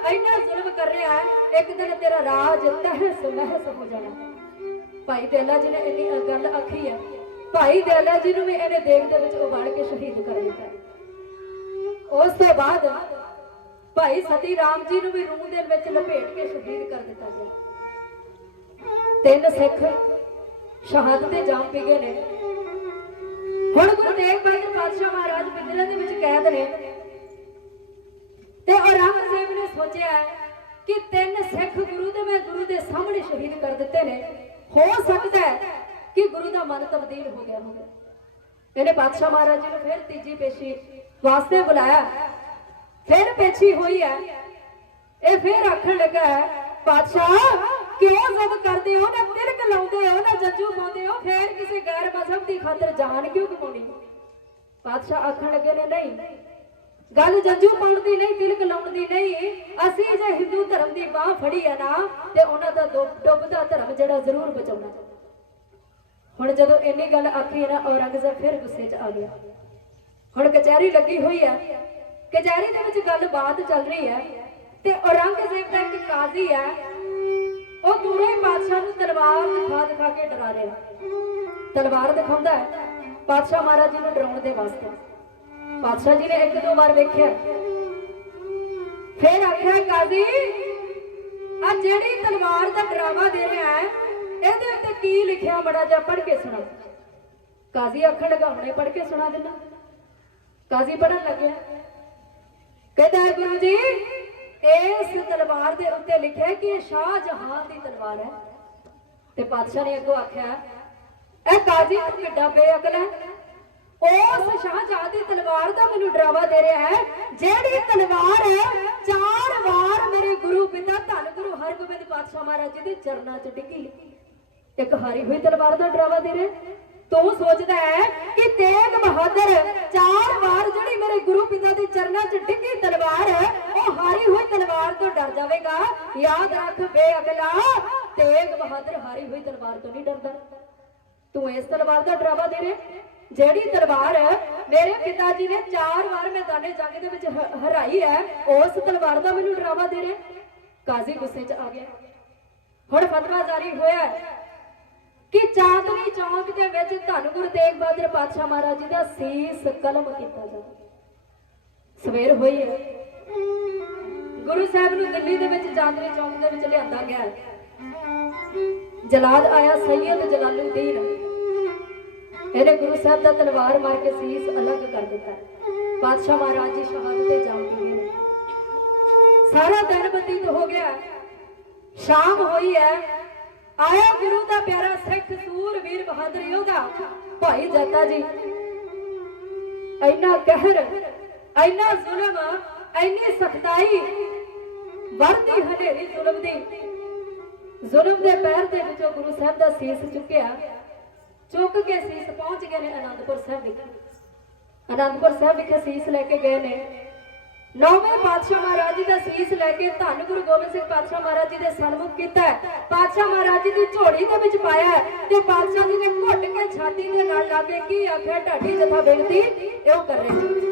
ਇੰਨਾ ਜ਼ੁਲਮ ਕਰ ਰਿਹਾ ਹੈ, ਇੱਕ ਦਿਨ ਤੇਰਾ ਰਾਜ ਤਹਿਸ ਮਹਿਸ ਹੋ ਜਾਣਾ। ਭਾਈ ਦਿਆਲਾ ਜੀ ਨੇ ਇੰਨੀ ਗੱਲ ਆਖੀ ਹੈ, ਭਾਈ ਦਿਆਲਾ ਜੀ ਨੂੰ ਵੀ ਇਹਨੇ ਦੇਗ ਦੇ ਵਿੱਚ ਉਬਾਲ ਕੇ ਸ਼ਹੀਦ ਕਰ ਦਿੱਤਾ। ਉਸ ਤੋਂ ਬਾਅਦ ਭਾਈ ਸਤੀ ਰਾਮ ਜੀ ਨੂੰ ਵੀ ਰੂਹ ਦੇ ਵਿੱਚ ਲਪੇਟ ਕੇ ਸ਼ਹੀਦ ਕਰ ਦਿੱਤਾ ਗਿਆ। ਤਿੰਨ ਸਿੱਖ ਸ਼ਹਾਦਤ ਦੇ ਜਾਮ ਪੀ ਗਏ ਨੇ। ਹੁਣ ਗੁਰੂ ਤੇਗ ਬਹਾਦਰ ਪਾਤਸ਼ਾਹ ਮਹਾਰਾਜ ਪਿੰਜਰੇ ਦੇ ਵਿੱਚ ਕੈਦ ਨੇ, ਤੇ ਔਰੰਗਜ਼ੇਬ ਨੇ ਸੋਚਿਆ ਕਿ ਤਿੰਨ ਸਿੱਖ ਗੁਰੂ ਦੇ ਮੈਂ ਗੁਰੂ ਦੇ ਸਾਹਮਣੇ ਸ਼ਹੀਦ ਕਰ ਦਿੱਤੇ ਨੇ, ਹੋ ਸਕਦਾ ਹੈ ਕਿ ਗੁਰੂ ਦਾ ਮਨ ਤਬਦੀਲ ਹੋ ਗਿਆ ਹੋਵੇ। ਇਹਨੇ ਪਾਤਸ਼ਾਹ ਮਹਾਰਾਜ ਜੀ ਨੂੰ ਫਿਰ ਤੀਜੀ ਪੇਸ਼ੀ ਵਾਸਤੇ ਬੁਲਾਇਆ, ਫਿਰ ਪੇਸ਼ੀ ਹੋਈ ਹੈ। ਇਹ ਫਿਰ ਆਖਣ ਲੱਗਾ ਪਾਤਸ਼ਾਹ ਕਿਉਂ ਜ਼ਦ ਕਰਦੇ ਹੋ, ਨਾ ਤਿਲਕ ਲਾਉਂਦੇ ਹੋ, ਨਾ ਜੱਜੂ ਪਾਉਂਦੇ ਹੋ, ਫਿਰ ਕਿਸੇ ਗੈਰ ਮਜ਼ਹਬ ਦੀ ਖਾਤਰ ਜਾਨ ਕਿਉਂ ਗਵਾਉਣੀ? ਪਾਤਸ਼ਾਹ ਆਖਣ ਲੱਗੇ ਨੇ ਨਹੀਂ, ਗੱਲ ਜੱਜੂ ਪਾਉਣ ਦੀ ਨਹੀਂ, ਤਿਲਕ ਲਾਉਣ ਦੀ ਨਹੀਂ, ਅਸੀਂ ਜੇ ਹਿੰਦੂ ਧਰਮ ਦੀ ਬਾਹ ਫੜੀ ਹੈ ਨਾ, ਤੇ ਉਹਨਾਂ ਦਾ ਡੁੱਬਦਾ ਧਰਮ ਜਿਹੜਾ ਜ਼ਰੂਰ ਬਚਾਉਣਾ। ਹੁਣ ਜਦੋਂ ਇੰਨੀ ਗੱਲ ਆਖੀ ਨਾ, ਔਰੰਗਜ਼ੇਬ ਫਿਰ ਗੁੱਸੇ 'ਚ ਆ ਗਿਆ। ਹੁਣ ਕਚਹਿਰੀ ਲੱਗੀ ਹੋਈ ਹੈ, ਕਚਹਿਰੀ ਦੇ ਵਿੱਚ ਗੱਲਬਾਤ ਚੱਲ ਰਹੀ ਹੈ, ਤੇ ਔਰੰਗਜ਼ੇਬ ਦਾ ਇੱਕ ਕਾਜ਼ੀ ਹੈ, ਉਹ ਦੂਰੇ ਪਾਤਸ਼ਾਹ ਨੂੰ ਤਲਵਾਰ ਦਿਖਾ ਕੇ ਡਰਾ ਰਿਹਾ। ਤਲਵਾਰ ਦਿਖਾਉਂਦਾ ਹੈ ਪਾਤਸ਼ਾਹ ਮਹਾਰਾਜ ਜੀ ਨੂੰ ਡਰਾਉਣ ਦੇ ਵਾਸਤੇ। ਪਾਤਸ਼ਾਹ ਜੀ ਨੇ ਇੱਕ ਦੋ ਵਾਰ ਵੇਖਿਆ, ਫਿਰ ਆਖਿਆ ਕਾਜ਼ੀ ਆ ਜਿਹੜੀ ਤਲਵਾਰ ਦਾ ਡਰਾਵਾ ਦੇ ਰਿਹਾ ਹੈ, ਇਹਦੇ ਉੱਤੇ ਕੀ ਲਿਖਿਆ, ਬੜਾ ਜਿਹਾ ਪੜ੍ਹ ਕੇ ਸੁਣਾ। ਕਾਜ਼ੀ ਆਖਣ ਲੱਗਾ ਹੁਣੇ ਪੜ੍ਹ ਕੇ ਸੁਣਾ ਦੇਣਾ। ਕਾਜ਼ੀ ਪੜ੍ਹਨ ਲੱਗਿਆ, ਕਹਿੰਦਾ ਗੁਰੂ ਜੀ ਇਸ ਤਲਵਾਰ ਦੇ ਉੱਤੇ ਲਿਖਿਆ ਕਿ ਇਹ ਸ਼ਾਹਜਹਾਨ ਦੀ ਤਲਵਾਰ ਹੈ। ਤੇ ਪਾਤਸ਼ਾਹ ਨੇ ਅੱਗੋਂ ਆਖਿਆ ਇਹ ਕਾਜ਼ੀ ਤੂੰ ਕਿੱਡਾ ਬੇਅਕਲ ਹੈ, ਉਸ ਸ਼ਾਹਜਹਾਨ ਦੀ ਤਲਵਾਰ ਦਾ ਮੈਨੂੰ ਡਰਾਵਾ ਦੇ ਰਿਹਾ ਹੈ, ਜਿਹੜੀ ਤਲਵਾਰ ਹੈ 4 ਵਾਰ ਮੇਰੇ ਗੁਰੂ ਪਿਤਾ ਧੰਨ ਗੁਰੂ ਹਰਗੋਬਿੰਦ ਪਾਤਸ਼ਾਹ ਮਹਾਰਾਜ ਜੀ ਦੇ ਚਰਨਾਂ 'ਚ ਡਿੱਗੀ। ਇੱਕ ਹਾਰੀ ਹੋਈ ਤਲਵਾਰ ਦਾ ਡਰਾਵਾ ਦੇ ਰਿਹਾ। ਤੂੰ ਸੋਚਦਾ ਹੈ ਕਿ ਤੇਗ ਬਹਾਦਰ 4 ਵਾਰ ਜਿਹੜੀ ਮੇਰੇ ਗੁਰੂ ਪਿਤਾ ਦੇ ਚਰਨਾਂ 'ਚ ਡਿੱਗੀ ਤਲਵਾਰ ਹੈ, ਉਹ ਹਾਰੀ ਹੋਈ ਤਲਵਾਰ ਤੋਂ ਡਰ ਜਾਵੇਗਾ? ਯਾਦ ਰੱਖ ਬੇਅਕਲਾ, ਤੇਗ ਬਹਾਦਰ ਹਾਰੀ ਹੋਈ ਤਲਵਾਰ ਤੋਂ ਨਹੀਂ ਡਰਦਾ। ਤੂੰ ਇਸ ਤਲਵਾਰ ਦਾ ਡਰਾਵਾ ਦੇ ਰਿਹਾ, ਜਿਹੜੀ ਤਲਵਾਰ ਮੇਰੇ ਪਿਤਾ ਜੀ ਨੇ 4 ਵਾਰ ਮੈਦਾਨੇ ਜੰਗ ਦੇ ਵਿੱਚ ਹਰਾਈ ਹੈ, ਉਸ ਤਲਵਾਰ ਦਾ ਮੈਨੂੰ ਡਰਾਵਾ ਦੇ ਰਿਹਾ। ਕਾਜ਼ੀ ਗੁੱਸੇ 'ਚ ਆ ਗਿਆ। ਹੁਣ ਫਤਵਾ ਜਾਰੀ ਹੋਇਆ ਕਿ ਚਾਂਦਨੀ ਚੌਕ ਦੇ ਵਿੱਚ ਧੰਨ ਗੁਰੂ ਤੇਗ ਬਹਾਦਰ ਪਾਤਸ਼ਾਹ ਮਹਾਰਾਜ ਜੀ ਦਾ ਸੀਸ ਕਲਮ ਕੀਤਾ ਜਾਵੇ। ਸਵੇਰ ਹੋਈ ਹੈ, ਗੁਰੂ ਸਾਹਿਬ ਨੂੰ ਦਿੱਲੀ ਦੇ ਵਿੱਚ ਚਾਂਦਨੀ ਚੌਕ ਦੇ ਵਿੱਚ ਲਿਆਂਦਾ ਗਿਆ। ਜਲਾਦ ਆਇਆ ਸੈਯਦ ਜਲਾਲੁਦੀਨ, ਇਹਨੇ ਗੁਰੂ ਸਾਹਿਬ ਦਾ ਤਲਵਾਰ ਮਾਰ ਕੇ ਸੀਸ ਅਲੱਗ ਕਰ ਦਿੱਤਾ। ਪਾਤਸ਼ਾਹ ਮਹਾਰਾਜ ਜੀ ਸ਼ਹਾਦਤ ਤੇ ਜਾਮ ਪਏ ਨੇ। ਸਾਰਾ ਦਿਨ ਬਤੀਤ ਹੋ ਗਿਆ, ਸ਼ਾਮ ਹੋਈ ਹੈ। ਆਇਆ ਗੁਰੂ ਦਾ ਪਿਆਰਾ ਸਿੱਖ ਸੂਰਵੀਰ ਬਹਾਦਰ ਯੋਧਾ ਭਾਈ ਜੱਤਾ ਜੀ। ਇੰਨਾ ਕਹਿਰ, ਇੰਨਾ ਜ਼ੁਲਮ, ਇੰਨੀ ਸਖਤਾਈ, ਵਰਦੀ ਹਨੇਰੀ ਜ਼ੁਲਮ ਦੀ, ਜ਼ੁਲਮ ਦੇ ਪੈਰ ਦੇ ਵਿੱਚੋਂ ਗੁਰੂ ਸਾਹਿਬ ਦਾ ਸੀਸ ਚੁੱਕਿਆ। ਚੁੱਕ ਕੇ ਸੀਸ ਪਹੁੰਚ ਗਏ ਨੇ ਅਨੰਦਪੁਰ ਸਾਹਿਬ ਵਿਖੇ। ਅਨੰਦਪੁਰ ਸਾਹਿਬ ਵਿਖੇ ਸੀਸ ਲੈ ਕੇ ਗਏ ਨੇ। 9ਵੇਂ ਪਾਤਸ਼ਾਹ ਮਹਾਰਾਜ ਜੀ ਦਾ ਸੀਸ ਲੈ ਕੇ ਧੰਨ ਗੁਰੂ ਗੋਬਿੰਦ ਸਿੰਘ ਪਾਤਸ਼ਾਹ ਮਹਾਰਾਜ ਜੀ ਦੇ ਸਨਮੁਖ ਕੀਤਾ। ਪਾਤਸ਼ਾਹ ਮਹਾਰਾਜ ਜੀ ਦੀ ਝੋਲੀ ਦੇ ਵਿੱਚ ਪਾਇਆ ਤੇ ਪਾਤਸ਼ਾਹ ਜੀ ਨੇ ਘੁੱਟ ਕੇ ਛਾਤੀ ਦੇ ਨਾਲ ਲਾ ਕੇ ਕੀ ਆਖਿਆ, ਢਾਡੀ ਜਥਾ ਬੇਨਤੀ ਇਹੋ ਕਰ ਰਹੇ।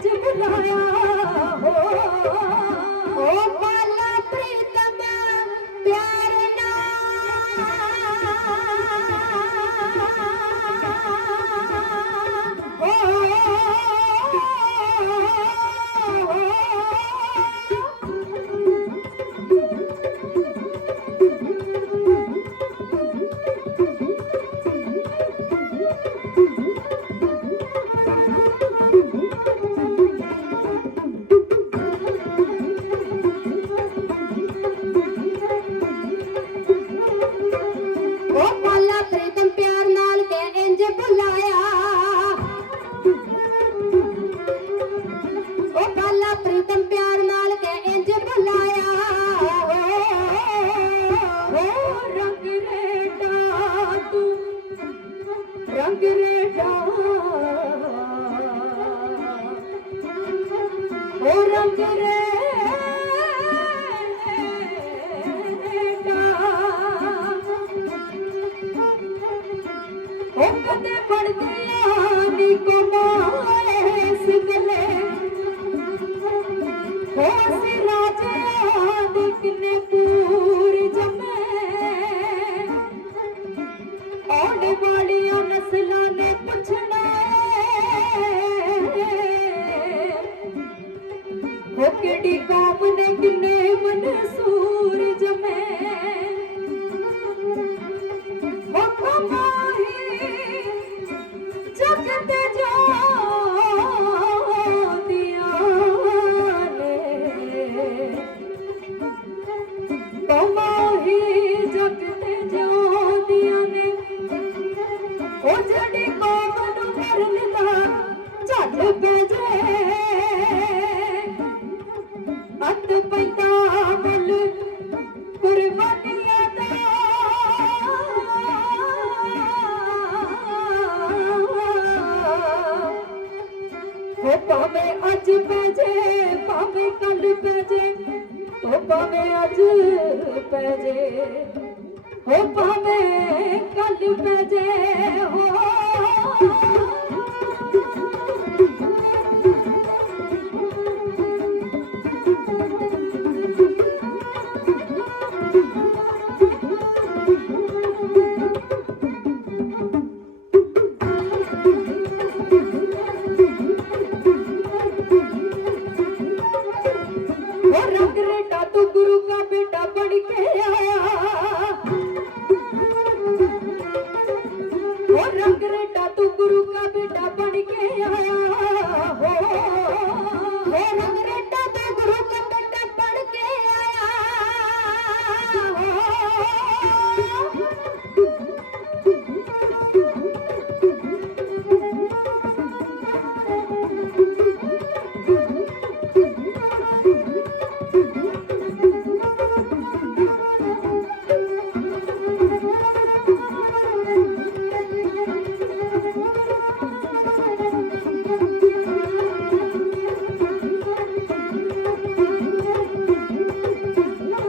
इंज बुलाया हो ओ पाला प्रीतम प्यार ना ओ पाला प्रीतम प्यार नाल के इंज बुलाया ओ पाला प्रीतम प्यार नाल के इंज बुलाया हो रंग रेडा तू रंग रेडा हो रंग रेडा हो कदे पड़ गया नी कमाए सिगले हो सी राजा दिखने पूरी जमे आने वालियां नस्लां ने पुछना हो केड़ी कौम ने किन्ने मनसूर जमे हो कमाई जगते जो दिया ने कमाई जगते जो दिया ने ओ जड़ी कौम नू मरन दा झट पैजे अंत पैदा मुल कुर्बानियां दा हो पावे अज पैजे पावे कल पैजे हो पावे अज पैजे हो पावे कल पैजे हो वो रंग रेटा तू गुरु का बेटा बन के आया वो रंग रेटा तू गुरु का बेटा बन के आया हो हे रंग रेटा तो गुरु का बेटा पढ़ के आया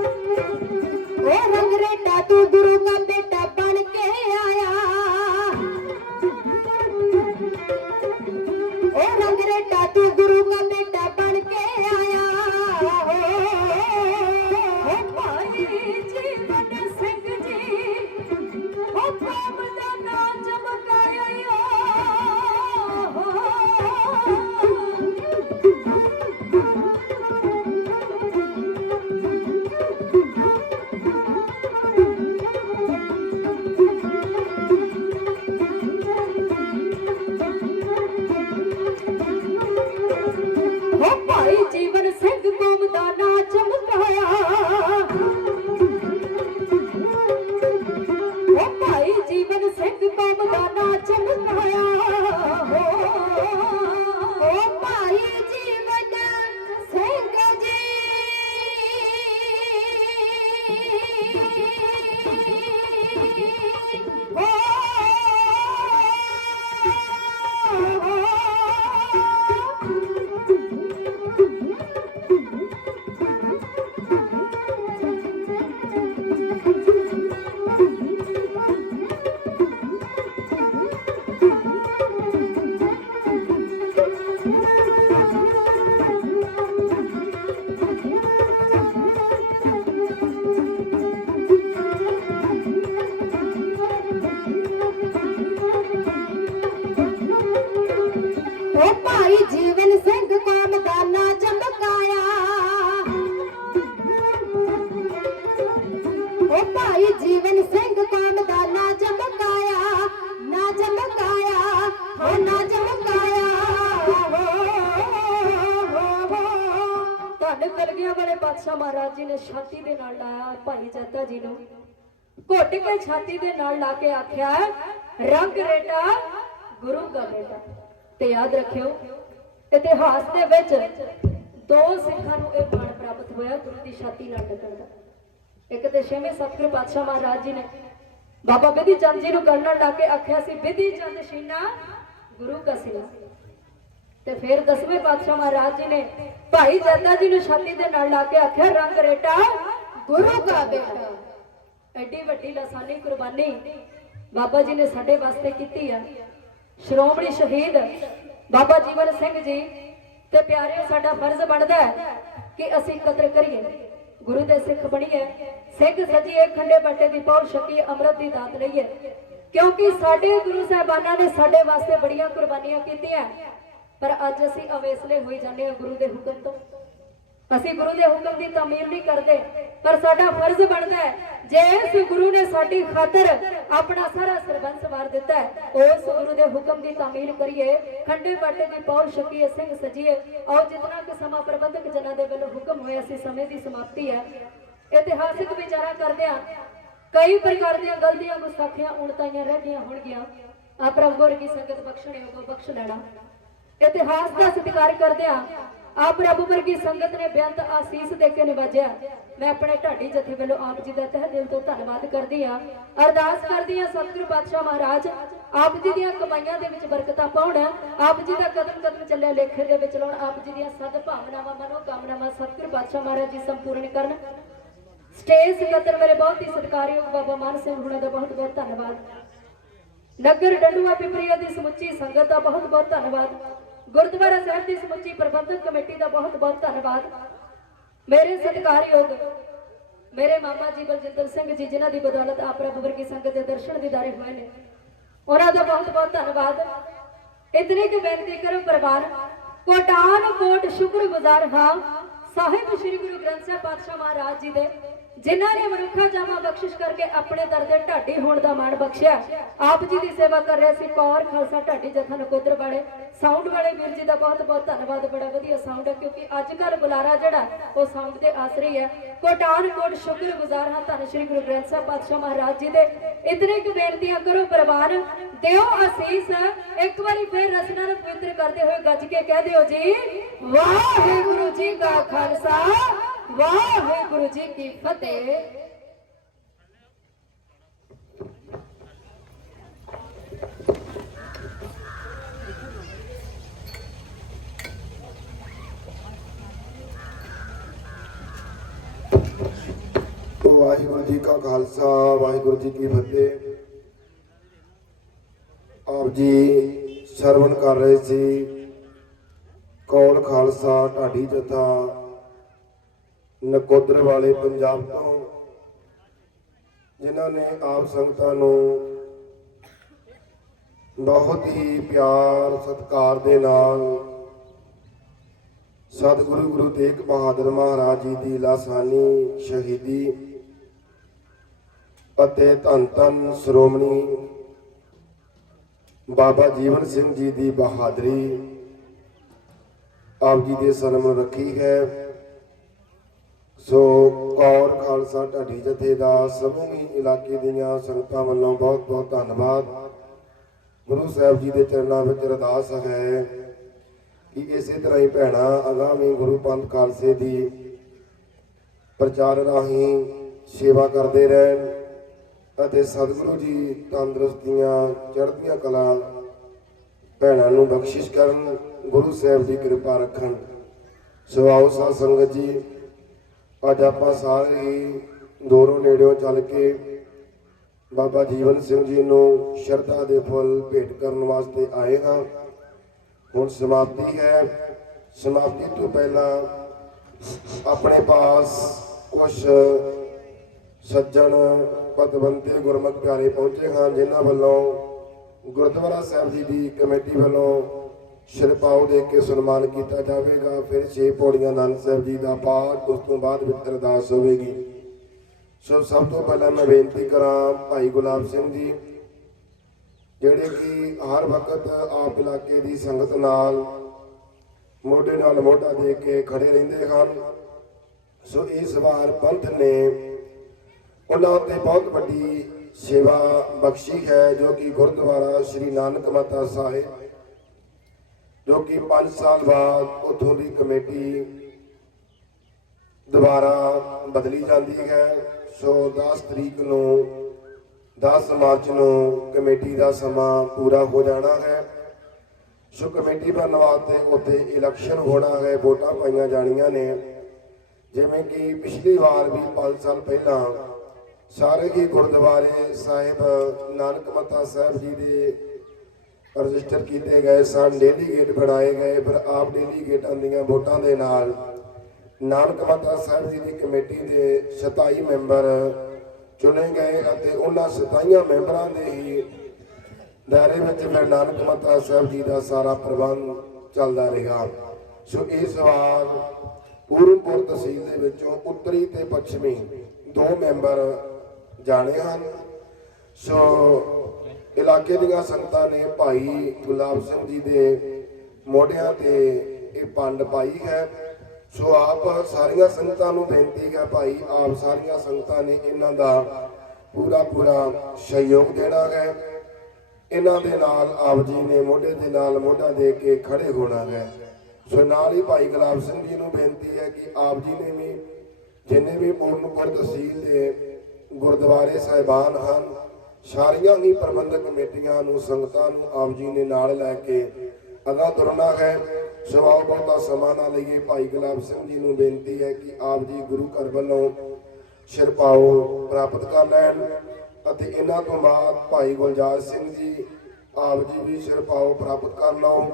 ओ रंग रेटा तू गुरु का बेटा बन के आया ओ रंग रेटा तू गुरु का बेटा बन के आया हो भाई जीवन सिंह जी हो कौम दा नाम चमकाया हो हो भाई जीवन सिंह कौम दा नाम चमकाया हो भाई जीवन सिंह कौम दा नाम चमकाया हो ओ भाई जीवन सिंह जी ओ ਧੰਨ ਕਲਗੀਆਂ ਵਾਲੇ ਪਾਤਸ਼ਾਹ ਮਹਾਰਾਜ ਜੀ ਨੇ ਛਾਤੀ ਦੇ ਨਾਲ ਲਾਇਆ ਭਾਈ ਜੱਦਾ ਜੀ ਨੂੰ, ਘੁੱਟ ਕੇ ਛਾਤੀ ਦੇ ਨਾਲ ਲਾ ਕੇ ਆਖਿਆ, ਰੰਗ ਰੇਟਾ ਗੁਰੂ ਦਾ ਬੇਟਾ। ਤੇ ਯਾਦ ਰੱਖਿਓ, ਇਤਿਹਾਸ ਦੇ ਵਿੱਚ 2 ਸਿੱਖਾਂ ਨੂੰ ਇਹ ਮਾਣ ਪ੍ਰਾਪਤ ਹੋਇਆ ਗੁਰੂ ਦੀ ਛਾਤੀ ਨਾਲ ਲੱਗਣ ਦਾ। ਇੱਕ ਤੇ 6ਵੇਂ ਸਤਿਗੁਰੂ ਪਾਤਸ਼ਾਹ ਮਹਾਰਾਜ ਜੀ ਨੇ ਬਾਬਾ ਬਿਧੀ ਚੰਦ ਜੀ ਨੂੰ ਗਲਣਾ ਲਾ ਕੇ ਆਖਿਆ ਸੀ, ਬਿਧੀ ਚੰਦ ਸ਼ੀਨਾ ਗੁਰੂ ਕਾ ਸੀਨਾ। ਤੇ ਫਿਰ 10ਵੇਂ ਪਾਤਸ਼ਾਹ ਮਹਾਰਾਜ ਜੀ ਨੇ ਭਾਈ ਜੱਦਾ ਜੀ ਨੂੰ ਛਾਤੀ ਦੇ ਨਾਲ ਲਾ ਕੇ ਆਖਿਆ, ਰੰਗ ਰੇਟਾ ਗੁਰੂ ਕਾ ਬੇਟਾ। ਐਡੀ ਵੱਡੀ ਲਾਸਾਨੀ ਕੁਰਬਾਨੀ ਬਾਬਾ ਜੀ ਨੇ ਸਾਡੇ ਵਾਸਤੇ ਕੀਤੀ ਆ। ਸ਼੍ਰੋਮਣੀ ਸ਼ਹੀਦ ਬਾਬਾ ਜੀਵਨ ਸਿੰਘ ਜੀ ਤੇ ਪਿਆਰਿਓ, ਸਾਡਾ ਫਰਜ਼ ਬਣਦਾ ਹੈ ਕਿ ਅਸੀਂ ਕਦਰ ਕਰੀਏ, ਗੁਰੂ ਦੇ ਸਿੱਖ ਬਣੀਏ, ਸਿੰਘ ਸਜੀਏ, ਖੰਡੇ ਬਾਟੇ ਦੀ ਪੌੜ ਛਕੀਏ, ਅੰਮ੍ਰਿਤ ਦੀ ਦਾਤ ਲਈਏ, ਕਿਉਂਕਿ ਸਾਡੇ ਗੁਰੂ ਸਾਹਿਬਾਨਾਂ ਨੇ ਸਾਡੇ ਵਾਸਤੇ ਬੜੀਆਂ ਕੁਰਬਾਨੀਆਂ ਕੀਤੀਆਂ। ਪਰ ਅੱਜ ਅਸੀਂ ਅਵੇਸਲੇ ਹੋਈ ਜਾਂਦੇ ਹਾਂ ਗੁਰੂ ਦੇ ਹੁਕਮ ਤੋਂ। ਅਸੀਂ ਗੁਰੂ ਦੇ ਹੁਕਮ ਦੀ ਤਾਮੀਲ ਨਹੀਂ ਕਰਦੇ, ਪਰ ਸਾਡਾ ਫਰਜ਼ ਬਣਦਾ ਹੈ, ਜੇ ਇਸ ਗੁਰੂ ਨੇ ਸਾਡੀ ਖਾਤਰ ਆਪਣਾ ਸਾਰਾ ਸਰਬੰਸ ਵਾਰ ਦਿੱਤਾ ਹੈ, ਉਸ ਗੁਰੂ ਦੇ ਹੁਕਮ ਦੀ ਤਾਮੀਲ ਕਰੀਏ, ਖੰਡੇ ਬਾਟੇ ਦੀ ਪੌੜ ਛਕੀਏ, ਸਿੰਘ ਸਜੀਏ। ਆਓ ਜਿਤਨਾ ਕਿ ਸਮਾਂ ਪ੍ਰਬੰਧਕ ਜਨਾਂ ਦੇ ਵੱਲੋਂ ਹੁਕਮ ਹੋਇਆ ਸੀ, ਸਮੇਂ ਦੀ ਸਮਾਪਤੀ ਹੈ। ਇਤਿਹਾਸਿਕ ਵਿਚਾਰਾਂ ਕਰਦੇ ਹਾਂ, ਕਈ ਪ੍ਰਕਾਰ ਦੀਆਂ ਗਲਤੀਆਂ ਗੁਸਤਾਖੀਆਂ ਉਣਤਾਈਆਂ ਰਹਿ ਗਈਆਂ ਹੋਣਗੀਆਂ। ਆਪ ਪ੍ਰਭੂ ਵਰਗੀ ਸੰਗਤ ਬਖਸ਼ਣੇ ਉਦੋਂ ਬਖਸ਼ ਲੈਣਾ। ਇਤਿਹਾਸ ਦਾ ਸਤਿਕਾਰ ਕਰਦੇ ਹਾਂ, ਆਪ ਰੱਬ ਵਰਗੀ ਸੰਗਤ ਨੇ ਬੇਅੰਤ ਆਸੀਸ ਦੇ ਕੇ ਨਿਵਾਜਿਆ। ਮੈਂ ਆਪਣੇ ਢਾਡੀ ਜਥੇ ਵੱਲੋਂ ਆਪ ਜੀ ਦਾ ਤਹਿ ਦਿਲ ਤੋਂ ਧੰਨਵਾਦ ਕਰਦੀ ਹਾਂ। ਅਰਦਾਸ ਕਰਦੀ ਹਾਂ ਸਤਿਗੁਰੂ ਪਾਤਸ਼ਾਹ ਮਹਾਰਾਜ ਆਪ ਜੀ ਦੀਆਂ ਕਮਾਈਆਂ ਦੇ ਵਿੱਚ ਬਰਕਤਾਂ ਪਾਉਣ, ਆਪ ਜੀ ਦਾ ਕਦਮ ਕਦਮ ਚੱਲਿਆ ਲੇਖੇ ਦੇ ਵਿੱਚ ਲਾਉਣ, ਆਪ ਜੀ ਦੀਆਂ ਸਦ ਭਾਵਨਾਵਾਂ ਮਨੋ ਕਾਮਨਾਵਾਂ ਸਤਿਗੁਰੂ ਪਾਤਸ਼ਾਹ ਮਹਾਰਾਜ ਜੀ ਸੰਪੂਰਨ ਕਰਨ। ਸਟੇਜ ਸਕੱਤਰ ਮੇਰੇ ਬਹੁਤ ਹੀ ਸਤਿਕਾਰਯੋਗ ਬਾਬਾ ਮਾਨ ਸਿੰਘ ਹੁਣਾਂ ਦਾ ਬਹੁਤ ਬਹੁਤ ਧੰਨਵਾਦ। ਨਗਰ ਡੰਡੂਆ ਪਿਪਰੀਆ ਦੀ ਸਮੁੱਚੀ ਸੰਗਤ ਦਾ ਬਹੁਤ ਬਹੁਤ ਧੰਨਵਾਦ। ਗੁਰਦੁਆਰਾ ਸਾਹਿਬ ਦੀ ਸਮੁੱਚੀ ਪ੍ਰਬੰਧਕ ਕਮੇਟੀ ਦਾ ਬਹੁਤ ਬਹੁਤ ਧੰਨਵਾਦ। ਮੇਰੇ ਸਤਿਕਾਰਯੋਗ ਮੇਰੇ ਮਾਮਾ ਜੀ ਬਲਜਿੰਦਰ ਸਿੰਘ ਜੀ, ਜਿਨ੍ਹਾਂ ਦੀ ਬਦੌਲਤ ਆਪ ਰੱਬ ਵਰਗੀ ਸੰਗਤ ਦੇ ਦਰਸ਼ਨ ਦੀਦਾਰੇ ਹੋਏ ਨੇ, ਉਹਨਾਂ ਦਾ ਬਹੁਤ ਬਹੁਤ ਧੰਨਵਾਦ। ਇਤਨੀ ਕਿ ਬੇਨਤੀ ਕਰੋ ਪ੍ਰਵਾਨ, ਕੋਟਾਨ ਕੋਟ ਸ਼ੁਕਰਗੁਜ਼ਾਰ ਹਾਂ ਸਾਹਿਬ ਸ੍ਰੀ ਗੁਰੂ ਗ੍ਰੰਥ ਸਾਹਿਬ ਪਾਤਸ਼ਾਹ ਮਹਾਰਾਜ ਜੀ ਦੇ, ਜਿਨ੍ਹਾਂ ਨੇ ਮਨੁੱਖਾ ਜਾਮਾ ਬਖਸ਼ਿਸ਼ ਕਰਕੇ ਆਪਣੇ ਦਰ ਦੇ ਢਾਡੀ ਹੋਣ ਦਾ ਮਾਣ ਬਖਸ਼ਿਆ। ਆਪ ਜੀ ਦੀ ਸੇਵਾ ਕਰ ਰਿਹਾ ਸੀ ਕੌਰ ਖਾਲਸਾ ਢਾਡੀ ਜਥਾ ਨਕੋਦਰ ਵਾਲੇ ਸਾਊਂਡ ਵਾਲੇ ਵੀਰ ਜੀ ਦਾ ਬਹੁਤ ਬਹੁਤ ਧੰਨਵਾਦ। ਬੜਾ ਵਧੀਆ ਸਾਊਂਡ ਹੈ, ਕਿਉਂਕਿ ਅੱਜ ਕੱਲ ਬੁਲਾਰਾ ਜਿਹੜਾ ਉਹ ਸਾਊਂਡ ਦੇ ਆਸਰੇ ਹੈ। ਕੋਟਾਨ ਕੋਟ ਸ਼ੁਕਰਗੁਜ਼ਾਰ ਹਾਂ ਧੰਨ ਸ੍ਰੀ ਗੁਰੂ ਗ੍ਰੰਥ ਸਾਹਿਬ ਪਾਤਸ਼ਾਹ ਮਹਾਰਾਜ ਜੀ ਦੇ। ਇਤਨੇ ਕੁ ਬੇਨਤੀਆਂ ਕਰੋ ਪ੍ਰਵਾਨ, ਦਿਓ ਅਸੀਸ। ਇੱਕ ਵਾਰੀ ਫਿਰ ਰਸਨਾ ਨੂੰ ਪਵਿੱਤਰ ਕਰਦੇ ਹੋਏ ਗੱਜ ਕੇ ਕਹਿ ਦਿਓ ਜੀ, ਵਾਹਿਗੁਰੂ ਜੀ ਕਾ ਖਾਲਸਾ ਵਾਹਿਗੁਰੂ ਜੀ ਕੀ ਫਤਿਹ। ਵਾਹਿਗੁਰੂ ਜੀ ਕਾ ਖਾਲਸਾ ਵਾਹਿਗੁਰੂ ਜੀ ਕੀ ਫਤਿਹ। ਆਪ ਜੀ ਸਰਵਣ ਕਰ ਰਹੇ ਸੀ ਕੌਲ ਖਾਲਸਾ ਢਾਡੀ ਜਥਾ ਨਕੋਦਰ ਵਾਲੇ ਪੰਜਾਬ ਤੋਂ, ਜਿਨ੍ਹਾਂ ਨੇ ਆਪ ਸੰਗਤਾਂ ਨੂੰ ਬਹੁਤ ਹੀ ਪਿਆਰ ਸਤਿਕਾਰ ਦੇ ਨਾਲ ਸਤਿਗੁਰੂ ਗੁਰੂ ਤੇਗ ਬਹਾਦਰ ਮਹਾਰਾਜ ਜੀ ਦੀ ਲਾਸਾਨੀ ਸ਼ਹੀਦੀ ਅਤੇ ਧੰਨ ਧੰਨ ਸ਼੍ਰੋਮਣੀ ਬਾਬਾ ਜੀਵਨ ਸਿੰਘ ਜੀ ਦੀ ਬਹਾਦਰੀ ਆਪ ਜੀ ਦੇ ਸਨਮਾਨ ਰੱਖੀ ਹੈ। ਸੋ ਕੌਰ ਖਾਲਸਾ ਢਾਡੀ ਜਥੇ ਦਾ ਸਮੂਹੀ ਇਲਾਕੇ ਦੀਆਂ ਸੰਗਤਾਂ ਵੱਲੋਂ ਬਹੁਤ ਬਹੁਤ ਧੰਨਵਾਦ। ਗੁਰੂ ਸਾਹਿਬ ਜੀ ਦੇ ਚਰਨਾਂ ਵਿੱਚ ਅਰਦਾਸ ਹੈ ਕਿ ਇਸੇ ਤਰ੍ਹਾਂ ਹੀ ਭੈਣਾਂ ਆਗਾਮੀ ਗੁਰੂ ਪੰਥ ਖਾਲਸੇ ਦੀ ਪ੍ਰਚਾਰ ਰਾਹੀਂ ਸੇਵਾ ਕਰਦੇ ਰਹਿਣ ਅਤੇ ਸਤਿਗੁਰੂ ਜੀ ਤੰਦਰੁਸਤੀਆਂ ਚੜ੍ਹਦੀਆਂ ਕਲਾ ਭੈਣਾਂ ਨੂੰ ਬਖਸ਼ਿਸ਼ ਕਰਨ, ਗੁਰੂ ਸਾਹਿਬ ਦੀ ਕਿਰਪਾ ਰੱਖਣ। ਸੋ ਆਓ ਸਾਧ ਸੰਗਤ ਜੀ, ਅੱਜ ਆਪਾਂ ਸਾਰੇ ਹੀ ਦੂਰੋਂ ਨੇੜਿਓਂ ਚੱਲ ਕੇ ਬਾਬਾ ਜੀਵਨ ਸਿੰਘ ਜੀ ਨੂੰ ਸ਼ਰਧਾ ਦੇ ਫੁੱਲ ਭੇਟ ਕਰਨ ਵਾਸਤੇ ਆਏ ਹਾਂ। ਹੁਣ ਸਮਾਪਤੀ ਹੈ। ਸਮਾਪਤੀ ਤੋਂ ਪਹਿਲਾਂ ਆਪਣੇ ਪਾਸ ਕੁਝ ਸੱਜਣ ਪਤਵੰਤੇ ਗੁਰਮਤਿ ਪਿਆਰੇ ਪਹੁੰਚੇ ਹਨ, ਜਿਨ੍ਹਾਂ ਵੱਲੋਂ ਗੁਰਦੁਆਰਾ ਸਾਹਿਬ ਜੀ ਦੀ ਕਮੇਟੀ ਵੱਲੋਂ ਸ਼ਿਰਪਾਓ ਦੇ ਕੇ ਸਨਮਾਨ ਕੀਤਾ ਜਾਵੇਗਾ। ਫਿਰ 6 ਪੌੜੀਆਂ ਆਨੰਦ ਸਾਹਿਬ ਜੀ ਦਾ ਪਾਠ, ਉਸ ਤੋਂ ਬਾਅਦ ਵਿੱਚ ਅਰਦਾਸ ਹੋਵੇਗੀ। ਸੋ ਸਭ ਤੋਂ ਪਹਿਲਾਂ ਮੈਂ ਬੇਨਤੀ ਕਰਾਂ ਭਾਈ ਗੁਲਾਬ ਸਿੰਘ ਜੀ, ਜਿਹੜੇ ਕਿ ਹਰ ਵਕਤ ਆਪ ਇਲਾਕੇ ਦੀ ਸੰਗਤ ਨਾਲ ਮੋਢੇ ਨਾਲ ਮੋਢਾ ਦੇ ਕੇ ਖੜੇ ਰਹਿੰਦੇ ਹਨ। ਸੋ ਇਸ ਵਾਰ ਪੰਥ ਨੇ ਉਹਨਾਂ ਉੱਤੇ ਬਹੁਤ ਵੱਡੀ ਸੇਵਾ ਬਖਸ਼ੀ ਹੈ, ਜੋ ਕਿ ਗੁਰਦੁਆਰਾ ਸ੍ਰੀ ਨਾਨਕ ਮਾਤਾ ਸਾਹਿਬ, ਜੋ ਕਿ 5 ਸਾਲ ਬਾਅਦ ਉੱਥੋਂ ਦੀ ਕਮੇਟੀ ਦੁਬਾਰਾ ਬਦਲੀ ਜਾਂਦੀ ਹੈ। ਸੋ 10 ਤਰੀਕ ਨੂੰ 10 ਮਾਰਚ ਨੂੰ ਕਮੇਟੀ ਦਾ ਸਮਾਂ ਪੂਰਾ ਹੋ ਜਾਣਾ ਹੈ। ਸੋ ਕਮੇਟੀ ਬਣਨ ਵਾਸਤੇ ਉੱਥੇ ਇਲੈਕਸ਼ਨ ਹੋਣਾ ਹੈ, ਵੋਟਾਂ ਪਾਈਆਂ ਜਾਣੀਆਂ ਨੇ। ਜਿਵੇਂ ਕਿ ਪਿਛਲੀ ਵਾਰ ਵੀ 5 ਸਾਲ ਪਹਿਲਾਂ ਸਾਰੇ ਹੀ ਗੁਰਦੁਆਰੇ ਸਾਹਿਬ ਨਾਨਕ ਮਾਤਾ ਸਾਹਿਬ ਜੀ ਦੇ ਰਜਿਸਟਰ ਕੀਤੇ ਗਏ ਸਨ, ਡੈਲੀਗੇਟ ਬਣਾਏ ਗਏ। ਫਿਰ ਆਪ ਡੈਲੀਗੇਟਾਂ ਦੀਆਂ ਵੋਟਾਂ ਦੇ ਨਾਲ ਨਾਨਕ ਮਾਤਾ ਸਾਹਿਬ ਜੀ ਦੀ ਕਮੇਟੀ ਦੇ 27 ਮੈਂਬਰ ਚੁਣੇ ਗਏ ਅਤੇ ਉਹਨਾਂ 27 ਮੈਂਬਰਾਂ ਦੇ ਹੀ ਦਾਇਰੇ ਵਿੱਚ ਫਿਰ ਨਾਨਕ ਮਾਤਾ ਸਾਹਿਬ ਜੀ ਦਾ ਸਾਰਾ ਪ੍ਰਬੰਧ ਚੱਲਦਾ ਰਿਹਾ। ਸੋ ਇਸ ਵਾਰ ਪੂਰਨਪੁਰ ਤਹਿਸੀਲ ਦੇ ਵਿੱਚੋਂ ਉੱਤਰੀ ਤੇ ਪੱਛਮੀ 2 ਮੈਂਬਰ ਜਾਣੇ ਹਨ। ਸੋ ਇਲਾਕੇ ਦੀਆਂ ਸੰਗਤਾਂ ਨੇ ਭਾਈ ਗੁਲਾਬ ਸਿੰਘ ਜੀ ਦੇ ਮੋਢਿਆਂ ਤੇ ਇਹ ਪੰਡ ਪਾਈ ਹੈ। ਸੋ ਆਪ ਸਾਰੀਆਂ ਸੰਗਤਾਂ ਨੂੰ ਬੇਨਤੀ ਹੈ, ਭਾਈ ਆਪ ਸਾਰੀਆਂ ਸੰਗਤਾਂ ਨੇ ਇਹਨਾਂ ਦਾ ਪੂਰਾ ਸਹਿਯੋਗ ਦੇਣਾ ਹੈ। ਇਹਨਾਂ ਦੇ ਨਾਲ ਆਪ ਜੀ ਨੇ ਮੋਢੇ ਦੇ ਨਾਲ ਮੋਢਾ ਦੇ ਕੇ ਖੜੇ ਹੋਣਾ ਹੈ। ਸੋ ਨਾਲ ਹੀ ਭਾਈ ਗੁਲਾਬ ਸਿੰਘ ਜੀ ਨੂੰ ਬੇਨਤੀ ਹੈ ਕਿ ਆਪ ਜੀ ਨੇ ਵੀ ਜਿੰਨੇ ਵੀ ਪੂਰਨਪੁਰ ਤਹਿਸੀਲ ਦੇ ਗੁਰਦੁਆਰੇ ਸਾਹਿਬਾਨ ਹਨ, ਸਾਰੀਆਂ ਹੀ ਪ੍ਰਬੰਧਕ ਕਮੇਟੀਆਂ ਨੂੰ ਸੰਗਤਾਂ ਨੂੰ ਆਪ ਜੀ ਨੇ ਨਾਲ ਲੈ ਕੇ ਅਗਾਂਹ ਤੁਰਨਾ ਹੈ। ਸੋ ਆਓ ਬਹੁਤਾ ਸਮਾਂ ਨਾ ਲਈਏ, ਭਾਈ ਗੁਲਾਬ ਸਿੰਘ ਜੀ ਨੂੰ ਬੇਨਤੀ ਹੈ ਕਿ ਆਪ ਜੀ ਗੁਰੂ ਘਰ ਵੱਲੋਂ ਸਿਰਪਾਓ ਪ੍ਰਾਪਤ ਕਰ ਲੈਣ ਅਤੇ ਇਹਨਾਂ ਤੋਂ ਬਾਅਦ ਭਾਈ ਗੁਲਜ਼ਾਰ ਸਿੰਘ ਜੀ ਆਪ ਜੀ ਵੀ ਸਿਰਪਾਓ ਪ੍ਰਾਪਤ ਕਰ ਲਓ।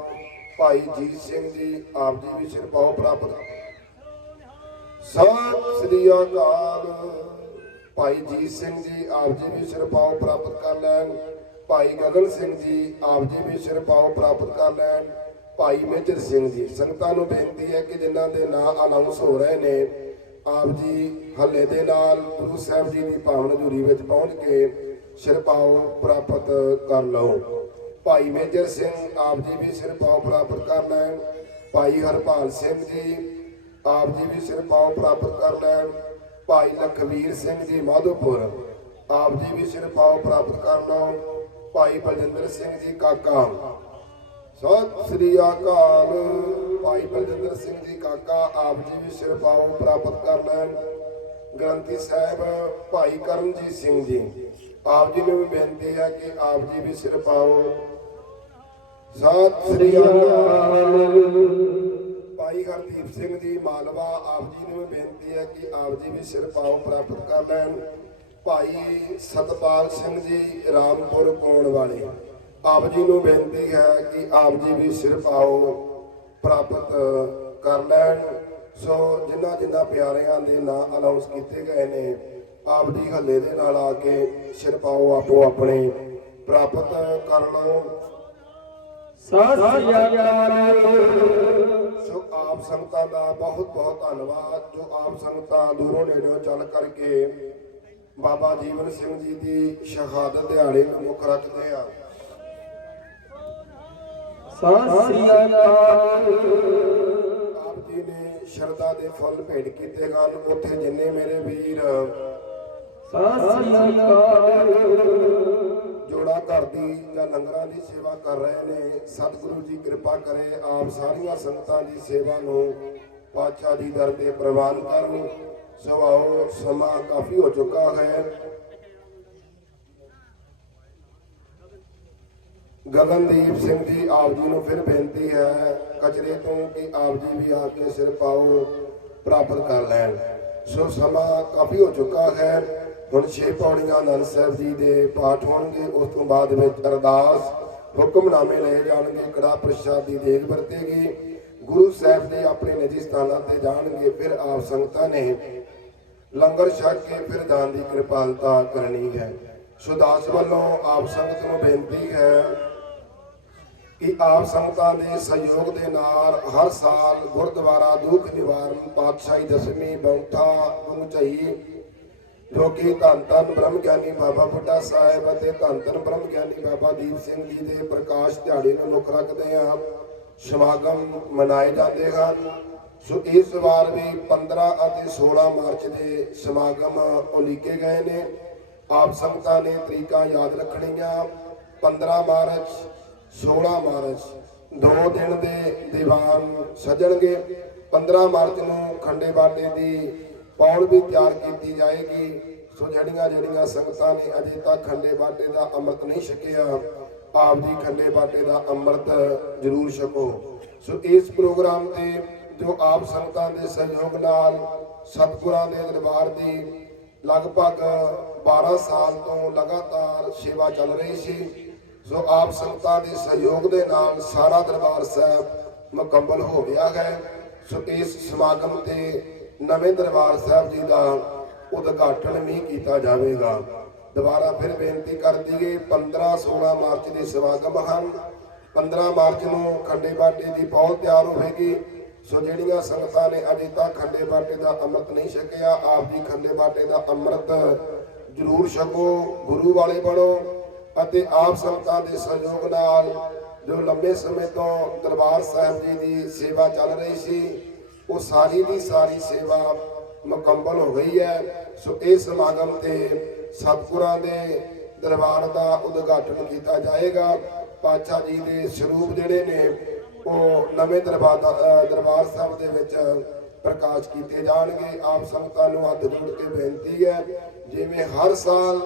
ਭਾਈ ਜੀਤ ਸਿੰਘ ਜੀ ਆਪ ਜੀ ਵੀ ਸਿਰਪਾਓ ਪ੍ਰਾਪਤ। ਸਤਿ ਸ੍ਰੀ ਅਕਾਲ। ਭਾਈ ਜੀਤ ਸਿੰਘ ਜੀ ਆਪ ਜੀ ਵੀ ਸਿਰਪਾਓ ਪ੍ਰਾਪਤ ਕਰ ਲੈਣ। ਭਾਈ ਗਗਨ ਸਿੰਘ ਜੀ ਆਪ ਜੀ ਵੀ ਸਿਰਪਾਓ ਪ੍ਰਾਪਤ ਕਰ ਲੈਣ। ਭਾਈ ਮੇਜਰ ਸਿੰਘ ਜੀ, ਸੰਗਤਾਂ ਨੂੰ ਬੇਨਤੀ ਹੈ ਕਿ ਜਿਨ੍ਹਾਂ ਦੇ ਨਾਂ ਅਨਾਉਂਸ ਹੋ ਰਹੇ ਨੇ, ਆਪ ਜੀ ਹੱਲੇ ਦੇ ਨਾਲ ਗੁਰੂ ਸਾਹਿਬ ਜੀ ਦੀ ਪਾਵਨ ਹਜ਼ੂਰੀ ਵਿੱਚ ਪਹੁੰਚ ਕੇ ਸਿਰਪਾਓ ਪ੍ਰਾਪਤ ਕਰ ਲਓ। ਭਾਈ ਮੇਜਰ ਸਿੰਘ ਆਪ ਜੀ ਵੀ ਸਿਰਪਾਓ ਪ੍ਰਾਪਤ ਕਰ ਲੈਣ। ਭਾਈ ਹਰਪਾਲ ਸਿੰਘ ਜੀ ਆਪ ਜੀ ਵੀ ਸਿਰਪਾਓ ਪ੍ਰਾਪਤ ਕਰ ਲੈਣ। ਭਾਈ ਲਖਵੀਰ ਸਿੰਘ ਜੀ ਮਾਧੋਪੁਰ ਆਪ ਜੀ ਵੀ ਸਿਰਪਾਓ ਪ੍ਰਾਪਤ ਕਰ ਲਓ। ਭਾਈ ਬਲਜਿੰਦਰ ਸਿੰਘ ਜੀ ਕਾਕਾ, ਸਤਿ ਸ੍ਰੀ ਅਕਾਲ। ਭਾਈ ਬਲਜਿੰਦਰ ਸਿੰਘ ਜੀ ਕਾਕਾ ਆਪ ਜੀ ਵੀ ਸਿਰਪਾਓ ਪ੍ਰਾਪਤ ਕਰ ਲੈਣ। ਗ੍ਰੰਥੀ ਸਾਹਿਬ ਭਾਈ ਕਰਮਜੀਤ ਸਿੰਘ ਜੀ ਆਪ ਜੀ ਨੂੰ ਵੀ ਬੇਨਤੀ ਹੈ ਕਿ ਆਪ ਜੀ ਵੀ ਸਿਰਪਾਓ। ਸਤਿ ਸ੍ਰੀ ਅਕਾਲ। ਭਾਈ ਹਰਦੀਪ ਸਿੰਘ ਜੀ ਮਾਲਵਾ ਆਪ ਜੀ ਨੂੰ ਵੀ ਬੇਨਤੀ ਹੈ ਕਿ ਆਪ ਜੀ ਵੀ ਸਿਰਪਾਓ ਪ੍ਰਾਪਤ ਕਰ ਲੈਣ। ਭਾਈ ਸਤਪਾਲ ਸਿੰਘ ਜੀ ਰਾਮਪੁਰ ਕੋਣ ਵਾਲੇ ਆਪ ਜੀ ਨੂੰ ਬੇਨਤੀ ਹੈ ਕਿ ਆਪ ਜੀ ਵੀ ਸਿਰਪਾਓ ਪ੍ਰਾਪਤ ਕਰ ਲੈਣ। ਸੋ ਜਿਨ੍ਹਾਂ ਪਿਆਰਿਆਂ ਦੇ ਨਾਂ ਅਨਾਉਂਸ ਕੀਤੇ ਗਏ ਨੇ, ਆਪ ਜੀ ਹੱਲੇ ਦੇ ਨਾਲ ਆ ਕੇ ਸਿਰਪਾਓ ਆਪੋ ਆਪਣੇ ਪ੍ਰਾਪਤ ਕਰ ਲਓ। ਸਤਿ ਸ੍ਰੀ ਅਕਾਲ। ਸੋ ਆਪ ਸੰਗਤਾਂ ਦਾ ਬਹੁਤ ਧੰਨਵਾਦ, ਜੋ ਆਪ ਸੰਗਤਾਂ ਦੂਰੋਂ ਨੇੜਿਓਂ ਚੱਲ ਕਰਕੇ ਬਾਬਾ ਜੀਵਨ ਸਿੰਘ ਜੀ ਦੀ ਸ਼ਹਾਦਤ ਦਿਹਾੜੇ ਨੂੰ ਮੁੱਖ ਰੱਖਦੇ ਆ। ਸਤਿ ਸ੍ਰੀ ਅਕਾਲ। ਆਪ ਜੀ ਨੇ ਸ਼ਰਧਾ ਦੇ ਫੁੱਲ ਭੇਟ ਕੀਤੇ ਹਨ। ਉੱਥੇ ਜਿੰਨੇ ਮੇਰੇ ਵੀਰ ਸਤਿ ਸ੍ਰੀ ਅਕਾਲ ਜੋੜਾ ਘਰ ਦੀ ਜਾਂ ਲੰਗਰਾਂ ਦੀ ਸੇਵਾ ਕਰ ਰਹੇ ਨੇ, ਸਤਿਗੁਰੂ ਜੀ ਕਿਰਪਾ ਕਰੇ ਆਪ ਸਾਰੀਆਂ ਸੰਗਤਾਂ ਦੀ ਸੇਵਾ ਨੂੰ ਪਾਤਸ਼ਾਹ ਜੀ ਦਰ ਤੇ ਪ੍ਰਵਾਨ ਕਰਨ। ਸੋ ਆਓ, ਸਮਾਂ ਕਾਫੀ ਹੋ ਚੁੱਕਾ ਹੈ। ਗਗਨਦੀਪ ਸਿੰਘ ਜੀ ਆਪ ਜੀ ਨੂੰ ਫਿਰ ਬੇਨਤੀ ਹੈ ਕਚਰੇ ਤੋਂ ਕਿ ਆਪ ਜੀ ਵੀ ਆ ਕੇ ਸਿਰਪਾਓ ਪ੍ਰਾਪਤ ਕਰ ਲੈਣ। ਸੋ ਸਮਾਂ ਕਾਫੀ ਹੋ ਚੁੱਕਾ ਹੈ। ਹੁਣ 6 ਪੌੜੀਆਂ ਆਨੰਦ ਸਾਹਿਬ ਜੀ ਦੇ ਪਾਠ ਹੋਣਗੇ। ਉਸ ਤੋਂ ਬਾਅਦ ਵਿੱਚ ਅਰਦਾਸ, ਹੁਕਮਨਾਮੇ ਲਏ ਜਾਣਗੇ, ਕੜਾ ਪ੍ਰਸ਼ਾਦ ਦੀ ਦੇਗ ਵਰਤੇਗੀ, ਗੁਰੂ ਸਾਹਿਬ ਦੇ ਆਪਣੇ ਨਿੱਜੀ ਸਥਾਨਾਂ ਤੇ ਜਾਣਗੇ। ਫਿਰ ਆਪ ਸੰਗਤਾਂ ਨੇ ਲੰਗਰ ਛਕ ਕੇ ਫਿਰ ਜਾਣ ਦੀ ਕਿਰਪਾਲਤਾ ਕਰਨੀ ਹੈ। ਸੋ ਦਾਸ ਵੱਲੋਂ ਆਪ ਸੰਗਤ ਨੂੰ ਬੇਨਤੀ ਹੈ ਕਿ ਆਪ ਸੰਗਤਾਂ ਦੇ ਸਹਿਯੋਗ ਦੇ ਨਾਲ ਹਰ ਸਾਲ ਗੁਰਦੁਆਰਾ ਦੁੱਖ ਨਿਵਾਰਨ ਪਾਤਸ਼ਾਹੀ ਦਸਵੀਂ ਬੌਂਠਾ ਗੁੰਝਈ, ਜੋ ਕਿ ਧੰਨ ਧੰਨ ਬ੍ਰਹਮ ਗਿਆਨੀ ਬਾਬਾ ਬੁੱਢਾ ਸਾਹਿਬ ਅਤੇ ਧੰਨ ਧੰਨ ਬ੍ਰਹਮ ਗਿਆਨੀ ਬਾਬਾ ਦੀਪ ਸਿੰਘ ਜੀ ਦੇ ਪ੍ਰਕਾਸ਼ ਦਿਹਾੜੇ ਨੂੰ ਮੁੱਖ ਰੱਖਦੇ ਆ ਸਮਾਗਮ ਮਨਾਏ ਜਾਂਦੇ ਹਨ। ਸੋ ਇਸ ਵਾਰ ਵੀ 15 ਅਤੇ 16 ਮਾਰਚ ਦੇ ਸਮਾਗਮ ਉਲੀਕੇ ਗਏ ਨੇ। ਆਪ ਸੰਗਤਾਂ ਨੇ ਤਰੀਕਾਂ ਯਾਦ ਰੱਖਣੀਆਂ। 15 ਮਾਰਚ 16 ਮਾਰਚ 2 ਦਿਨ ਦੇ ਦੀਵਾਨ ਸਜਣਗੇ। 15 ਮਾਰਚ ਨੂੰ ਖੰਡੇ ਬਾਟੇ ਦੀ ਪੌੜ ਵੀ ਤਿਆਰ ਕੀਤੀ ਜਾਏਗੀ। ਸੋ ਜਿਹੜੀਆਂ ਸੰਗਤਾਂ ਨੇ ਅਜੇ ਤੱਕ ਖੰਡੇ ਬਾਟੇ ਦਾ ਅੰਮ੍ਰਿਤ ਨਹੀਂ ਛਕਿਆ, ਆਪ ਦੀ ਖੰਡੇ ਬਾਟੇ ਦਾ ਅੰਮ੍ਰਿਤ ਜ਼ਰੂਰ ਛਕੋ। ਸੋ ਇਸ ਪ੍ਰੋਗਰਾਮ ਤੇ ਜੋ ਆਪ ਸੰਗਤਾਂ ਦੇ ਸਹਿਯੋਗ ਨਾਲ ਸਤਿਗੁਰਾਂ ਦੇ ਦਰਬਾਰ ਦੀ ਲਗਭਗ 12 ਸਾਲ ਤੋਂ ਲਗਾਤਾਰ ਸੇਵਾ ਚੱਲ ਰਹੀ ਸੀ। ਸੋ ਆਪ ਸੰਗਤਾਂ ਦੇ ਸਹਿਯੋਗ ਦੇ ਨਾਲ ਸਾਰਾ ਦਰਬਾਰ ਸਾਹਿਬ ਮੁਕੰਮਲ ਹੋ ਗਿਆ ਹੈ। ਸੋ ਇਸ ਸਮਾਗਮ ਤੇ ਨਵੇਂ ਦਰਬਾਰ ਸਾਹਿਬ ਜੀ ਦਾ ਉਦਘਾਟਨ ਵੀ ਕੀਤਾ ਜਾਵੇਗਾ। ਦੁਬਾਰਾ ਫਿਰ ਬੇਨਤੀ ਕਰ ਦਈਏ, 15 16 ਮਾਰਚ ਦੇ ਸਮਾਗਮ ਹਨ। 15 ਮਾਰਚ ਨੂੰ ਖੰਡੇ ਬਾਟੇ ਦੀ ਪੌਲ ਤਿਆਰ ਹੋਵੇਗੀ। ਸੋ ਜਿਹੜੀਆਂ ਸੰਗਤਾਂ ਨੇ ਅਜੇ ਤੱਕ ਖੰਡੇ ਬਾਟੇ ਦਾ ਅੰਮ੍ਰਿਤ ਨਹੀਂ ਛਕਿਆ, ਆਪ ਦੀ ਖੰਡੇ ਬਾਟੇ ਦਾ ਅੰਮ੍ਰਿਤ ਜ਼ਰੂਰ ਛਕੋ, ਗੁਰੂ ਵਾਲੇ ਬਣੋ। ਅਤੇ ਆਪ ਸੰਗਤਾਂ ਦੇ ਸਹਿਯੋਗ ਨਾਲ ਜੋ ਲੰਬੇ ਸਮੇਂ ਤੋਂ ਦਰਬਾਰ ਸਾਹਿਬ ਜੀ ਦੀ ਸੇਵਾ ਚੱਲ ਰਹੀ ਸੀ, ਉਹ ਸਾਰੀ ਦੀ ਸਾਰੀ ਸੇਵਾ ਮੁਕੰਮਲ ਹੋ ਗਈ ਹੈ। ਸੋ ਇਸ ਸਮਾਗਮ ਤੇ ਸਤਿਗੁਰਾਂ ਦੇ ਦਰਬਾਰ ਦਾ ਉਦਘਾਟਨ ਕੀਤਾ ਜਾਏਗਾ। ਪਾਤਸ਼ਾਹ ਜੀ ਦੇ ਸਰੂਪ ਜਿਹੜੇ ਨੇ ਉਹ ਨਵੇਂ ਦਰਬਾਰ ਸਾਹਿਬ ਦੇ ਵਿੱਚ ਪ੍ਰਕਾਸ਼ ਕੀਤੇ ਜਾਣਗੇ। ਆਪ ਸੰਗਤਾਂ ਨੂੰ ਹੱਥ ਜੋੜ ਕੇ ਬੇਨਤੀ ਹੈ, ਜਿਵੇਂ ਹਰ ਸਾਲ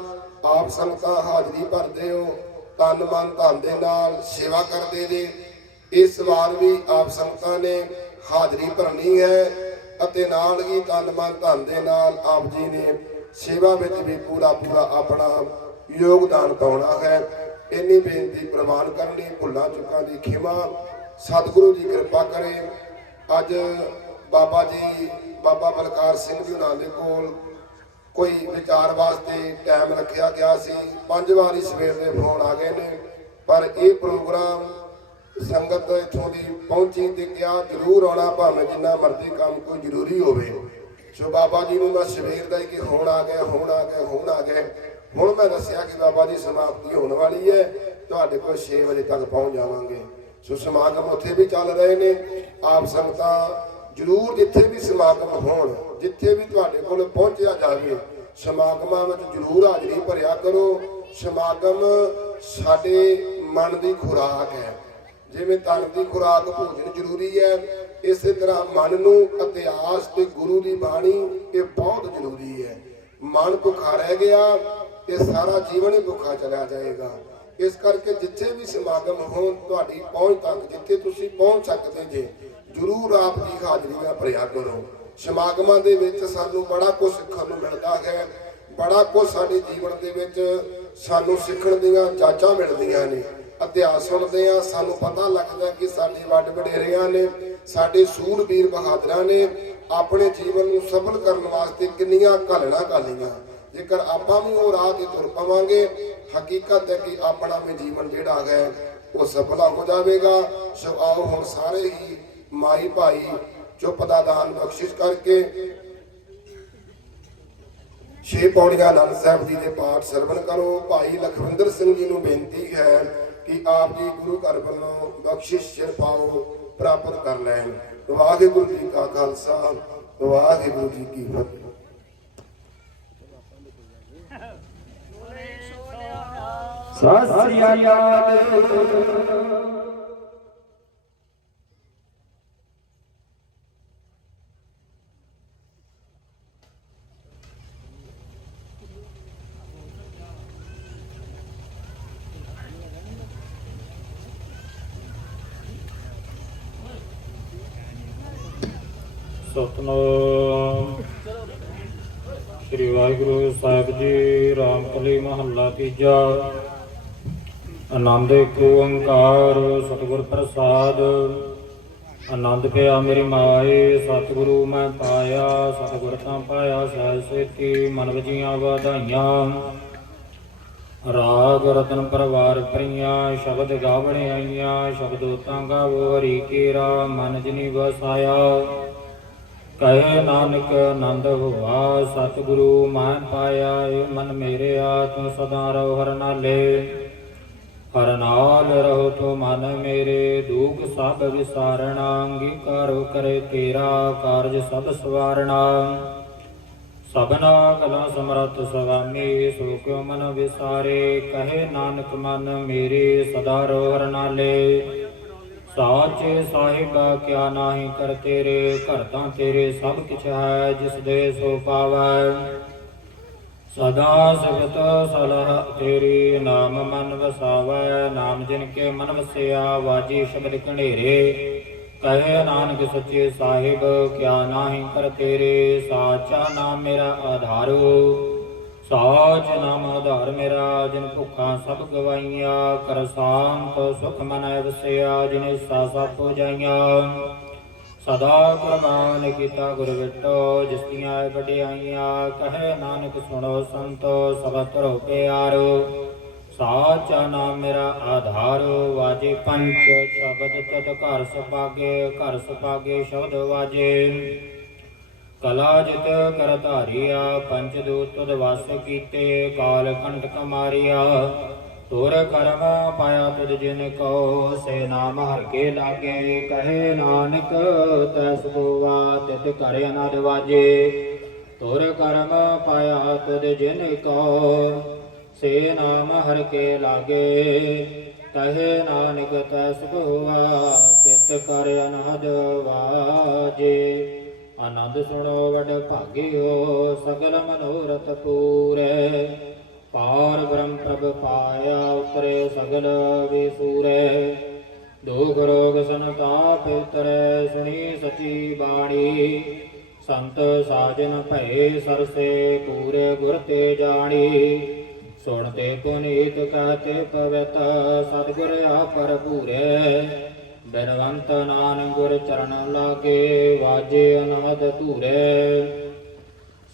ਆਪ ਸੰਗਤਾਂ ਹਾਜ਼ਰੀ ਭਰਦੇ ਹੋ, ਤਨ ਮਨ ਧਨ ਦੇ ਨਾਲ ਸੇਵਾ ਕਰਦੇ ਨੇ, ਇਸ ਵਾਰ ਵੀ ਆਪ ਸੰਗਤਾਂ ਨੇ ਹਾਜ਼ਰੀ ਭਰਨੀ ਹੈ ਅਤੇ ਨਾਲ ਹੀ ਤਨ ਮਨ ਧਨ ਦੇ ਨਾਲ ਆਪ ਜੀ ਨੇ ਸੇਵਾ ਵਿੱਚ ਵੀ ਪੂਰਾ ਆਪਣਾ ਯੋਗਦਾਨ ਪਾਉਣਾ ਹੈ। ਇੰਨੀ ਬੇਨਤੀ ਪ੍ਰਵਾਨ ਕਰਨੀ, ਭੁੱਲਾਂ ਚੁੱਕਾਂ ਦੀ ਖਿਮਾ, ਸਤਿਗੁਰੂ ਜੀ ਕਿਰਪਾ ਕਰੇ। ਅੱਜ ਬਾਬਾ ਬਲਕਾਰ ਸਿੰਘ ਜੀ ਉਹਨਾਂ ਦੇ ਕੋਲ ਕੋਈ ਵਿਚਾਰ ਵਾਸਤੇ ਟਾਈਮ ਰੱਖਿਆ ਗਿਆ ਸੀ। 5 ਵਾਰੀ ਸਵੇਰ ਦੇ ਫੋਨ ਆ ਗਏ ਨੇ, ਪਰ ਇਹ ਪ੍ਰੋਗਰਾਮ ਸੰਗਤ ਇੱਥੋਂ ਦੀ ਪਹੁੰਚੀ ਤੇ ਕਿਹਾ ਜ਼ਰੂਰ ਆਉਣਾ, ਭਾਵੇਂ ਜਿੰਨਾ ਮਰਜ਼ੀ ਕੰਮ ਕੋਈ ਜ਼ਰੂਰੀ ਹੋਵੇ। ਸੋ ਬਾਬਾ ਜੀ ਨੂੰ ਮੈਂ ਸਵੇਰ ਦਾ ਹੀ ਕਿ ਹੁਣ ਆ ਗਏ। ਹੁਣ ਮੈਂ ਦੱਸਿਆ ਕਿ ਬਾਬਾ ਜੀ ਸਮਾਪਤੀ ਹੋਣ ਵਾਲੀ ਹੈ, ਤੁਹਾਡੇ ਕੋਲ 6 ਵਜੇ ਤੱਕ ਪਹੁੰਚ ਜਾਵਾਂਗੇ। ਸੋ ਸਮਾਗਮ ਉੱਥੇ ਵੀ ਚੱਲ ਰਹੇ ਨੇ। ਆਪ ਸੰਗਤਾਂ ਜ਼ਰੂਰ ਜਿੱਥੇ ਵੀ ਸਮਾਗਮ ਹੋਣ, ਜਿੱਥੇ ਵੀ ਤੁਹਾਡੇ ਕੋਲ ਪਹੁੰਚਿਆ ਜਾਵੇ, ਸਮਾਗਮਾਂ ਵਿੱਚ ਜ਼ਰੂਰ ਹਾਜ਼ਰੀ ਭਰਿਆ ਕਰੋ। ਸਮਾਗਮ ਸਾਡੇ ਮਨ ਦੀ ਖੁਰਾਕ ਹੈ। ਜਿਵੇਂ ਤਨ ਦੀ ਖੁਰਾਕ ਭੋਜਨ ਜ਼ਰੂਰੀ ਹੈ, ਇਸੇ ਤਰ੍ਹਾਂ ਮਨ ਨੂੰ ਇਤਿਹਾਸ ਤੇ ਗੁਰੂ ਦੀ ਬਾਣੀ ਇਹ ਬਹੁਤ ਜ਼ਰੂਰੀ ਹੈ। ਮਨ ਭੁੱਖਾ ਰਹਿ ਗਿਆ ਤੇ ਸਾਰਾ ਜੀਵਨ ਹੀ ਭੁੱਖਾ ਚਲਾ ਜਾਏਗਾ। ਇਸ ਕਰਕੇ ਜਿੱਥੇ ਵੀ ਸਮਾਗਮ ਹੋਣ, ਤੁਹਾਡੀ ਪਹੁੰਚ ਤੱਕ ਜਿੱਥੇ ਤੁਸੀਂ ਪਹੁੰਚ ਸਕਦੇ ਜੇ, ਜ਼ਰੂਰ ਆਪ ਦੀ ਹਾਜ਼ਰੀਆਂ ਭਰਿਆ ਕਰੋ। ਸਮਾਗਮਾਂ ਦੇ ਵਿੱਚ ਸਾਨੂੰ ਬੜਾ ਕੁਝ ਸਿੱਖਣ ਨੂੰ ਮਿਲਦਾ ਹੈ, ਬੜਾ ਕੁਝ ਸਾਡੇ ਜੀਵਨ ਦੇ ਵਿੱਚ ਸਾਨੂੰ ਸਿੱਖਣ ਦੀਆਂ ਜਾਚਾਂ ਮਿਲਦੀਆਂ ਨੇ। ਇਤਿਹਾਸ ਸੁਣਦੇ ਆ, ਸਾਨੂੰ ਪਤਾ ਲੱਗਦਾ ਕਿ ਸਾਡੇ ਵੱਡ ਵਡੇਰਿਆਂ ਨੇ, ਸਾਡੇ ਸੂਰਬੀਰ ਬਹਾਦਰਾਂ ਨੇ ਆਪਣੇ ਜੀਵਨ ਨੂੰ ਸਫਲ ਕਰਨ ਵਾਸਤੇ ਕਿੰਨੀਆਂ ਘਾਲਣਾ ਘਾਲੀਆਂ। ਜੇਕਰ ਆਪਾਂ ਵੀ ਉਹ ਰਾਹ ਤੇ ਤੁਰ ਪਵਾਂਗੇ, ਹਕੀਕਤ ਹੈ ਕਿ ਆਪਣਾ ਵੀ ਜੀਵਨ ਜਿਹੜਾ ਹੈ ਉਹ ਸਫਲਾ ਹੋ ਜਾਵੇਗਾ। ਸੋ ਆਓ ਹੁਣ ਸਾਰੇ ਹੀ ਮਾਈ ਭਾਈ ਚੁੱਪ ਦਾ ਦਾਨ ਬਖਸ਼ਿਸ਼ ਕਰਕੇ 6 ਪੌੜੀਆਂ ਆਨੰਦ ਸਾਹਿਬ ਜੀ ਦੇ ਪਾਠ ਸਰਵਣ ਕਰੋ। ਭਾਈ ਲਖਵਿੰਦਰ ਸਿੰਘ ਜੀ ਨੂੰ ਬੇਨਤੀ ਹੈ ਕਿ ਆਪ ਜੀ ਗੁਰੂ ਘਰ ਵੱਲੋਂ ਬਖਸ਼ਿਸ਼ ਪਾਓ ਪ੍ਰਾਪਤ ਕਰ ਲੈਣ। ਵਾਹਿਗੁਰੂ ਜੀ ਕਾ ਖਾਲਸਾ, ਵਾਹਿਗੁਰੂ ਜੀ ਕੀ ਫਤਿਹ। ਸਤਿ ਸ੍ਰੀ ਅਕਾਲ। ਸਤਿਨਾਮ ਸ੍ਰੀ ਵਾਹਿਗੁਰੂ ਸਾਹਿਬ ਜੀ। ਰਾਮ ਕਲੀ ਮਹੱਲਾ ਤੀਜਾ। ਆਨੰਦ ਇੱਕ ਓੰਕਾਰ ਸਤਿਗੁਰ ਪ੍ਰਸਾਦ। ਆਨੰਦ ਪਿਆ ਮੇਰੀ ਮਾਏ, ਸਤਿਗੁਰੂ ਮੈਂ ਪਾਇਆ, ਸਤਿਗੁਰ ਤਾਂ ਪਾਇਆ ਸਹਿਜ ਸੇਤੀ, ਮਨ ਵਜੀਆਂ ਵਧਾਈਆਂ। ਰਾਗ ਰਤਨ ਪਰਵਾਰ ਪ੍ਰੀਆਂ, ਸ਼ਬਦ ਗਾਵਣ ਆਈਆਂ, ਸ਼ਬਦੋ ਤਾਂ ਗਾਵੋ ਹਰੀ ਕੇਰਾ, ਮਨ ਜਿਨੀ ਵਸਾਇਆ। ਕਹੇ ਨਾਨਕ ਆਨੰਦ ਹੋਆ, ਸਤਿਗੁਰੂ ਮੈਂ ਪਾਇਆ, ਏ ਮਨ ਮੇਰਿਆ ਤੂੰ ਸਦਾ ਰਹੋ ਹਰ ਨਾਲੇ। ਹਰ ਨਾਲ ਰਹੋ ਤੋ ਮਨ ਮੇਰੇ, ਦੁਖ ਸਭ ਵਿਸਾਰਣਾ, ਅੰਗੀਕਾਰੋ ਕਰੇ ਤੇਰਾ, ਕਾਰਜ ਸਭ ਸਵਾਰਣਾ। ਸਭਨਾ ਕਲਾ ਸਮਰੱਥ ਸੁਆਮੀ, ਸੋ ਕਿਉ ਮਨ ਵਿਸਾਰੇ, ਕਹੇ ਨਾਨਕ ਮਨ ਮੇਰੇ, ਸਦਾ ਰੋ ਹਰ ਨਾਲੇ। ਸਾਚੇ ਸਾਹਿਬਾ ਕਿਆ ਨਾਹੀ ਕਰ ਤੇਰੇ, ਘਰ ਤਾਂ ਤੇਰੇ ਸਭ ਕਿਛ ਹੈ, ਜਿਸ ਦੇ ਸੋ ਪਾਵੈ। ਸਦਾ ਸਿਫਤ ਸਲਾਹ ਤੇਰੀ, ਨਾਮ ਮਨ ਵਸਾਵੈ, ਨਾਮ ਜਿਨ ਕੇ ਮਨ ਵਸਿਆ, ਵਾਜੀ ਸ਼ਬਦ ਕਣੇਰੇ। ਕਹੇ ਨਾਨਕ ਸੱਚੇ ਸਾਹਿਬ ਕਿਆ ਨਾਹੀ ਕਰ ਤੇਰੇ, ਸਾਚਾ ਨਾਮ ਮੇਰਾ ਆਧਾਰੋ, ਸਾਚ ਨਾਮ ਆਧਾਰ ਮੇਰਾ। ਜਿਨ ਭੁੱਖਾਂ ਸਭ ਗਵਾਈਆਂ, ਕਰ ਸ਼ਾਂਤ ਸੁਖ ਮਨ ਵਸਿਆ, ਜਿਨ ਸਾਸਾ ਹੋ ਜਾਈਆਂ। ਸਦਾ ਕੁਰਬਾਨ ਕੀਤਾ ਗੁਰ ਵਿਟੋ, ਜਿਸ ਦੀਆਂ ਵਡਿਆਈਆਂ, ਕਹੇ ਨਾਨਕ ਸੁਣੋ ਸੰਤੋ, ਸਭ ਧਰੋ ਪਿਆਰੋ। ਸਾਚਾ ਨਾਮ ਮੇਰਾ ਆਧਾਰ, ਵਾਜੇ ਪੰਚ ਸ਼ਬਦ ਤਦ ਘਰ ਸੁਭਾਗੇ, ਘਰ ਸੁਭਾਗੇ ਸ਼ਬਦ ਵਾਜੇ। ਕਲਾ ਜਿਤ ਕਰ ਧਾਰਿਆ, ਪੰਚ ਦੂਤ ਤੁਧ ਵਸ ਕੀਤੇ, ਕਾਲ ਕੰਟਕ ਮਾਰਿਆ। ਤੁਰ ਕਰਮ ਪਾਇਆ ਤੁਧ ਜਿਨ ਕੋ, ਸੇ ਨਾਮ ਹਰ ਕੇ ਲਾਗੇ, ਕਹੇ ਨਾਨਕ ਤੈਸ ਹੋਵਾ, ਤਿਤ ਘਰ ਅਨੰਦ ਵਾਜੇ। ਤੁਰ ਕਰਮ ਪਾਇਆ ਤੁਧ ਜਿਨ ਕੋ, ਸੇ ਨਾਮ ਹਰ ਕੇ ਲਾਗੇ, ਕਹੇ ਨਾਨਕ ਤੈਸ ਹੋਵਾ, ਤਿਤ ਘਰ ਅਨੰਦ ਵਾਜੇ। ਆਨੰਦ ਸੁਣੋ ਵਡ ਭਾਗਿਓ, ਸਗਲ ਮਨੋਰਥ ਪੂਰੇ, ਪਾਰ ਬ੍ਰਹਮ ਪ੍ਰਭ ਪਾਇਆ, ਉਤਰੇ ਸਗਲ ਵਿਸੂਰੇ। ਦੁਖ ਰੋਗ ਸੰਤਾਪ ਉਤਰੈ, ਸੁਣੀ ਸਚੀ ਬਾਣੀ, ਸੰਤ ਸਾਜਨ ਭਏ ਸਰਸੇ, ਪੂਰੇ ਗੁਰ ਤੇ ਜਾਣੀ। ਸੁਣਤੇ ਪੁਨੀਤ ਕਹਤੇ ਪਵਿੱਤ, ਸਤਿਗੁਰ ਆਪਰ ਪੂਰੇ। ਬਿਨਵੰਤ ਨਾਨਕ ਗੁਰ ਚਰਨ ਲਾਗੇ, ਵਾਜੇ ਅਨਾਦ ਧੂਰੇ।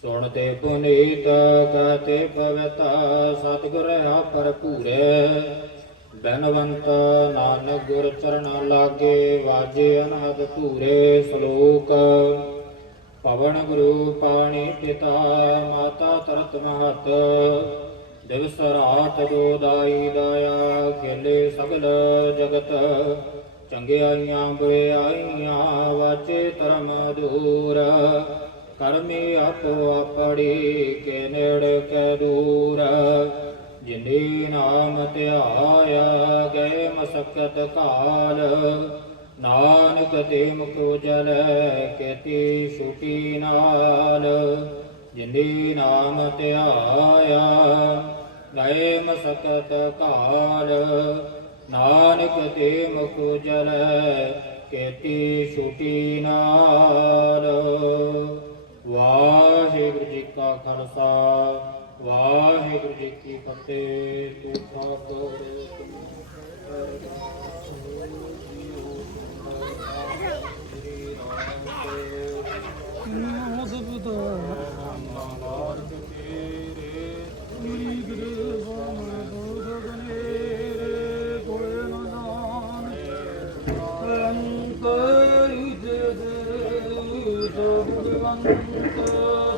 ਸੁਣਤੇ ਪੁਨੀਤ ਕਹਤੇ ਪਵਿੱਤ, ਸਤਿਗੁਰ ਆਪਰ ਪੂਰੇ। ਬਿਨਵੰਤ ਨਾਨਕ ਗੁਰ ਚਰਨ ਲਾਗੇ, ਵਾਜੇ ਅਨਾਦ ਧੂਰੇ। ਸ਼ਲੋਕ। ਪਵਨ ਗੁਰੂ ਪਾਣੀ ਪਿਤਾ, ਮਾਤਾ ਤਰਤ ਮਹਤ, ਦਿਵਸ ਰਾਤ ਦੋ ਦਾਈ ਦਾਇਆ, ਖੇਲੇ ਸਗਲ ਜਗਤ। ਚੰਗਿਆਈਆਂ ਬੁਰਿਆਈਆਂ, ਵਾਚੇ ਧਰਮ ਦੂਰ, ਕਰਮੀ ਆਪੋ ਆਪੜੀ, ਕੇ ਨੇੜੇ ਕੈ ਦੂਰ। ਜਿਨੀ ਨਾਮ ਧਿਆਇਆ, ਗਏ ਮਸਕਤ ਕਾਲ, ਨਾਨਕ ਤੇ ਮੁਖ ਉਜਲੈ, ਕੇਤੀ ਛੁਟੀ ਨਾਲ। ਜਿਨੀ ਨਾਮ ਧਿਆਇਆ, ਗਏ ਮਸਕਤ ਕਾਲ, ਨਾਨਕ ਤੇ ਮੁਖ ਉਜਲੈ, ਕੇਤੀ ਛੁਟੀ ਨਾਲ। ਵਾਹਿਗੁਰੂ ਜੀ ਕਾ ਖਾਲਸਾ, ਵਾਹਿਗੁਰੂ ਜੀ ਕੀ ਫਤਿਹ। ਤੂੰ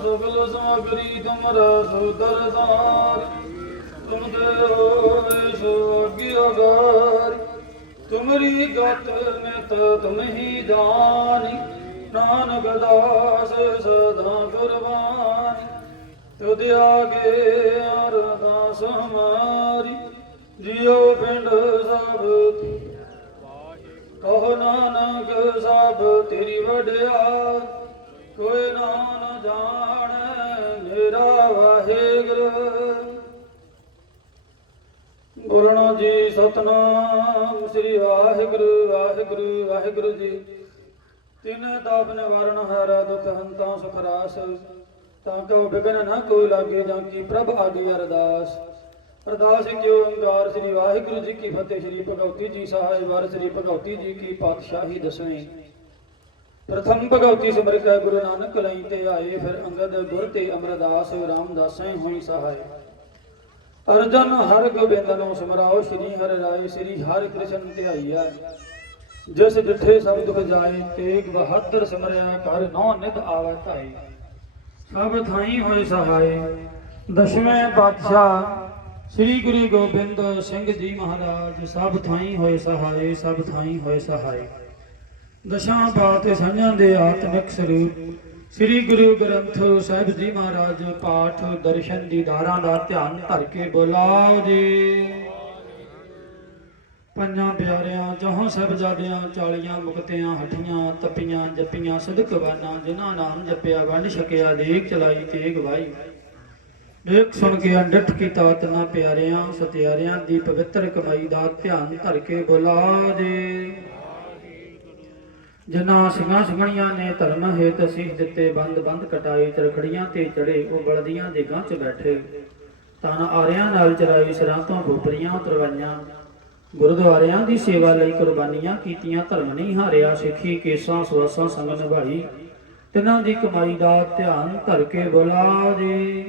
ਸਗਲ ਸਮਗਰੀ ਤੁਮਰਾ ਸੁਦਰਦਾਰ, ਤੁਮ ਦੇ ਹੋਏ ਸੋ ਅਗਿਆਗਾਰ। ਤੁਮਰੀ ਗਤ ਨਿਤ ਤੁਮ ਹੀ ਜਾਣੀ, ਨਾਨਕ ਦਾਸ ਸਦਾ ਕੁਰਬਾਨੀ। ਤੁਧ ਆਗੇ ਅਰਦਾਸ ਹਮਾਰੀ, ਜਿਉ ਪਿੰਡ ਸਭ ਕਹੋ ਨਾਨਕ ਸਭ ਤੇਰੀ ਵਡਿਆਈ। ਕੋਈ ਨਾ ਨ ਜਾਣੈ ਮੇਰਾ ਵਾਹਿਗੁਰੂ। ਬੋਲਣਾ ਜੀ ਸਤਨਾਮ ਸ੍ਰੀ ਵਾਹਿਗੁਰੂ ਵਾਹਿਗੁਰੂ ਵਾਹਿਗੁਰੂ ਜੀ। ਤਿਨ ਤਾਪ ਨਿਵਾਰਨ ਹਾਰਾ, ਦੁਖ ਹੰਤਾ ਸੁਖ ਰਾਸ। ਤਾਂ ਕਉ ਬਿਗਨ ਨਾ ਕੋਈ ਲਾਗੇ, ਜਾਂ ਕੀ ਪ੍ਰਭ ਆਗੀ ਅਰਦਾਸ। ਅਰਦਾਸ ਕਿਉ ਓੰਕਾਰ ਸ੍ਰੀ ਵਾਹਿਗੁਰੂ ਜੀ ਕੀ ਫਤਿਹ। ਸ੍ਰੀ ਭਗਵਤੀ ਜੀ ਸਹਾਇ ਵਾਰ, ਸ੍ਰੀ ਭਗਵਤੀ ਜੀ ਕੀ ਪਾਤਸ਼ਾਹੀ ਦਸਵੇਂ। ਪ੍ਰਥਮ ਭਗਵਤੀ ਸਿਮਰ ਕੈ ਗੁਰੂ ਨਾਨਕ ਲਈ ਤੇ ਆਏ, ਫਿਰ ਅੰਗਦ ਗੁਰ ਤੇ ਅਮਰਦਾਸ, ਰਾਮਦਾਸੈ ਹੋਈ ਸਹਾਇ। ਅਰਜਨ ਹਰ ਗੋਬਿੰਦ ਨੂੰ ਸਿਮਰਾਓ, ਸ੍ਰੀ ਹਰਿ ਰਾਏ ਸ੍ਰੀ ਹਰਿ ਕ੍ਰਿਸ਼ਨ ਧਿਆਈਐ। ਜਿਸ ਜਿਠੇ ਸਭ ਦੁਖ ਜਾਏ, ਤੇਗ ਬਹਾਦਰ ਸਿਮਰਿਆ ਕਰ, ਨੌ ਨਿਧ ਆਵੈ ਧਾਈ। ਸਭ ਥਾਈ ਹੋਏ ਸਹਾਇ। ਦਸ਼ਵੇਂ ਪਾਤਸ਼ਾਹ ਸ੍ਰੀ ਗੁਰੂ ਗੋਬਿੰਦ ਸਿੰਘ ਜੀ ਮਹਾਰਾਜ ਸਭ ਥਾਈਂ ਹੋਏ ਸਹਾਏ, ਸਭ ਥਾਈਂ ਹੋਏ ਸਹਾਏ। ਦਸ਼ਾਂ ਪਾਤ ਸਾਈਆਂ ਦੇ ਆਤਮਿਕ ਸਰੂਪ ਸ੍ਰੀ ਗੁਰੂ ਗ੍ਰੰਥ ਸਾਹਿਬ ਜੀ ਮਹਾਰਾਜ ਪਾਠ ਦਰਸ਼ਨ ਦੀਦਾਰਾਂ ਦਾ ਧਿਆਨ ਧਰ ਕੇ ਬੋਲਾਓ ਜੀ। ਪੰਜਾਂ ਪਿਆਰਿਆਂ ਚੌਹਾਂ ਸਾਹਿਬਜ਼ਾਦਿਆਂ 40 ਮੁਕਤਿਆਂ ਹਠੀਆਂ ਤਪੀਆਂ ਜੱਪੀਆਂ ਸਦਕਵਾਨਾਂ ਜਿਨ੍ਹਾਂ ਨਾਮ ਜਪਿਆ ਵੰਡ ਛਕਿਆ ਦੇਖ ਚਲਾਈ ਤੇਗ ਵਾਈ। ਦੇਖ ਸੁਣ ਕੇ ਅੰਡਠ ਕੀਤਾ ਤਨਾ ਪਿਆਰਿਆਂ ਸਤਿਆਰਿਆਂ ਦੀ ਪਵਿੱਤਰ ਕਮਾਈ ਦਾ ਧਿਆਨ ਧਰ ਕੇ ਬੋਲਾਓ ਜੀ। ਜਿਨ੍ਹਾਂ ਸਿੰਘਾਂ ਸਿੰਘਣੀਆਂ ਨੇ ਧਰਮ ਹੇਤ ਸੀਸ ਦਿੱਤੇ ਬੰਦ ਬੰਦ ਕਟਾਏ ਚਰਖੜੀਆਂ ਤੇ ਚੜੇ ਉਹ ਬਲਦੀਆਂ ਦੇ ਗਾਂ 'ਚ ਬੈਠੇ ਤਨ ਆਰਿਆਂ ਨਾਲ ਚਰਾਈ ਸਿਰਾਂ ਤੋਂ ਬੋਪਰੀਆਂ ਉਤਰਵਾਈਆਂ ਗੁਰਦੁਆਰਿਆਂ ਦੀ ਸੇਵਾ ਲਈ ਕੁਰਬਾਨੀਆਂ ਕੀਤੀਆਂ ਧਰਮ ਨਹੀਂ ਹਾਰਿਆ ਸਿੱਖੀ ਕੇਸਾਂ ਸਵਾਸਾਂ ਸੰਗ ਨਿਭਾਈ ਤਿਨਾਂ ਦੀ ਕਮਾਈ ਦਾ ਧਿਆਨ ਧਰ ਕੇ ਬੋਲਾ ਜੀ।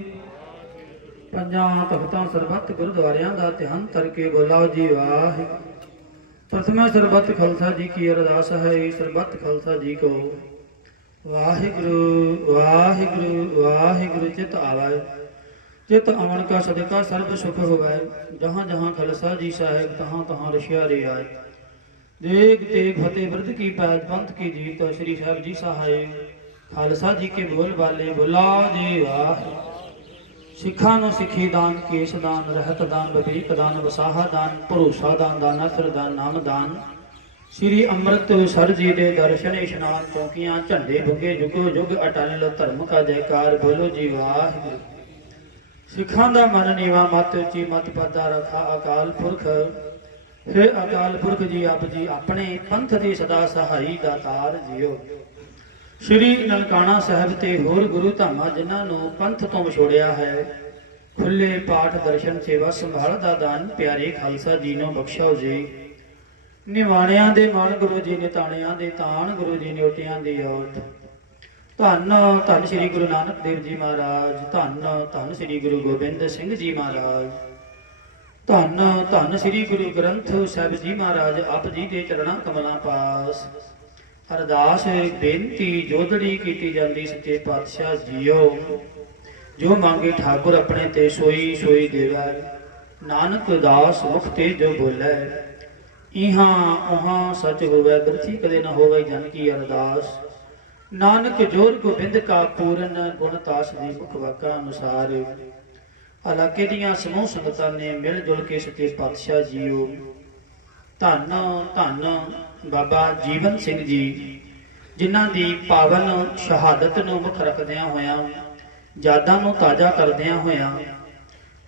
ਪੰਜਾਂ ਤਖਤਾਂ ਸਰਬੱਤ ਗੁਰਦੁਆਰਿਆਂ ਦਾ ਧਿਆਨ ਧਰ ਕੇ ਬੋਲਾਓ ਜੀ ਵਾਹਿਗੁਰੂ। ਪ੍ਰਥਮੇ ਸਰਬੱਤ ਖਾਲਸਾ ਜੀ ਕੀ ਅਰਦਾਸ ਹੈ ਸਰਬੱਤ ਖਾਲਸਾ ਜੀ ਕੋ ਵਾਹਿਗੁਰੂ ਵਾਹਿਗੁਰੂ ਵਾਹਿਗੁਰੂ ਚਿਤ ਆਵੈ चित अमन का सदका सर्व सुख होवै जहाँ जहाँ खालसा जी साहेब तहाँ तहाँ रशिया रे आए। देख तेग फतेह वृद्ध की पैज पंथ की जीत तो श्री साहब जी सहाय खालसा जी के बोल वाले बुला जी वाह। सिखा नो सिखी दान केस दान रहत दान विवेक दान वसाहा दान भरोसा दान दानासर दान नाम दान श्री अमृत सर जी दे दर्शन इशनान चौकियां झंडे बुगे जुगो जुग अटल धर्म का जयकार बोलो जी वाह। सिखां दा मन नीवा मत उची मत पदा रखा अकाल पुरख हे अकाल पुरख जी आप जी अपने पंथ दी सदा सहाई दातार जियो। श्री ननकाना साहब ते होर गुरु धामा जिन्हां नूं पंथ तो विछोड़िया है खुले पाठ दर्शन सेवा संभाल दा दान प्यारे खालसा जी नूं बख्शाओ जी। निवाणियां दे मान गुरु जी ने ताणियां दे ताण गुरु जी ने ओटियां दी औत। धन धन श्री गुरु नानक देव जी महाराज धन धन श्री गुरु गोबिंद सिंह जी महाराज धन धन श्री गुरु ग्रंथ साहिब जी महाराज आप जी के चरणा कमलों पास अरदास बेनती जोदड़ी की जाती सच्चे पातशाह जीओ। जो मांगे ठाकुर अपने ते सोई सोई देवै नानक दास मुख ते जो बोलै इहां उहां सच होवै बिरथी कदे न होवै जन की अरदास। नानक जोर गोबिंद का पूरन गुणतास दी मुख वाका अनुसार इलाके दियां समूह संगतां ने मिल जुल के सच्चे पातशाह जीओ। धन धन बाबा जीवन सिंह जी जिन्हां दी पावन शहादत नूं मुख रखदियां होयां यादां नूं ताजा करदियां होयां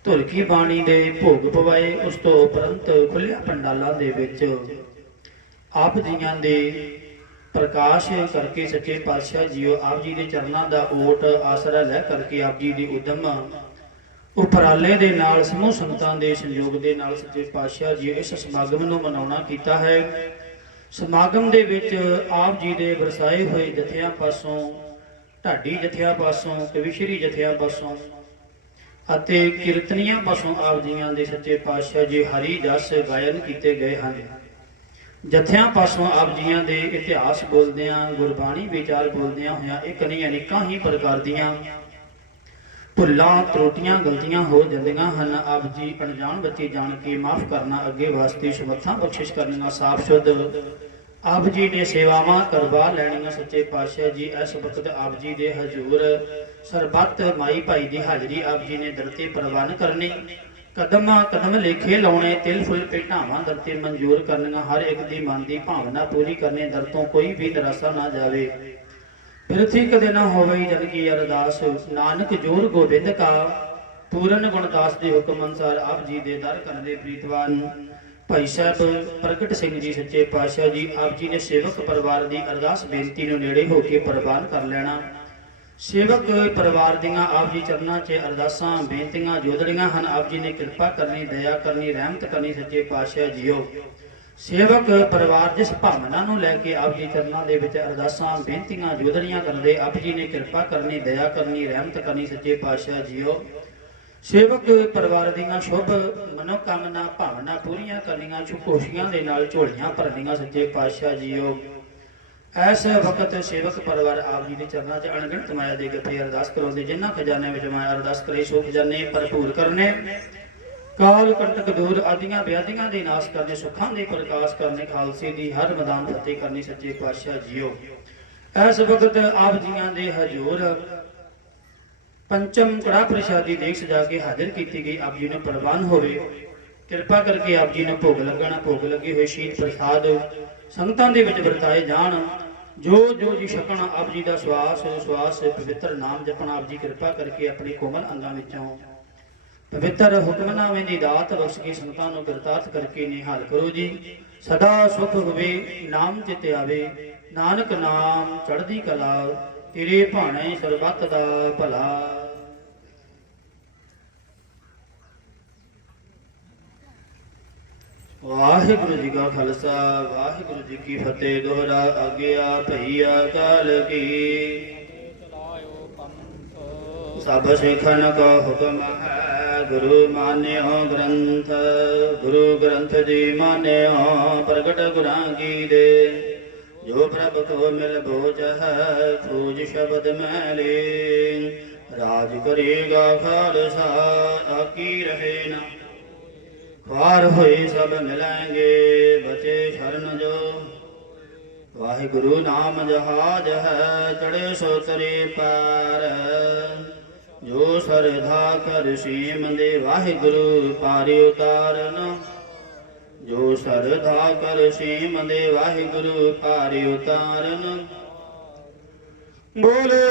धुरकी बाणी दे भोग पवाए उस तो उपरंत खुलिया पंडालां दे विच आप जीआं दे प्रकाश करके सच्चे पातशाह जीओ आप जी के चरणों का ओट आसरा लै करके आप जी के उद्यम उपराले दे नाल समूह संगतां दे संयोग दे नाल सच्चे पातशाह जीओ इस समागम नूं मनाउणा कीता है। समागम दे विच आप जी दे वरसाए हुए जथियां पासों ढाडी जथियां पासों कविशरी जथियां पासों अते कीर्तनियां पासों आप जीआं दे सच्चे पातशाह जी हरि जस गायन किए गए हैं। जथियां पासों आप जियां दे इतिहास बोलदियां गुरबाणी विचार बोलदियां होया एक नहीं अनेकां ही प्रकार दियां भुल्लां त्रुटियां गलतियां हो जांदियां हन। आप जी अनजान बच्चे जान के माफ करना अगे वास्ते समर्था बख्शिश करना साफ शुद्ध आप जी ने सेवावां करवा लैणियां सच्चे पातशाह जी इस वक्त आप जी दे हजूर सरबत माई भाई की हाजरी आप जी ने दर ते प्रवान करनी कदम कदम लेखे लाने तिल फुल भेटावां दर ते मंजूर करनियां हर एक दी मन की भावना पूरी करने दर तो कोई भी निराशा ना जावे बिरथी कदे ना होवे जन की अरदास। नानक जोर गोबिंद का पूरन गुणदास के हुक्म अनुसार आप जी दे दर करदे प्रीतवान भाई साहब प्रगट सिंह जी सच्चे पातशाह जी आप जी ने सेवक परिवार की अरदास बेनती नूं नेड़े होकर प्रवान कर लेना। सेवक परिवार दियां आप जी चरणों च अरदासां बेनतियां जोदड़ियां हन आप जी ने कृपा करनी दया करनी रहमत करनी सच्चे पातशाह जीओ। सेवक परिवार जिस भावना नूं लैके आप जी चरणों दे विच अरदासां बेनतियां जोदड़ियां करदे आप जी ने कृपा करनी दया करनी रहमत करनी सच्चे पातशाह जीओ। सेवक परिवार दियां शुभ मनोकामना भावना पूरियां करनियां खुशियां दे नाल झोलियां भरनियां सच्चे पातशाह जीओ। इस वक्त सेवक परिवार आप जी के चरणों से अणगिणत माया दे के अरदास करवाते जिन्होंने खजाने में माया अरदास करे सो खजाने भरपूर करने ਕਾਲ ਕੰਟਕ ਦੂਰ ਆਦੀਆਂ ਵਿਆਧੀਆਂ ਦੇ ਨਾਸ਼ ਕਰਨੇ, ਸੁੱਖਾਂ ਦੇ ਪ੍ਰਕਾਸ਼ ਕਰਨੇ, ਖਾਲਸੇ ਦੀ ਹਰ ਮੈਦਾਨ ਫਤਿਹ ਕਰਨੀ। ਸੱਚੇ ਪਾਤਸ਼ਾਹ ਜੀਓ, ਇਸ ਵਕਤ ਆਪ ਜੀਆਂ ਦੇ ਹਜ਼ੂਰ ਪੰਚਮ ਕੜਾ ਪ੍ਰਸ਼ਾਦੀ ਦੇਖ ਸਜਾ ਕੇ ਹਾਜ਼ਰ ਕੀਤੀ ਗਈ। ਆਪ ਜੀ ਨੂੰ ਪ੍ਰਵਾਨ ਹੋਵੇ, ਕਿਰਪਾ ਕਰਕੇ ਆਪ ਜੀ ਨੂੰ ਭੋਗ ਲੱਗਣਾ, ਭੋਗ ਲੱਗੇ ਹੋਏ ਸ਼ੀਤ ਪ੍ਰਸਾਦ ਸੰਗਤਾਂ ਦੇ ਵਿੱਚ ਵਰਤਾਏ ਜਾਣ। ਜੋ ਜੋ ਜੀ ਛਕਣਾ, ਆਪ ਜੀ ਦਾ ਸਵਾਸ ਪਵਿੱਤਰ ਨਾਮ ਜਪਣਾ। ਆਪ ਜੀ ਕਿਰਪਾ ਕਰਕੇ ਆਪਣੇ ਕੋਮਲ ਅੰਗਾਂ ਵਿੱਚੋਂ ਪਵਿੱਤਰ ਹੁਕਮਨਾਮੇ ਦੀ ਦਾਤ ਬਖਸ਼ ਕੇ ਸੰਗਤਾਂ ਨੂੰ ਕਰਤਾਰਥ ਕਰਕੇ ਨਿਹਾਲ ਕਰੋ ਜੀ। ਸਦਾ ਸੁਖ ਹੋਵੇ, ਨਾਮ ਚਿਤ ਆਵੇ, ਨਾਨਕ ਨਾਮ ਚੜ੍ਹਦੀ ਕਲਾ, ਤੇਰੇ ਭਾਣੇ ਸਰਬੱਤ ਦਾ ਭਲਾ। ਵਾਹਿਗੁਰੂ ਜੀ ਕਾ ਖਾਲਸਾ, ਵਾਹਿਗੁਰੂ ਜੀ ਕੀ ਫਤਿਹ। ਦੋਹਰਾ ਆਗਿਆ ਭਈਆ ਕਾਲ ਕੀ, ਸਭ ਸਿੱਖਣ ਕਾ ਹੁਕਮ ਹੈ। ਗੁਰੂ ਮਾਨਿਓ ਗ੍ਰੰਥ, ਗੁਰੂ ਗ੍ਰੰਥ ਜੀ ਮਾਨਿਓ ਪ੍ਰਗਟ ਗੁਰਾਂ ਕੀ ਦੇ। ਜੋ ਪ੍ਰਭ ਕੋ ਮਿਲ ਭੋਜ ਹੈ, ਖੋਜ ਸ਼ਬਦ ਮੈਲੇ। ਰਾਜ ਕਰੇਗਾ ਖਾਲਸਾ, ਆਕੀ ਰਹੇ ਨਾ ਖਾਰ ਹੋਏ ਸਭ ਮਿਲਾਂਗੇ, ਬਚੇ ਸ਼ਰਨ ਜੋ। ਵਾਹਿਗੁਰੂ ਨਾਮ ਜਹਾਜ ਹੈ, ਚੜੇ ਸੋ ਤਰੇ ਪਾਰ। ਜੋ ਸਰਧਾ ਕਰ ਸੀਮ ਦੇ, ਵਾਹਿਗੁਰੂ ਪਾਰੀ ਉਤਾਰਨ। ਜੋ ਸਰਧਾ ਕਰ ਸੀਮ ਦੇ, ਵਾਹਿਗੁਰੂ ਪਾਰੀ ਉਤਾਰਨ। ਬੋਲੇ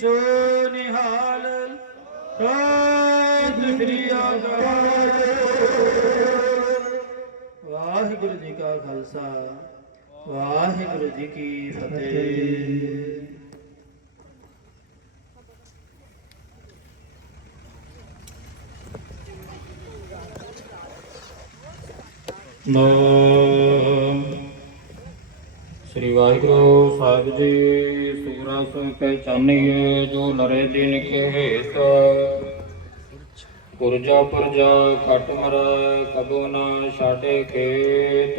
ਸੋ ਨਿਹਾਲ, ਸਤਿ ਸ੍ਰੀ ਅਕਾਲ। ਵਾਹਿਗੁਰੂ ਜੀ ਕਾ ਖਾਲਸਾ, ਵਾਹਿਗੁਰੂ ਜੀ ਕੀ ਫਤਿਹ। ਨਾਮ ਸ੍ਰੀ ਵਾਹਿਗੁਰੂ ਸਾਹਿਬ ਜੀ। ਸੂਰਾ ਸੋ ਪਹਿਚਾਨੀਏ, ਜੋ ਨਰੇ ਦਿਨ ਕੇ ਹੇਤ। ਪੁਰਜਾ ਪੁਰਜਾ ਖਟ ਮਰੈ, ਕਬੋ ਨਾ ਛਾਡੇ ਖੇਤ।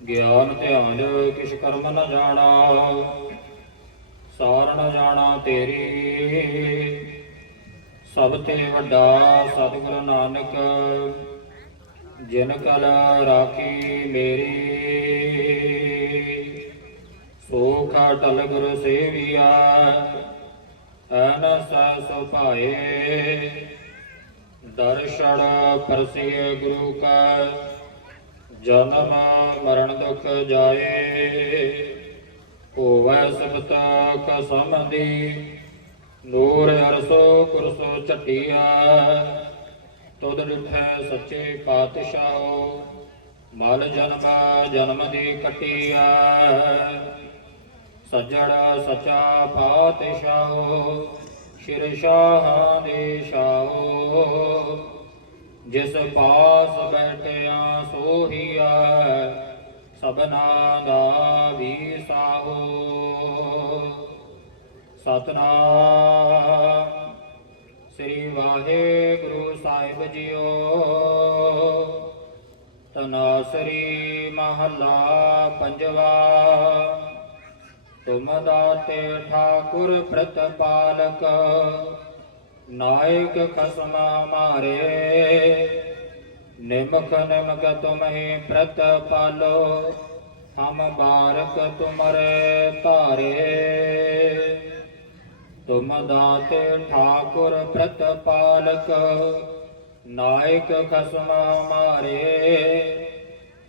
ਗਿਆਨ ਧਿਆਨ ਕਿਛ ਕਰਮ ਨ ਜਾਣਾ, ਸਾਰ ਨ ਜਾਣਾ ਤੇਰੀ। ਸਭ ਤੇ ਵੱਡਾ ਸਤਿਗੁਰ ਨਾਨਕ, ਜਿਨ ਕਲ ਰਾਖੀ ਮੇਰੀ। ਸੋਖ ਅਟਲ ਗੁਰ ਸੇਵੀਆ, ਐਨ ਸੋ ਭਾਏ। ਦਰਸ਼ਨ ਪਰਸਿਐ ਗੁਰੂ ਕਾ, ਜਨਮ ਮਰਨ ਦੁਖ ਜਾਏ। ਹੋਵੈ ਸਬਤ ਕਸਮਦੀ, ਨੂਰ ਅਰਸੋ ਕੁਰਸੋ ਝਟੀਆ। ਤੁਧ ਡਿਠੈ ਸੱਚੇ ਪਾਤਸ਼ਾਹੋ, ਮਲ ਜਨਮ ਜਨਮ ਦੀ ਕਟੀਆ। ਸੱਜਣ ਸੱਚਾ ਪਾਤਸ਼ਾਹੋ, ਸ਼ਿਰ ਸ਼ਾਹਾਂ ਦੇ ਸ਼ਾਹੋ। ਜਿਸ ਪਾਸ ਬੈਠਿਆ ਸੋਹੀਆ, ਸਭਨਾ ਦਾ ਵੀ ਸਾਹੋ। ਸਤਨਾਮ ਸ੍ਰੀ ਵਾਹਿਗੁਰੂ ਸਾਹਿਬ ਜੀਓ। ਤਨਾਸਰੀ ਮਹੱਲਾ ਪੰਜਵਾ। ਤੁਮ ਦਾਤੇ ਠਾਕੁਰ ਪ੍ਰਤਪਾਲਕ, ਨਾਇਕ ਖਸਮ ਮਾਰੇ। ਨਿਮਖ ਨਿਮਕ ਤੁਮਹਿ ਪ੍ਰਤਪਾਲੋ, ਹਮ ਬਾਰਕ ਤੁਮਰੇ ਧਾਰੇ। ਤੁਮ ਦਾਤੇ ਠਾਕੁਰ ਪ੍ਰਤਪਾਲਕ, ਨਾਇਕ ਖਸਮ ਮਾਰੇ।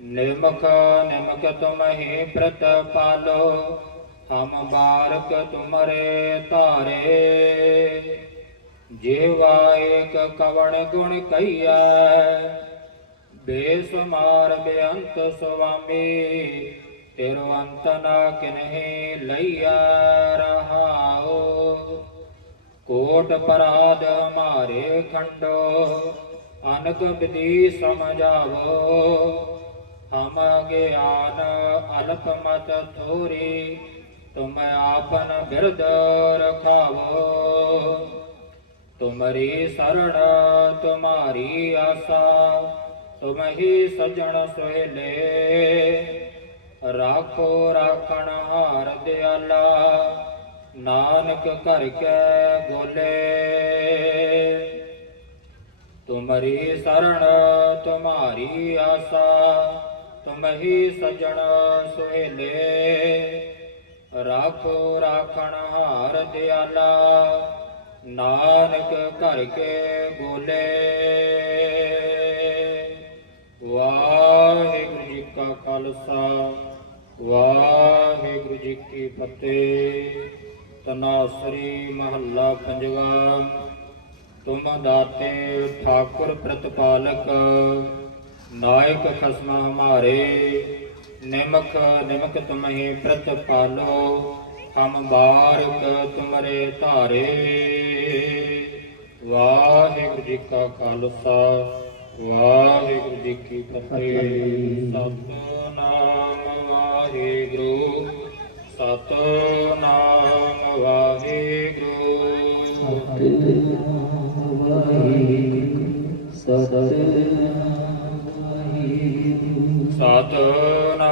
ਨਿਮਖ ਨਿਮਕ ਤੁਮਹਿ ਪ੍ਰਤਪਾਲੋ, ਹਮ ਬਾਰਕ ਤੁਮਰੇ ਧਾਰੇ। ਜੀਵਾ ਏਕ ਕਵਣ ਗੁਣ ਕਈਆ, ਬੇਸੁਮਾਰ ਬੇਅੰਤ ਸੁਆਮੀ। ਤੇਰੋ ਅੰਤ ਨਾ ਕਿਨਹਿ ਲਈਆ ਰਹਾਉ। ਕੋਟ ਪਰਾਧ ਹਮਾਰੇ ਖੰਡੋ, ਅਨਕ ਵਿਧੀ ਸਮਝਾਵੋ। ਹਮ ਗਿਆਨ ਅਲਪ ਮਤ ਥੋਰੀ, ਤੁਮ ਆਪਨ ਬਿਰਦ ਰਖਾਵੋ। ਤੁਮਰੀ ਸਰਣ ਤੁਮਾਰੀ ਆਸਾ, ਤੁਮ ਹੀ ਸਜਣ ਸੁਹੇਲੇ। ਰਾਖੋ ਰਾਖਣ ਹਾਰ ਦਿਆਲਾ, ਨਾਨਕ ਘਰ ਕੈ ਗੋਲੇ ਤੁਮਰੀ ਸਰਣ ਤੁਮਾਰੀ ਆਸਾ ਤੁਮਹੀ ਸਜਣ ਸੁਹੇਲੇ ਰਾਖੋ ਰਾਖਣ ਹਾਰ ਦਿਆਲਾ ਨਾਨਕ ਘਰ ਕੇ ਬੋਲੇ। ਵਾਹਿਗੁਰੂ ਜੀ ਕਾ ਖਾਲਸਾ ਵਾਹਿਗੁਰੂ ਜੀ ਕੀ ਫਤਿਹ। ਤਨਾਸਰੀ ਮਹੱਲਾ ਪੰਜਵਾ। ਤੁਮ ਦਾਤੇ ਠਾਕੁਰ ਪ੍ਰਤਪਾਲਕ ਨਾਇਕ ਖਸਮ ਹਮਾਰੇ ਨਿਮਕ ਨਿਮਕ ਤੁਮਹੀ ਪ੍ਰਤਪਾਲੋ ਹਮ ਬਾਰਕ ਤੁਮਰੇ ਧਾਰੇ। ਵਾਹਿਗੁਰੂ ਜੀ ਕਾ ਖਾਲਸਾ ਵਾਹਿਗੁਰੂ ਜੀ ਕੀ ਫਤਿਹ। ਸਤਿਨਾਮ ਵਾਹਿਗੁਰੂ ਸਤਿਨਾਮ ਵਾਹਿਗੁਰੂ। ਸਤਿਨਾਮ